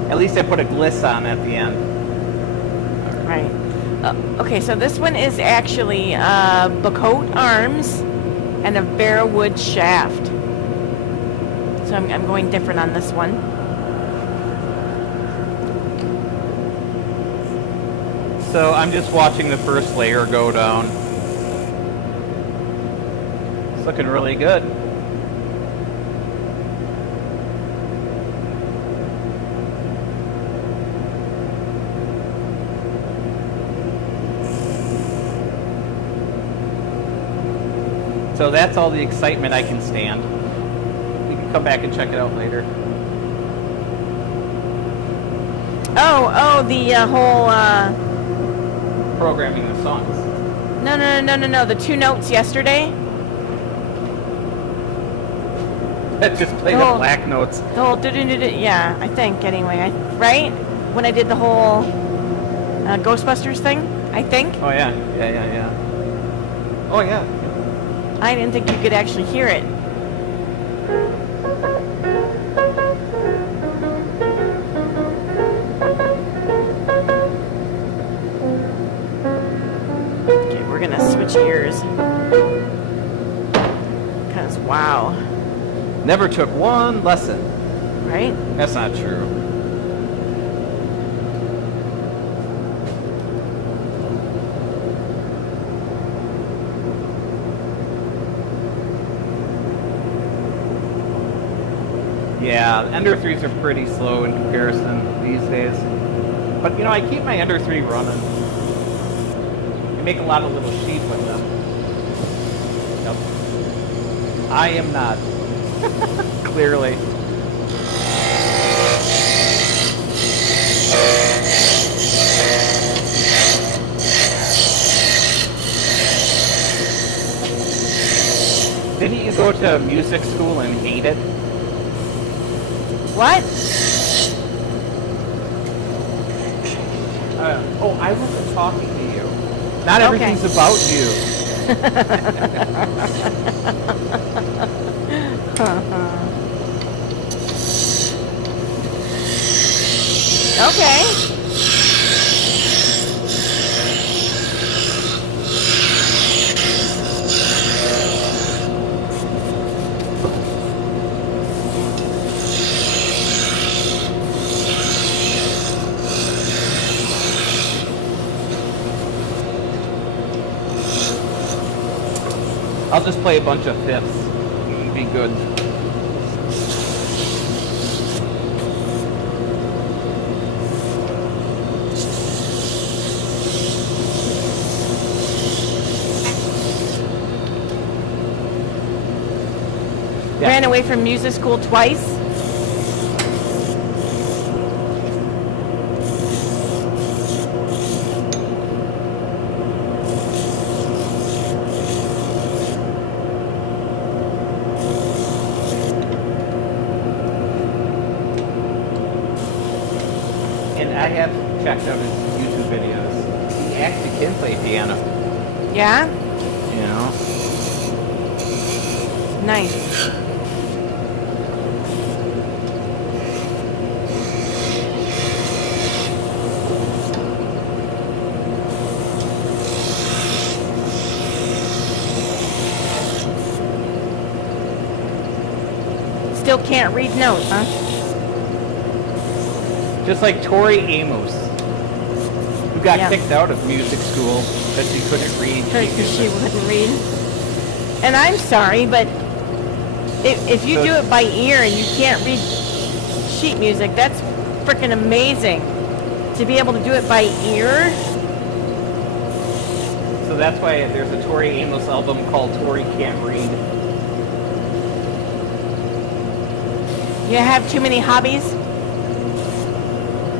At least I put a gliss on at the end. Right. Okay, so this one is actually Bacote arms and a bare wood shaft. So I'm going different on this one. So I'm just watching the first layer go down. It's looking really good. So that's all the excitement I can stand. We can come back and check it out later. Oh, the whole Programming the songs. no. The 2 notes yesterday. That just played the black notes. The whole yeah, I think anyway. Right when I did the whole Ghostbusters thing, I think. Oh yeah. Oh yeah. I didn't think you could actually hear it. Okay, we're gonna switch gears. Because, wow. Never took one lesson. Right? That's not true. Yeah, Ender 3s are pretty slow in comparison these days. But, you know, I keep my Ender 3 running. I make a lot of little sheep with them. Yep. I am not. Clearly. Didn't you go to music school and hate it? What? Oh, I wasn't talking to you. Not everything's about you. Okay. I'll just play a bunch of fifths. It'll be good. Yeah. Ran away from music school twice. And I have checked out his YouTube videos. He actually can play piano. Yeah? You know? Nice. still can't read notes, huh? Just like Tori Amos, who got Yeah. kicked out of music school because she couldn't read. Because she wouldn't read. And I'm sorry, but if you do it by ear and you can't read sheet music, that's freaking amazing. To be able to do it by ear. So that's why there's a Tori Amos album called Tori Can't Read. You have too many hobbies?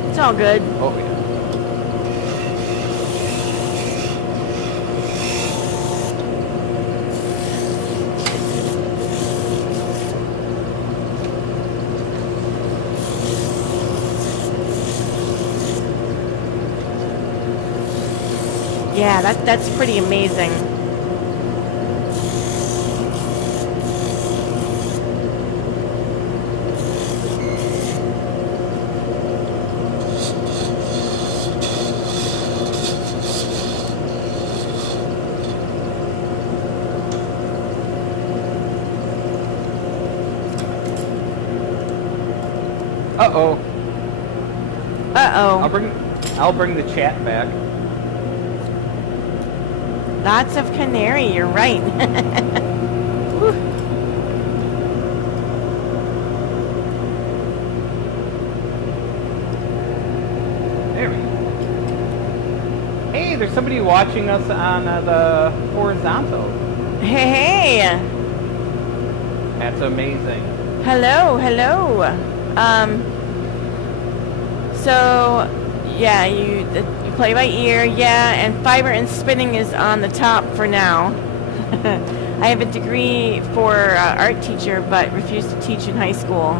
It's all good. Oh yeah. Yeah, that's pretty amazing. Uh-oh. Uh-oh. I'll bring the chat back. Lots of canary, you're right. Whew. There we go. Hey, there's somebody watching us on the horizontal. Hey. That's amazing. Hello, hello. So, yeah, you play by ear, yeah, and fiber and spinning is on the top for now. I have a degree for art teacher, but refuse to teach in high school.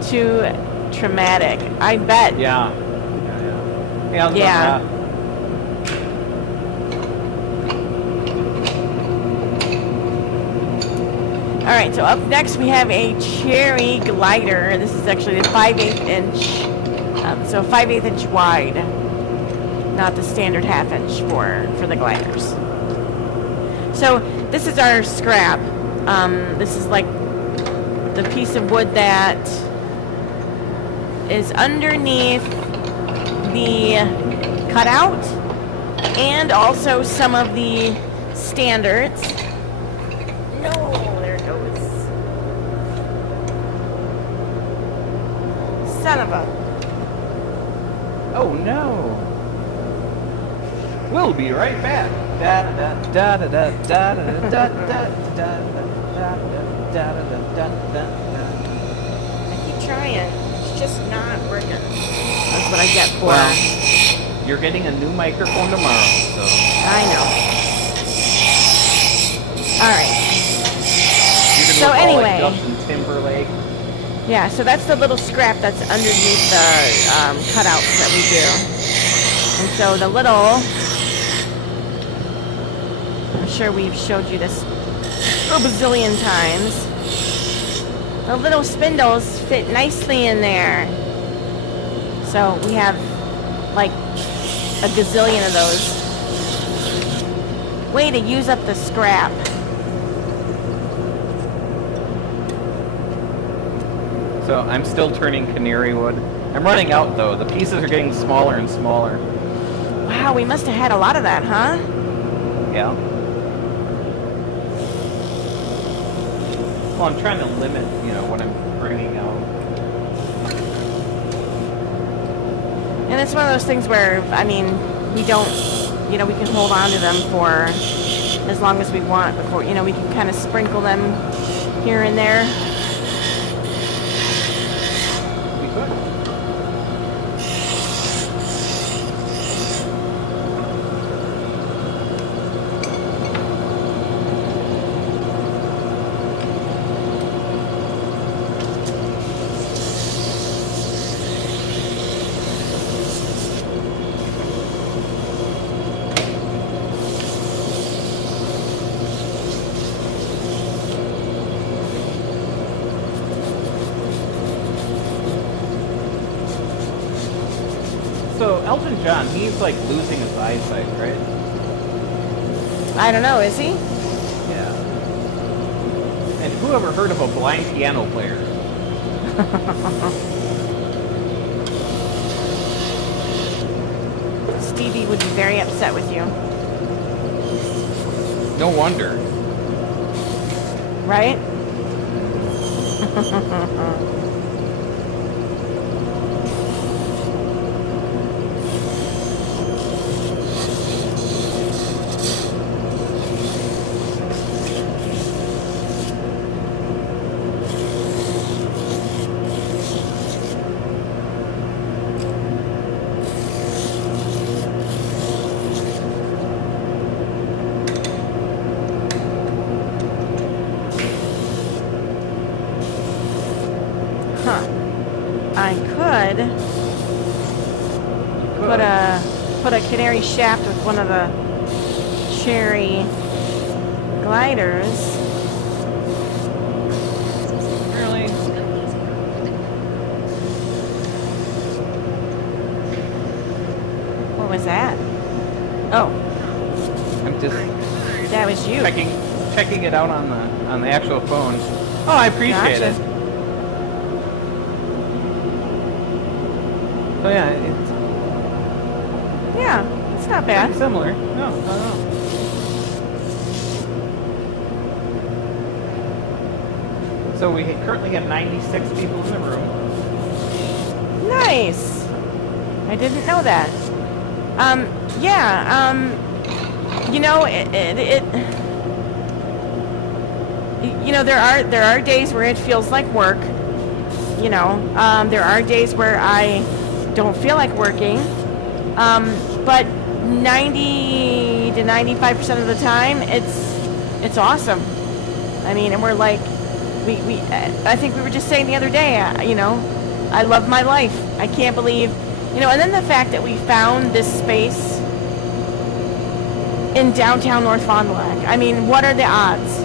Too traumatic, I bet. Yeah. Yeah. Yeah. All right, so up next we have a cherry glider. This is actually the 5/8 inch, so 5/8 inch wide, not the standard 1/2 inch for the gliders. So this is our scrap. This is like the piece of wood that is underneath the cutout, and also some of the standards. No, there it goes. Son of a... Oh no. We'll be right back. Da da da da da da da da da da. I keep trying. It's just not working. That's what I get for... Well, you're getting a new microphone tomorrow, so... I know. Alright. You're So gonna look all like anyway. Justin Timberlake. Yeah, so that's the little scrap that's underneath the cutouts that we do. And so the little... I'm sure we've showed you this a bazillion times. The little spindles fit nicely in there. So we have like a gazillion of those. Way to use up the scrap. So I'm still turning canary wood. I'm running out though. The pieces are getting smaller and smaller. Wow, we must have had a lot of that, huh? Yeah. Well, I'm trying to limit, what I'm bringing out. And it's one of those things where, I mean, we don't, we can hold on to them for as long as we want before, we can kind of sprinkle them here and there. We could. So Elton John, he's like losing his eyesight, right? I don't know, is he? Yeah. And who ever heard of a blind piano player? Stevie would be very upset with you. No wonder. Right? I could put a canary shaft with one of the cherry gliders. Really? What was that? Oh, I'm just that was you. checking it out on the actual phone. Oh, I appreciate Gotcha. it. So yeah, it's Yeah, it's not bad. similar. No. So we currently have 96 people in the room. Nice. I didn't know that. Yeah. You know, you know, there are days where it feels like work. You know, there are days where I don't feel like working. But 90 to 95% of the time, it's awesome. I mean, and we're like, I think we were just saying the other day, you know, I love my life. I can't believe, you know, and then the fact that we found this space in downtown North Fond du Lac. I mean, what are the odds?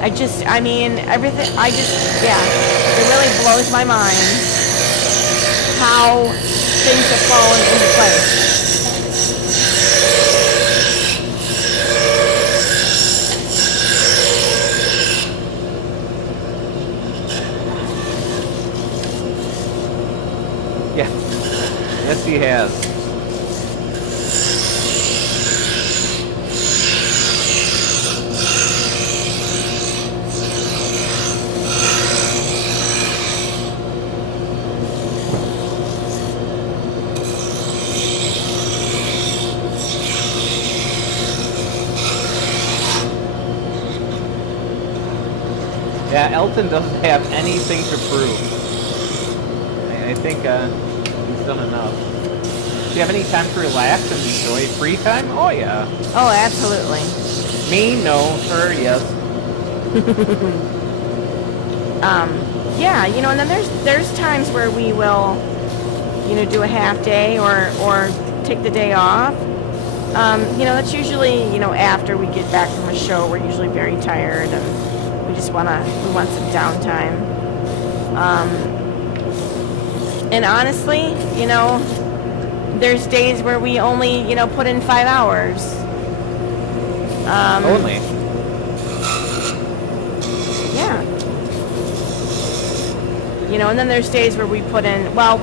I mean, everything, yeah, it really blows my mind how things have fallen into place. Yeah. Yes, he has. Yeah, Elton doesn't have anything to prove. I think he's done enough. Do you have any time to relax and enjoy free time? Oh yeah. Oh, absolutely. Me? No. Her? Yes. Yeah, you know, and then there's times where we will, you know, do a half day or take the day off. You know, that's usually, you know, after we get back from a show. We're usually very tired and we want some downtime. And honestly, you know, there's days where we only, you know, put in 5 hours. Only. Yeah. You know, and then there's days where we put in, well,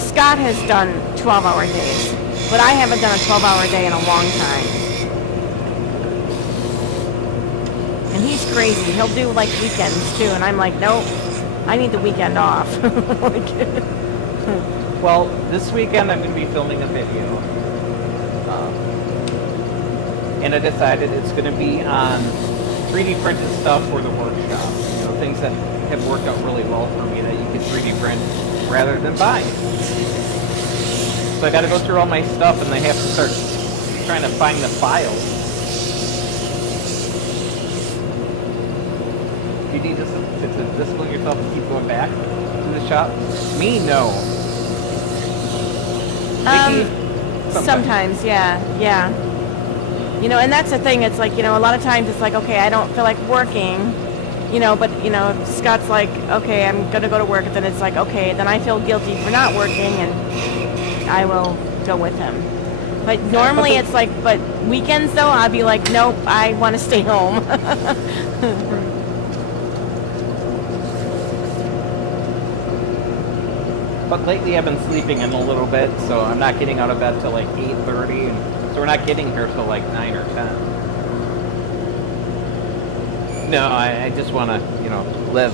Scott has done 12-hour days, but I haven't done a 12-hour day in a long time. And he's crazy. He'll do, like, weekends, too, and I'm like, nope, I need the weekend off. Well, this weekend I'm going to be filming a video. And I decided it's going to be on 3D printed stuff for the workshop. You know, things that have worked out really well for me that you can 3D print rather than buy. So I got to go through all my stuff and I have to start trying to find the files. You need to discipline yourself and keep going back to the shop? Me, no. Vicky, Sometimes, yeah. You know, and that's the thing, it's like, you know, a lot of times it's like, okay, I don't feel like working, you know, but, you know, Scott's like, okay, I'm going to go to work, and then it's like, okay, then I feel guilty for not working, and I will go with him. But normally it's like, but weekends though, I'll be like, nope, I want to stay home. But lately I've been sleeping in a little bit, so I'm not getting out of bed till like 8:30, and so we're not getting here till like 9 or 10. No, I just want to, live.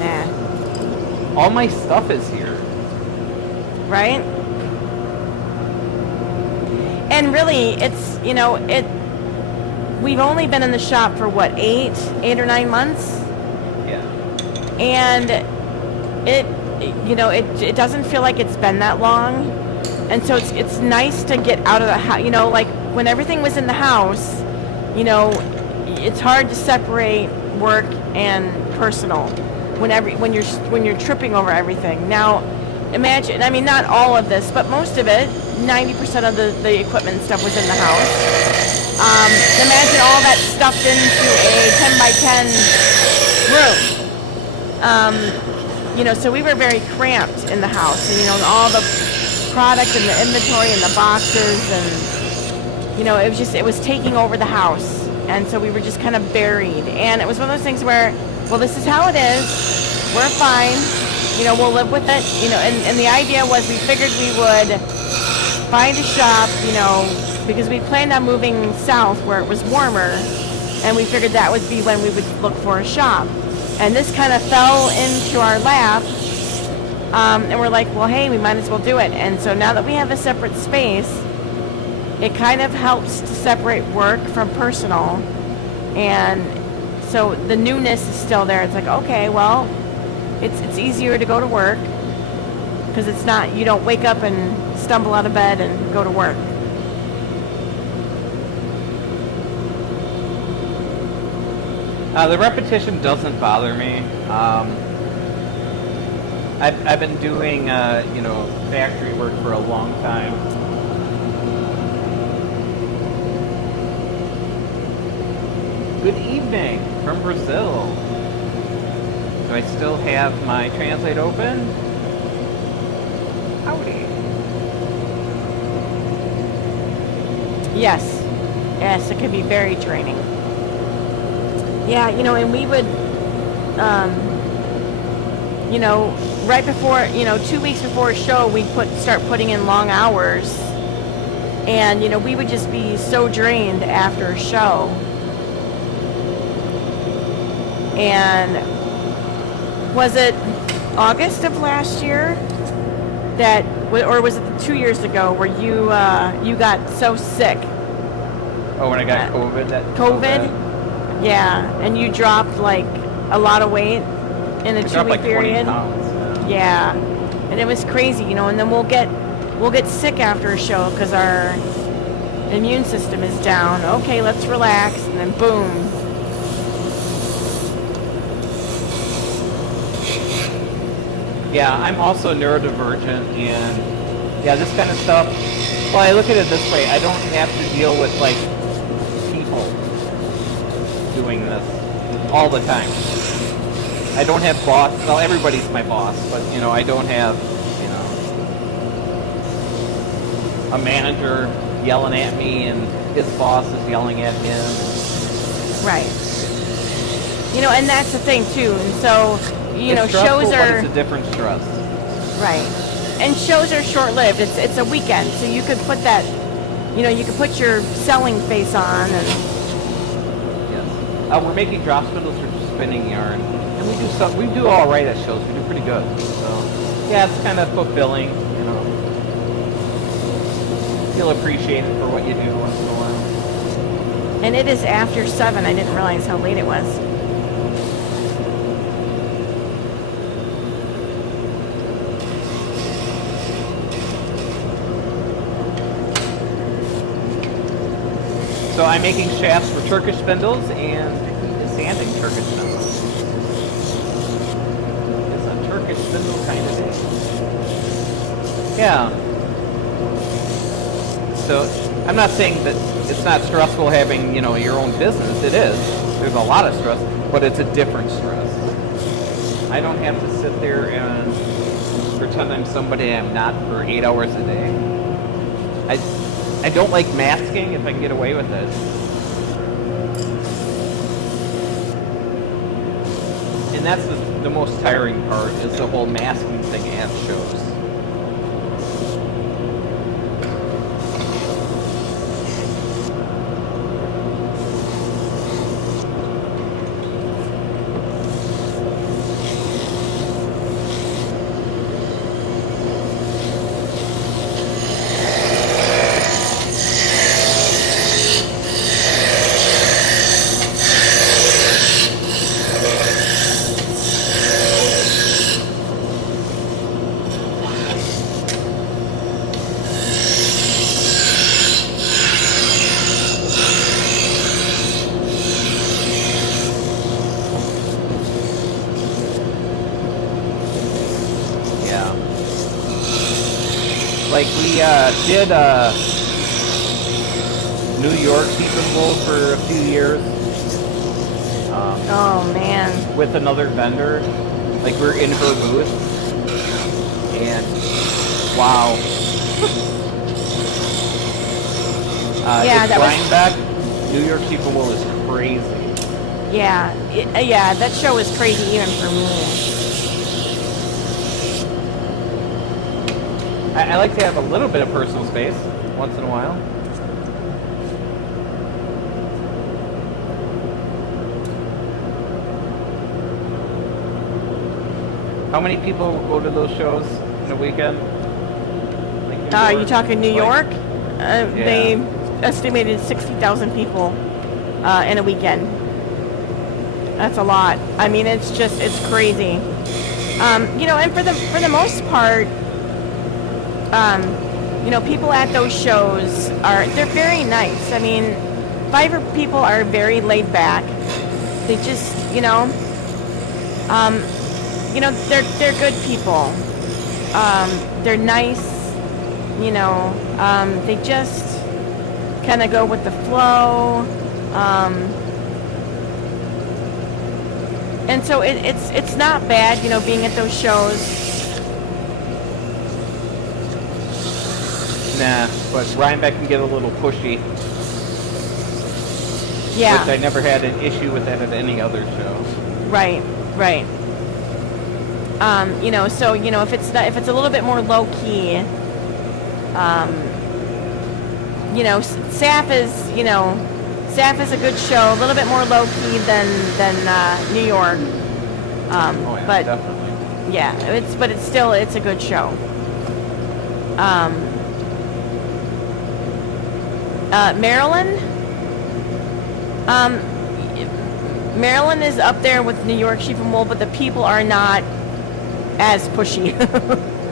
Nah. All my stuff is here. Right? And really, it's, we've only been in the shop for what, 8 or 9 months? Yeah. And it doesn't feel like it's been that long. And so it's nice to get out of the house, like when everything was in the house, it's hard to separate work and personal when you're tripping over everything. Now, imagine, not all of this, but most of it, 90% of the equipment and stuff was in the house. Imagine all that stuffed into a 10 by 10 room. So we were very cramped in the house, and all the product and the inventory and the boxes, and it was taking over the house, and so we were just kind of buried. And it was one of those things where, well, this is how it is. We're fine. We'll live with it. And the idea was we figured we would find a shop, because we planned on moving south where it was warmer, and we figured that would be when we would look for a shop. And this kind of fell into our lap, and we're like, well, hey, we might as well do it. And so now that we have a separate space, it kind of helps to separate work from personal. And so the newness is still there. It's like, okay, well, it's easier to go to work because it's not, you don't wake up and stumble out of bed and go to work. The repetition doesn't bother me. I've been doing, factory work for a long time. Good evening from Brazil. Do I still have my translate open? Howdy. Yes, it can be very draining. Yeah, and we would, right before, 2 weeks before a show, we'd start putting in long hours, and we would just be so drained after a show. And was it August of last year that, or was it 2 years ago where you got so sick? Oh, when I got COVID? COVID? Yeah, and you dropped like a lot of weight in a 2 week period. 20 pounds. Yeah, and it was crazy, and then we'll get sick after a show because our immune system is down. Okay, let's relax, and then boom. Yeah, I'm also neurodivergent, and this kind of stuff. Well, I look at it this way: I don't have to deal with like people doing this all the time. I don't have boss. Well, everybody's my boss, but I don't have a manager yelling at me and his boss is yelling at him. Right. And that's the thing too. And so it's shows are. But it's a different stress. Right. And shows are short-lived. It's a weekend, so you could put that. You could put your selling face on and. We're making drop spindles for spinning yarn, and we do all right at shows. We do pretty good. So it's kind of fulfilling. Feel appreciated for what you do once in a while. And it is after 7. I didn't realize how late it was. So I'm making shafts for Turkish spindles and sanding Turkish spindles. It's a Turkish spindle kind of thing. Yeah. So I'm not saying that it's not stressful having, your own business. It is. There's a lot of stress, but it's a different stress. I don't have to sit there and pretend I'm somebody I'm not for 8 hours a day. I don't like masking if I can get away with it. And the most tiring part is the whole masking thing at shows. Like we did New York Season Bowl for a few years. Oh man. With another vendor. Like we're in her booth. And wow. Yeah, that flying was back. New York Season Bowl is crazy. Yeah, yeah, that show was crazy even for me. I like to have a little bit of personal space once in a while. How many people go to those shows in a weekend? Like You talking New York? Yeah. They estimated 60,000 people in a weekend. That's a lot. I mean, it's crazy. You know, and for the most part, you know, people at those shows they're very nice. I mean, Fiverr people are very laid back. They just, they're good people. They're nice, they just kind of go with the flow. And so it's not bad, being at those shows. Nah, but Rhinebeck can get a little pushy. Yeah. Which I never had an issue with that at any other show. Right. So if it's a little bit more low key, SAF is a good show, a little bit more low key than New York. Oh yeah, but definitely. Yeah, it's a good show. Maryland. Maryland is up there with New York Sheep and Wool, but the people are not as pushy.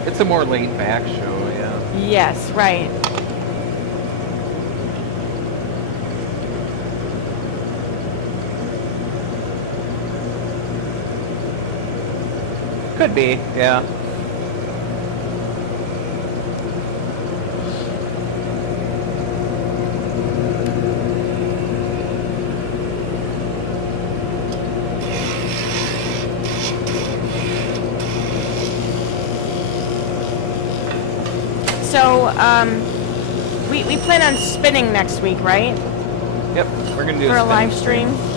It's a more laid back show, yeah. Yes, right. Could be, yeah. So, we plan on spinning next week, right? Yep, we're gonna do for a live spinning stream.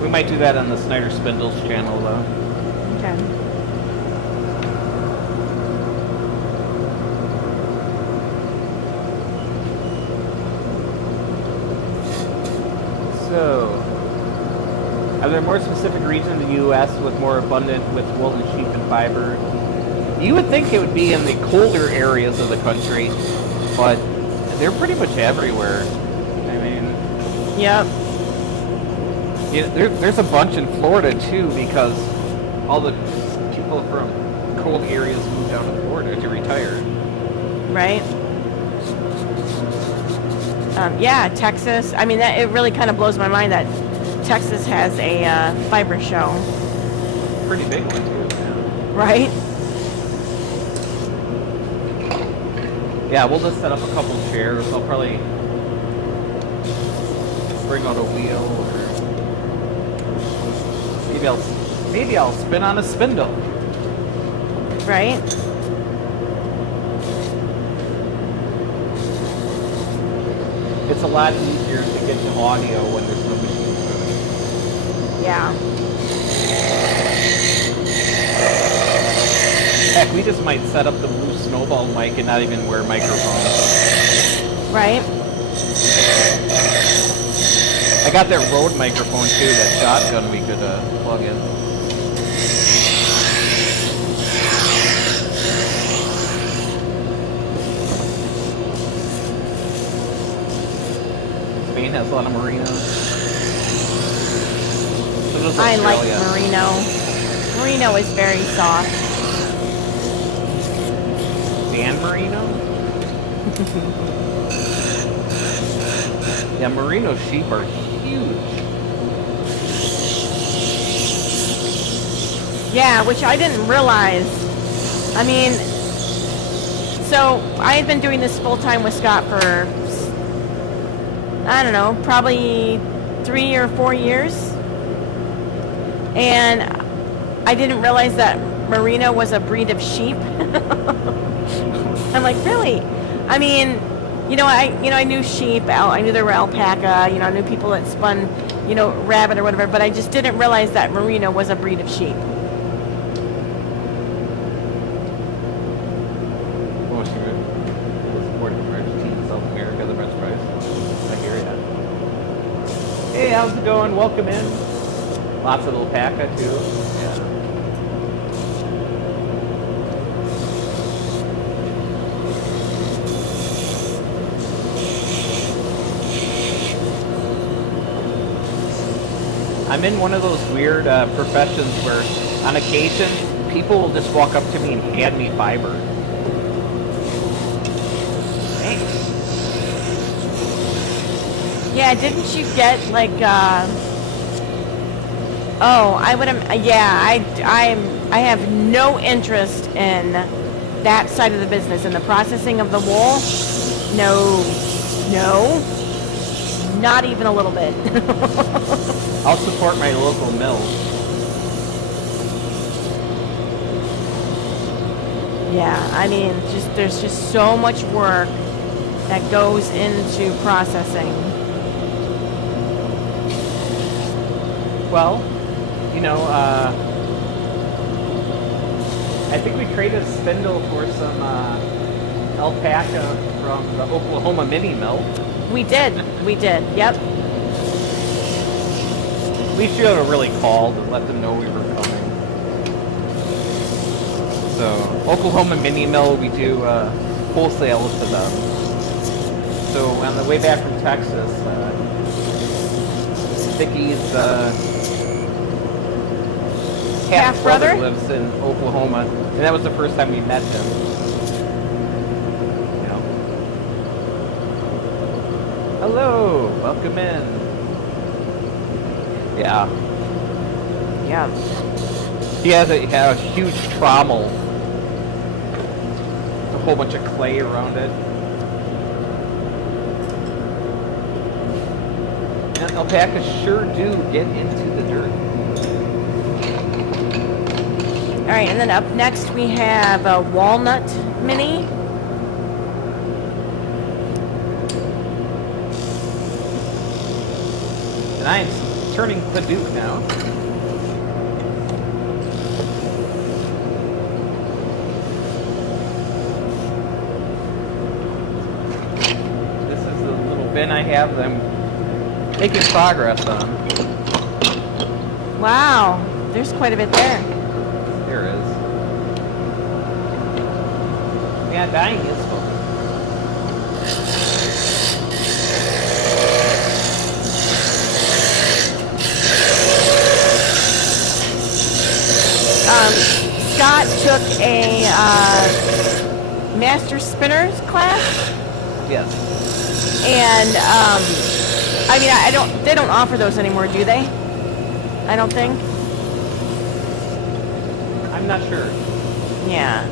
We might do that on the Snyder Spindles channel, though. Okay. So, are there more specific regions in the U.S. with more abundant with wool and sheep and fiber? You would think it would be in the colder areas of the country, but they're pretty much everywhere. I mean, Yep. yeah, there's a bunch in Florida too, because all the people from cold areas moved down to Florida to retire. Right. Yeah, Texas. I mean, it really kind of blows my mind that Texas has a fiber show. Pretty big one too. Right. Yeah, we'll just set up a couple chairs. I'll probably bring out a wheel, or maybe I'll spin on a spindle. Right. It's a lot easier to get to audio when there's no machine moving. Yeah. Heck, we just might set up the blue snowball mic and not even wear microphones. Right? I got that Rode microphone too, that shotgun we could plug in. Spain has a lot of merinos. So does I like Australia. merino. Merino is very soft. Dan Merino? Yeah, merino sheep are huge. Yeah, which I didn't realize. I mean, so I had been doing this full time with Scott for, I don't know, probably 3 or 4 years. And I didn't realize that merino was a breed of sheep. I'm like, really? I mean, I knew sheep. I knew there were alpaca. I knew people that spun, rabbit or whatever. But I just didn't realize that merino was a breed of sheep. Oh, she was supporting Argentina, South America, the French fries. I hear ya. Hey, how's it going? Welcome in. Lots of alpaca too. Yeah. I'm in one of those weird professions where, on occasion, people will just walk up to me and hand me fiber. Thanks. Yeah, didn't you get like? I would have. Yeah, I have no interest in that side of the business, in the processing of the wool. No, not even a little bit. I'll support my local mill. Yeah, I mean, there's just so much work that goes into processing. Well, I think we traded a spindle for some alpaca from the Oklahoma mini mill. We did, yep. We should have really called and let them know we were coming. So, Oklahoma mini mill, we do wholesale to them. So, on the way back from Texas, Vicky's half brother lives in Oklahoma, and that was the first time we met him. Hello, welcome in. Yeah. Yeah. He has a huge trommel. A whole bunch of clay around it. And alpacas sure do get into the dirt. All right, and then up next we have a walnut mini. And I'm turning the Duke now. This is the little bin I have that I'm making progress on. Wow, there's quite a bit there. There is. Yeah, dying is fun. Scott took a master spinners class. Yes. And I mean, they don't offer those anymore, do they? I don't think. I'm not sure. Yeah.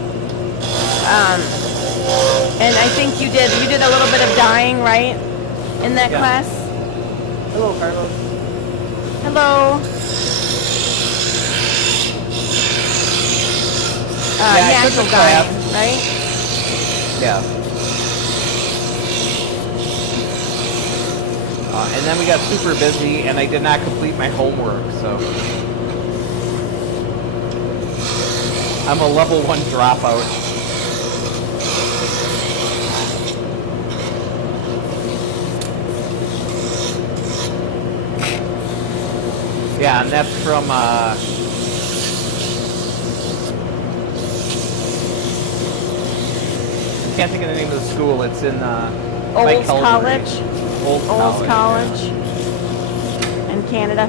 And I think you did a little bit of dyeing, right? In that class? Hello, Carlos. Hello. Natural dyeing, right? Yeah. And then we got super busy, and I did not complete my homework, so... I'm a level 1 dropout. Yeah, and that's from, can't think of the name of the school. It's in, Olds College. Olds Olds College. Yeah. In Canada.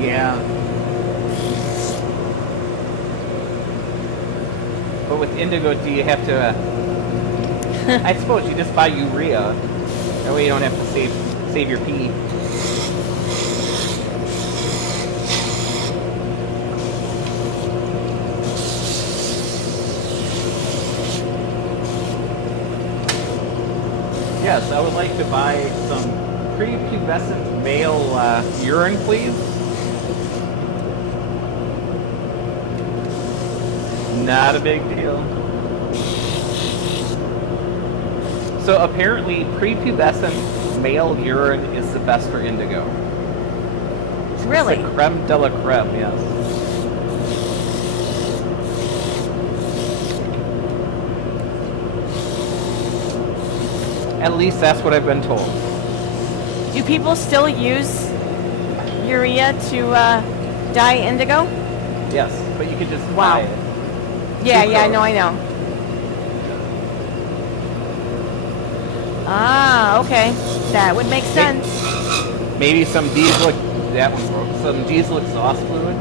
Yeah. But with indigo, do you have to... I suppose you just buy urea. That way you don't have to save your pee. Yes, I would like to buy some prepubescent male urine, please. Not a big deal. So apparently prepubescent male urine is the best for indigo. Really? It's the creme de la creme, yes. At least that's what I've been told. Do people still use urea to dye indigo? Yes, but you could just Wow. buy it. Yeah, I know. Ah, okay. That would make sense. Maybe some diesel, that one broke, some diesel exhaust fluid.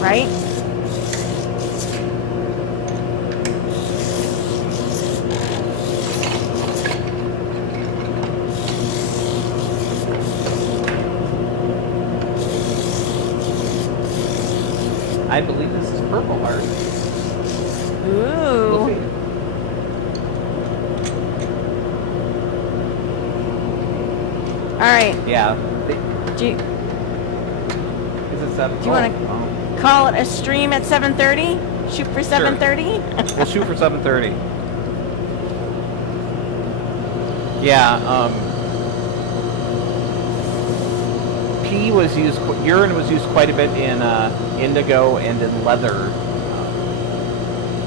Right? I believe this is purple heart. Ooh. We'll see. All right. Yeah. Do you Is it 7? Do you wanna- call it a stream at 7:30? Shoot for 7:30? We'll shoot for 7:30. Yeah, pee was used, urine was used quite a bit in indigo and in leather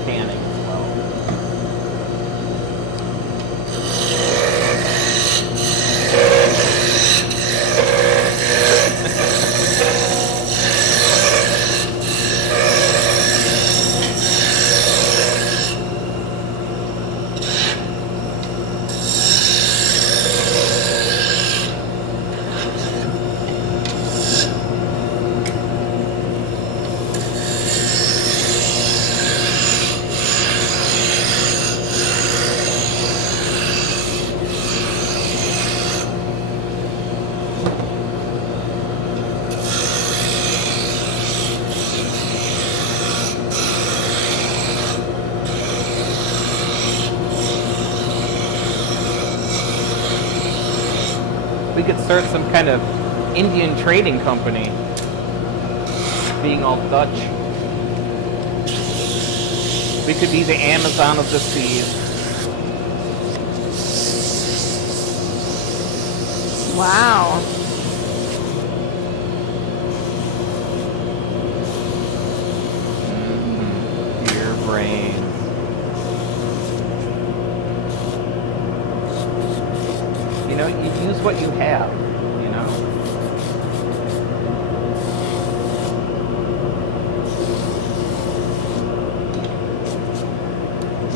tanning as well. We could start some kind of Indian trading company, being all Dutch. We could be the Amazon of the seas. Wow. Your brains. You know, you use what you have, you know?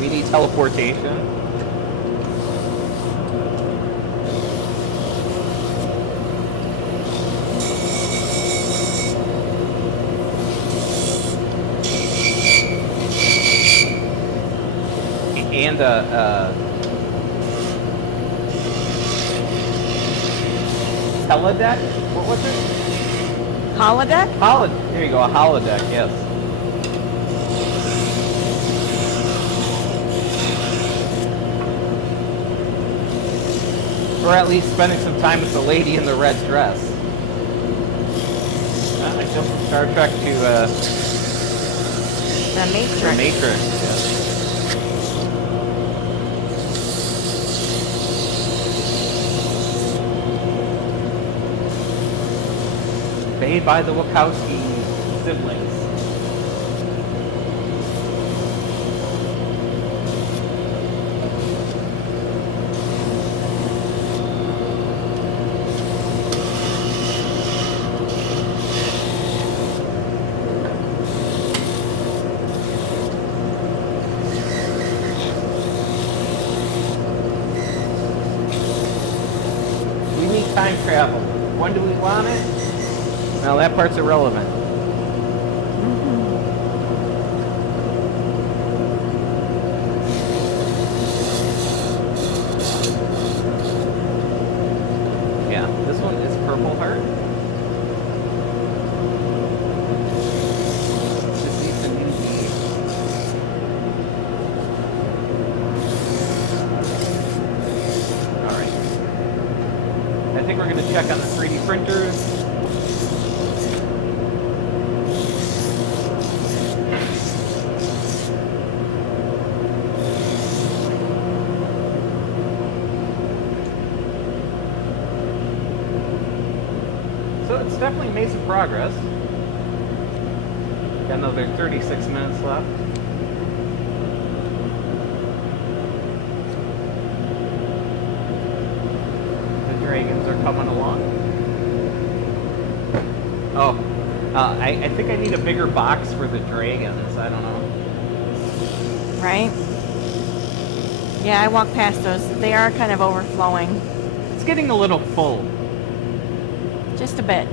We need teleportation. And teledeck? What was it? Holodeck? There you go, a holodeck, yes. Or at least spending some time with the lady in the red dress. I jumped from Star Trek to The Matrix. The Matrix. Yeah. Made by the Wachowski siblings. Time travel. When do we want it? Now that part's irrelevant. Yeah, this one is Purple Heart. This needs a new key. Alright. I think we're going to check on the 3D printers. So it's definitely made some progress. Got another 36 minutes left. Dragons are coming along. Oh, I think I need a bigger box for the dragons. I don't know. Right? Yeah, I walk past those. They are kind of overflowing. It's getting a little full. Just a bit.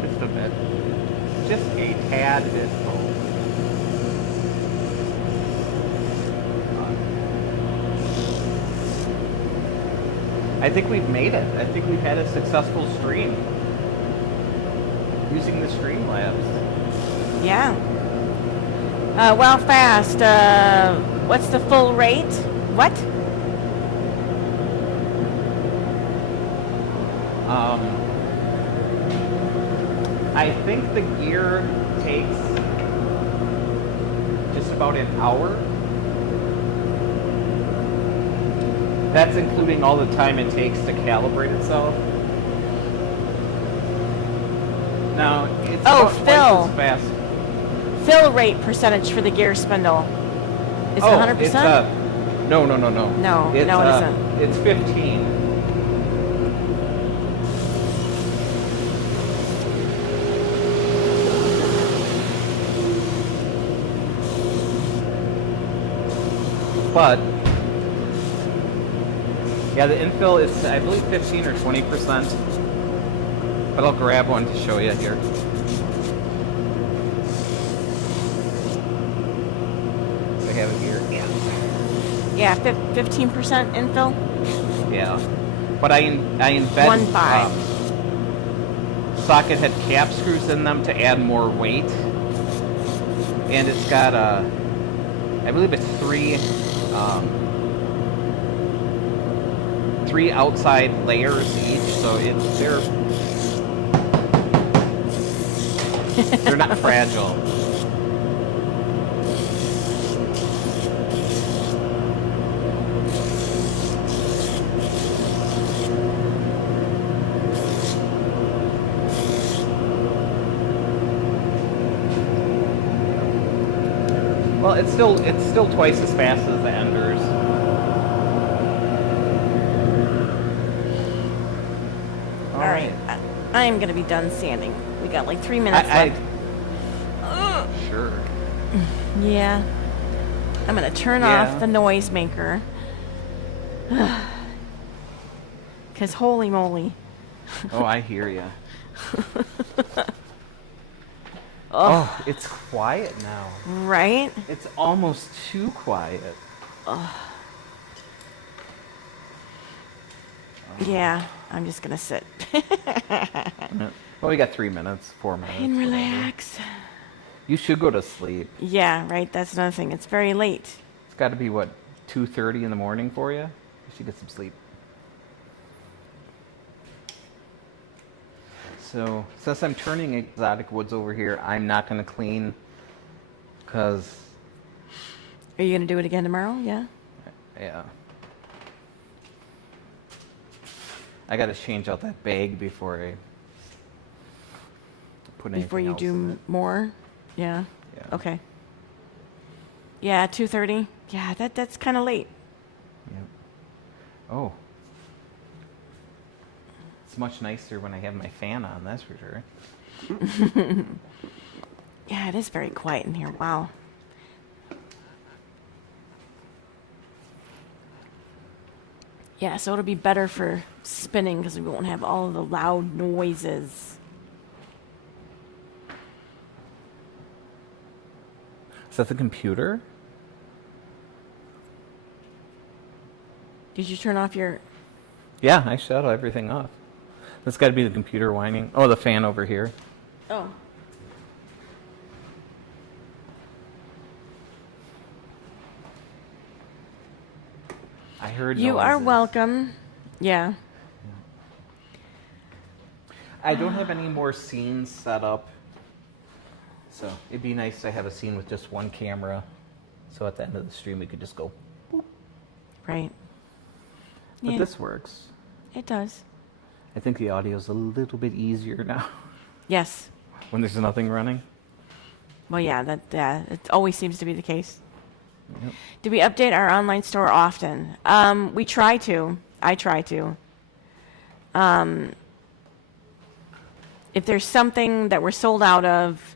Just a bit. Just a tad bit full. I think we've made it. I think we've had a successful stream using the Streamlabs. Yeah. Well, fast. What's the full rate? What? I think the gear takes just about an hour. That's including all the time it takes to calibrate itself. Now, it's about twice as fast. Fill rate percentage for the gear spindle. Is it 100%? No. No, it isn't. It's 15. But yeah, the infill is, I believe, 15 or 20%. But I'll grab one to show you here. I have it here. Yeah, 15% infill? Yeah. But I embed 1.5. socket head cap screws in them to add more weight. And it's got I believe it's three outside layers each, so they're not fragile. Well, it's still twice as fast as the Enders. All right. I'm going to be done sanding. We got like 3 minutes left. Sure. Yeah. I'm going to turn off the noisemaker. Because holy moly. Oh, I hear you. Oh, it's quiet now. Right? It's almost too quiet. Yeah, I'm just going to sit. Well, we got 3 minutes, 4 minutes. And relax. You should go to sleep. Yeah, right. That's another thing. It's very late. It's got to be, what, 2:30 in the morning for you? You should get some sleep. So since I'm turning exotic woods over here, I'm not going to clean because, Are you going to do it again tomorrow? Yeah. yeah, I got to change out that bag before I put anything Before you else in do it. more? Yeah. Yeah. Okay. Yeah, 2:30. Yeah, that's kind of late. Yep. Oh. It's much nicer when I have my fan on, that's for sure. Yeah, it is very quiet in here. Wow. Yeah, so it'll be better for spinning because we won't have all of the loud noises. Is that the computer? Did you turn off your... Yeah, I shut everything off. That's got to be the computer whining. Oh, the fan over here. Oh. I heard You are noises. welcome. Yeah. I don't have any more scenes set up. So it'd be nice to have a scene with just one camera. So at the end of the stream, we could just go. Boop. Right. But Yeah, this works. it does. I think the audio's a little bit easier now Yes. when there's nothing running. Well, yeah, it always seems to be the case. Yep. Do we update our online store often? We try to. I try to. If there's something that we're sold out of,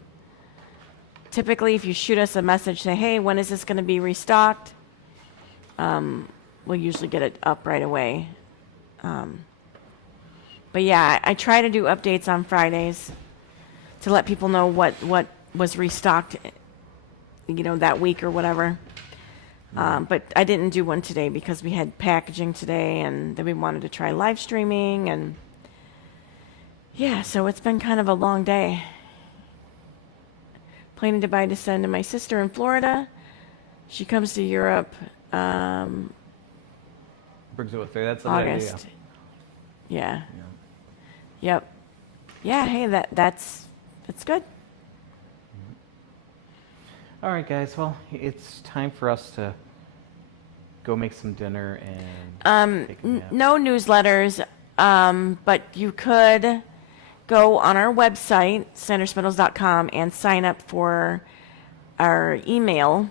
typically if you shoot us a message, say, hey, when is this going to be restocked? We'll usually get it up right away. But yeah, I try to do updates on Fridays to let people know what was restocked, that week or whatever. But I didn't do one today because we had packaging today, and then we wanted to try live streaming, and yeah, so it's been kind of a long day. Planning to buy to send to my sister in Florida. She comes to Europe Brings it with her. That's a good idea. August. Yeah. Yeah. Yep. Yeah. Hey, that's good. All right, guys. Well, it's time for us to go make some dinner and take a nap. No newsletters, but you could go on our website, standardspindles.com, and sign up for our email.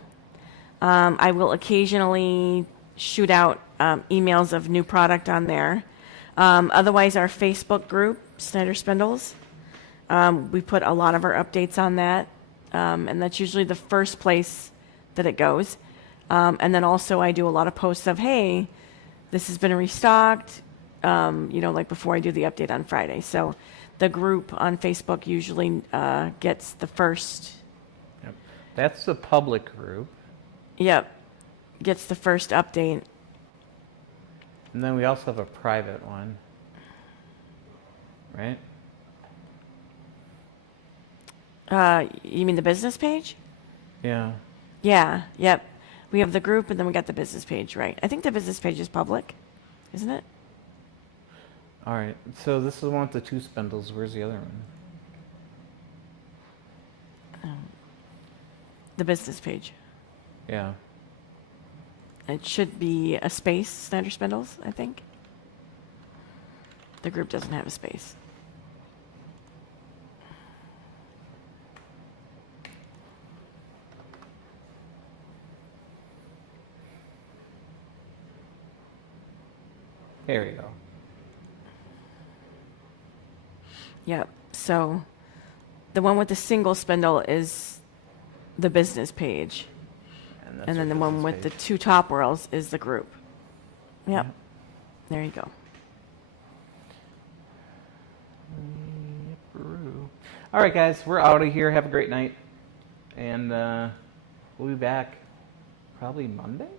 I will occasionally shoot out emails of new product on there. Otherwise, our Facebook group, Standard Spindles, we put a lot of our updates on that, and that's usually the first place that it goes. And then also I do a lot of posts of, hey, this has been restocked, like before I do the update on Friday. So the group on Facebook usually gets the first. Yep. That's the public group. Yep. Gets the first update. And then we also have a private one. Right? You mean the business page? Yeah. Yeah. Yep. We have the group, and then we got the business page, right? I think the business page is public, isn't it? All right. So this is the one with the 2 spindles. Where's the other one? The business page. Yeah. It should be a space, Standard Spindles, I think. The group doesn't have a space. There you go. Yep. So the one with the single spindle is the business page. that's And then our the one business with the page. 2 top whirls is the group. Yep. Yep. There you go. All right, guys, we're out of here. Have a great night. And we'll be back probably Monday?